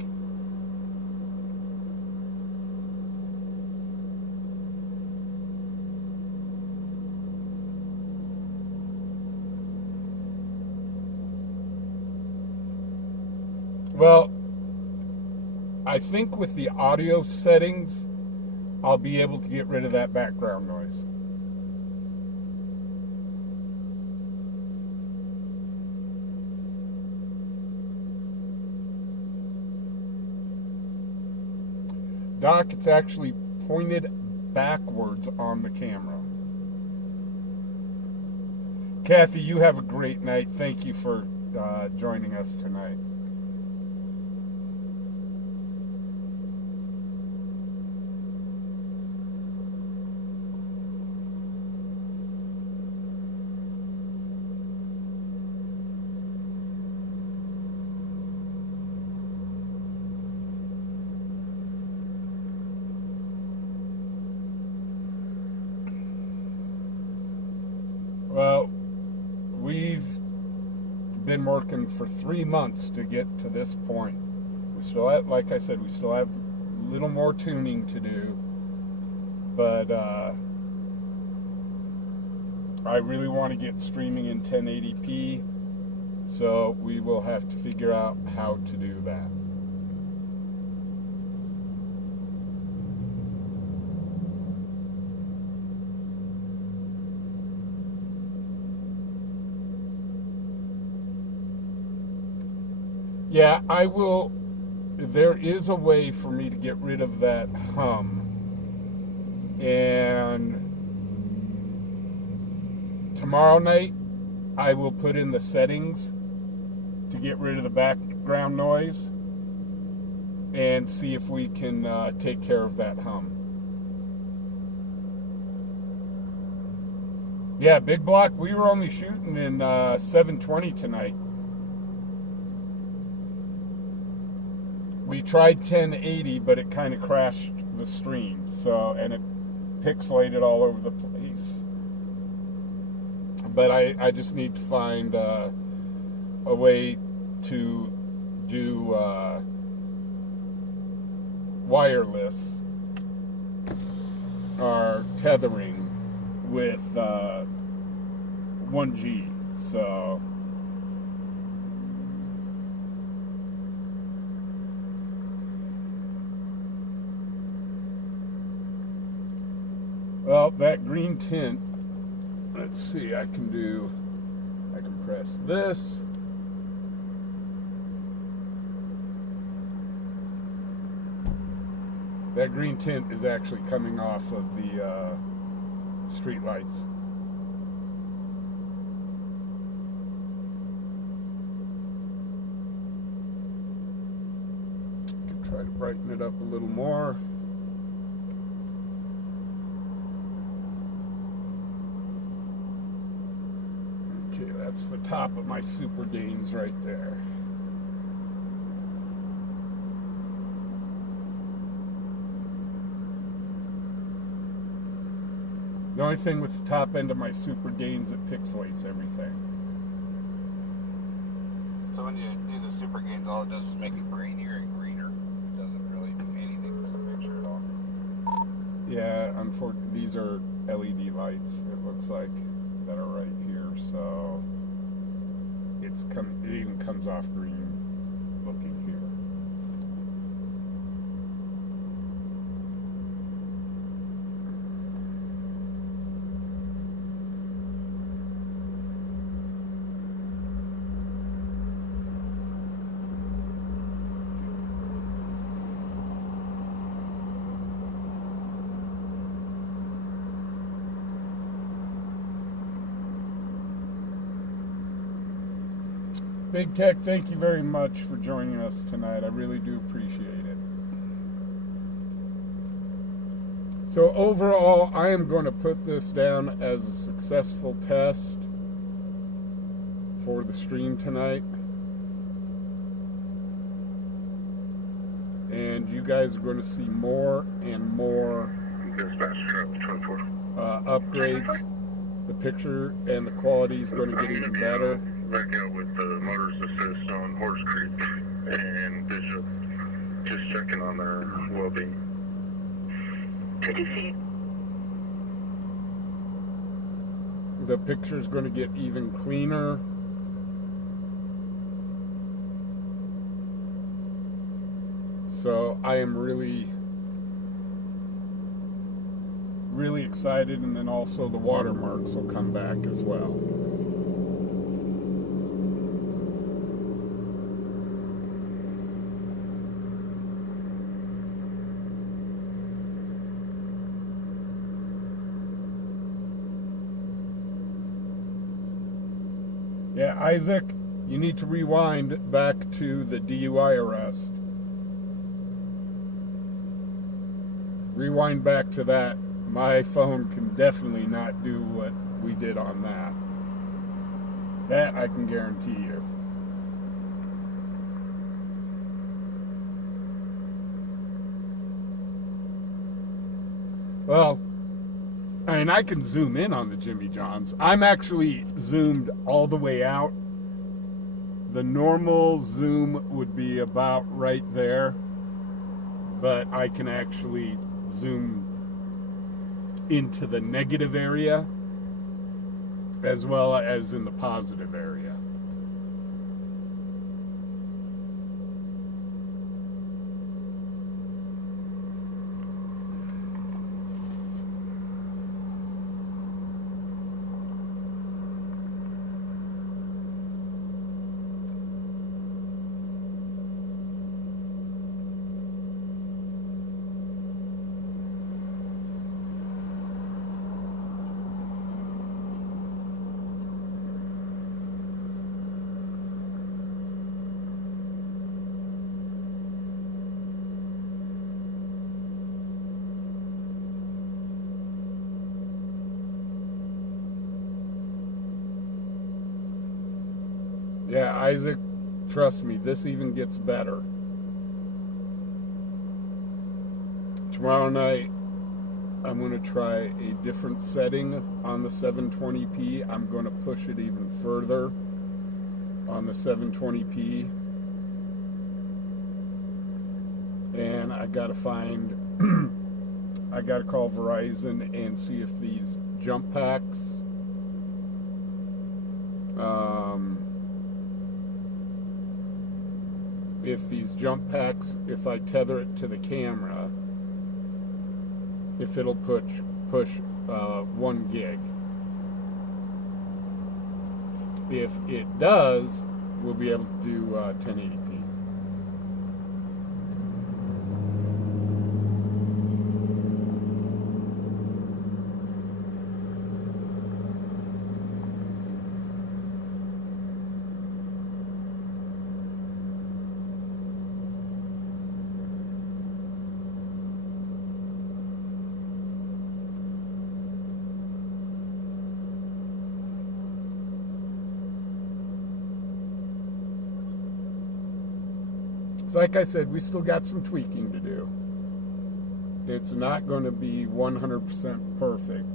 Well, I think with the audio settings, I'll be able to get rid of that background noise. Doc, it's actually pointed backwards on the camera. Kathy, you have a great night. Thank you for joining us tonight. Well, we've been working for 3 months to get to this point. We still have, like I said, we still have a little more tuning to do, but I really want to get streaming in 1080p, so we will have to figure out how to do that. Yeah, I will. There is a way for me to get rid of that hum. And tomorrow night, I will put in the settings to get rid of the background noise and see if we can take care of that hum. Yeah, Big Block, we were only shooting in 720 tonight. We tried 1080, but it kind of crashed the stream, so, and it pixelated all over the place. But I just need to find a way to do wireless or tethering with 1G. So well, that green tint, let's see, I can press this. That green tint is actually coming off of the street lights. Can try to brighten it up a little more. Okay, that's the top of my super gains right there. The only thing with the top end of my super gains, it pixelates everything. So when you do the super gains, all it does is make it grainier and greener. It doesn't really do anything for the picture at all. Yeah, unfortunately, these are LED lights, it looks like, that are right here, so it even comes off green looking here. Big Tech, thank you very much for joining us tonight. I really do appreciate it. So overall, I am going to put this down as a successful test for the stream tonight. And you guys are going to see more and more upgrades. The picture and the quality is going to get even better. Back out with the motors assist on Horse Creek and Bishop, just checking on their well-being. 50 feet. The picture is going to get even cleaner. So I am really excited, and then also the watermarks will come back as well. Yeah, Isaac, you need to rewind back to the DUI arrest. Rewind back to that. My phone can definitely not do what we did on that. That I can guarantee you. Well, I mean, I can zoom in on the Jimmy Johns. I'm actually zoomed all the way out. The normal zoom would be about right there, but I can actually zoom into the negative area as well as in the positive area. Yeah, Isaac, trust me, this even gets better. Tomorrow night, I'm going to try a different setting on the 720p. I'm going to push it even further on the 720p. And I got to find, I got to call Verizon and see if these jump packs, if I tether it to the camera, if it'll push 1 gig. If it does, we'll be able to do 1080p. So like I said, we still got some tweaking to do. It's not going to be 100% perfect.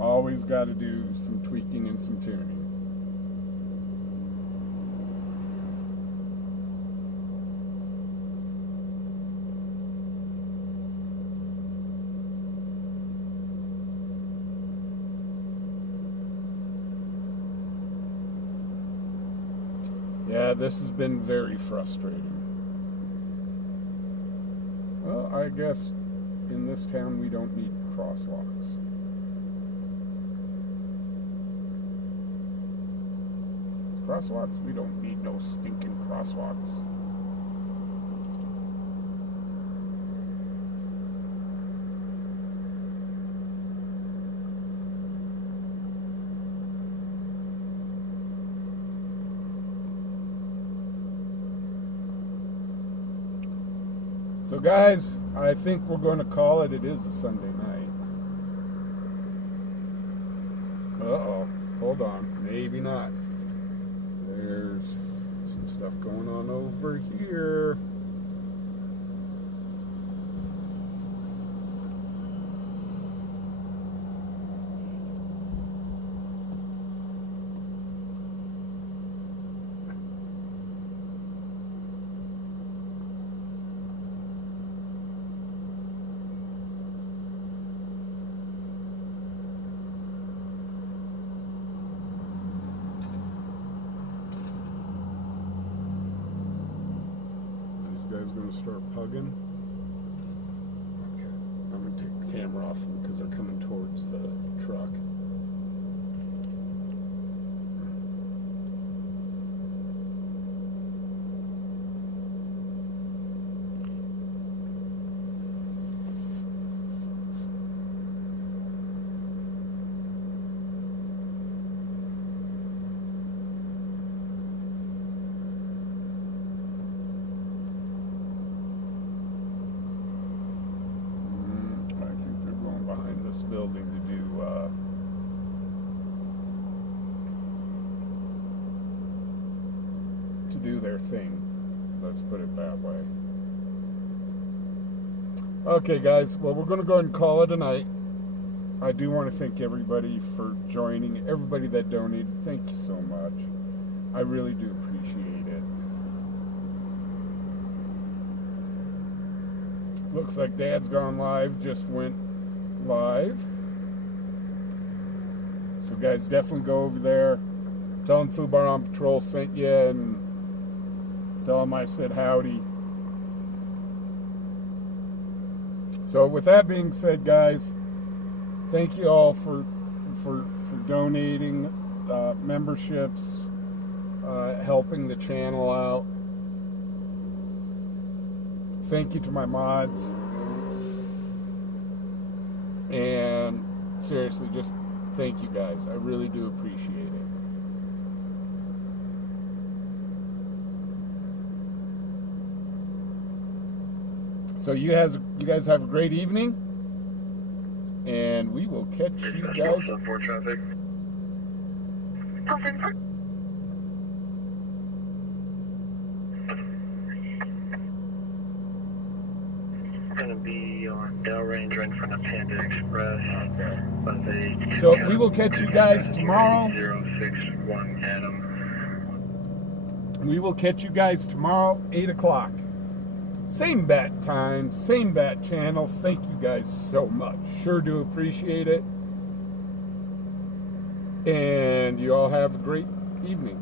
Always got to do some tweaking and some tuning. Yeah, this has been very frustrating. Well, I guess in this town we don't need crosswalks. Crosswalks? We don't need no stinking crosswalks. So guys, I think we're going to call it. It is a Sunday night. Uh-oh. Hold on. Maybe not. There's some stuff going on over here. Guys gonna start pugging. Okay, I'm gonna take the camera off them because they're coming towards the truck. this building to do their thing. Let's put it that way. Okay, guys. Well, we're going to go ahead and call it a night. I do want to thank everybody for joining. Everybody that donated, thank you so much. I really do appreciate it. Looks like Dad's Gone Live just went live. So guys, definitely go over there. Tell them fubarOnPatroll sent you, and tell them I said howdy. So with that being said, guys, thank you all for donating, memberships, helping the channel out. Thank you to my mods. And seriously, just thank you guys. I really do appreciate it. So you guys have a great evening, and we will catch you guys. For traffic. Gonna be on Dell Range right in front of Panda Express. Okay. So we will catch you guys tomorrow. 061 Adam. We will catch you guys tomorrow, 8 o'clock. Same bat time, same bat channel. Thank you guys so much. Sure do appreciate it. And you all have a great evening.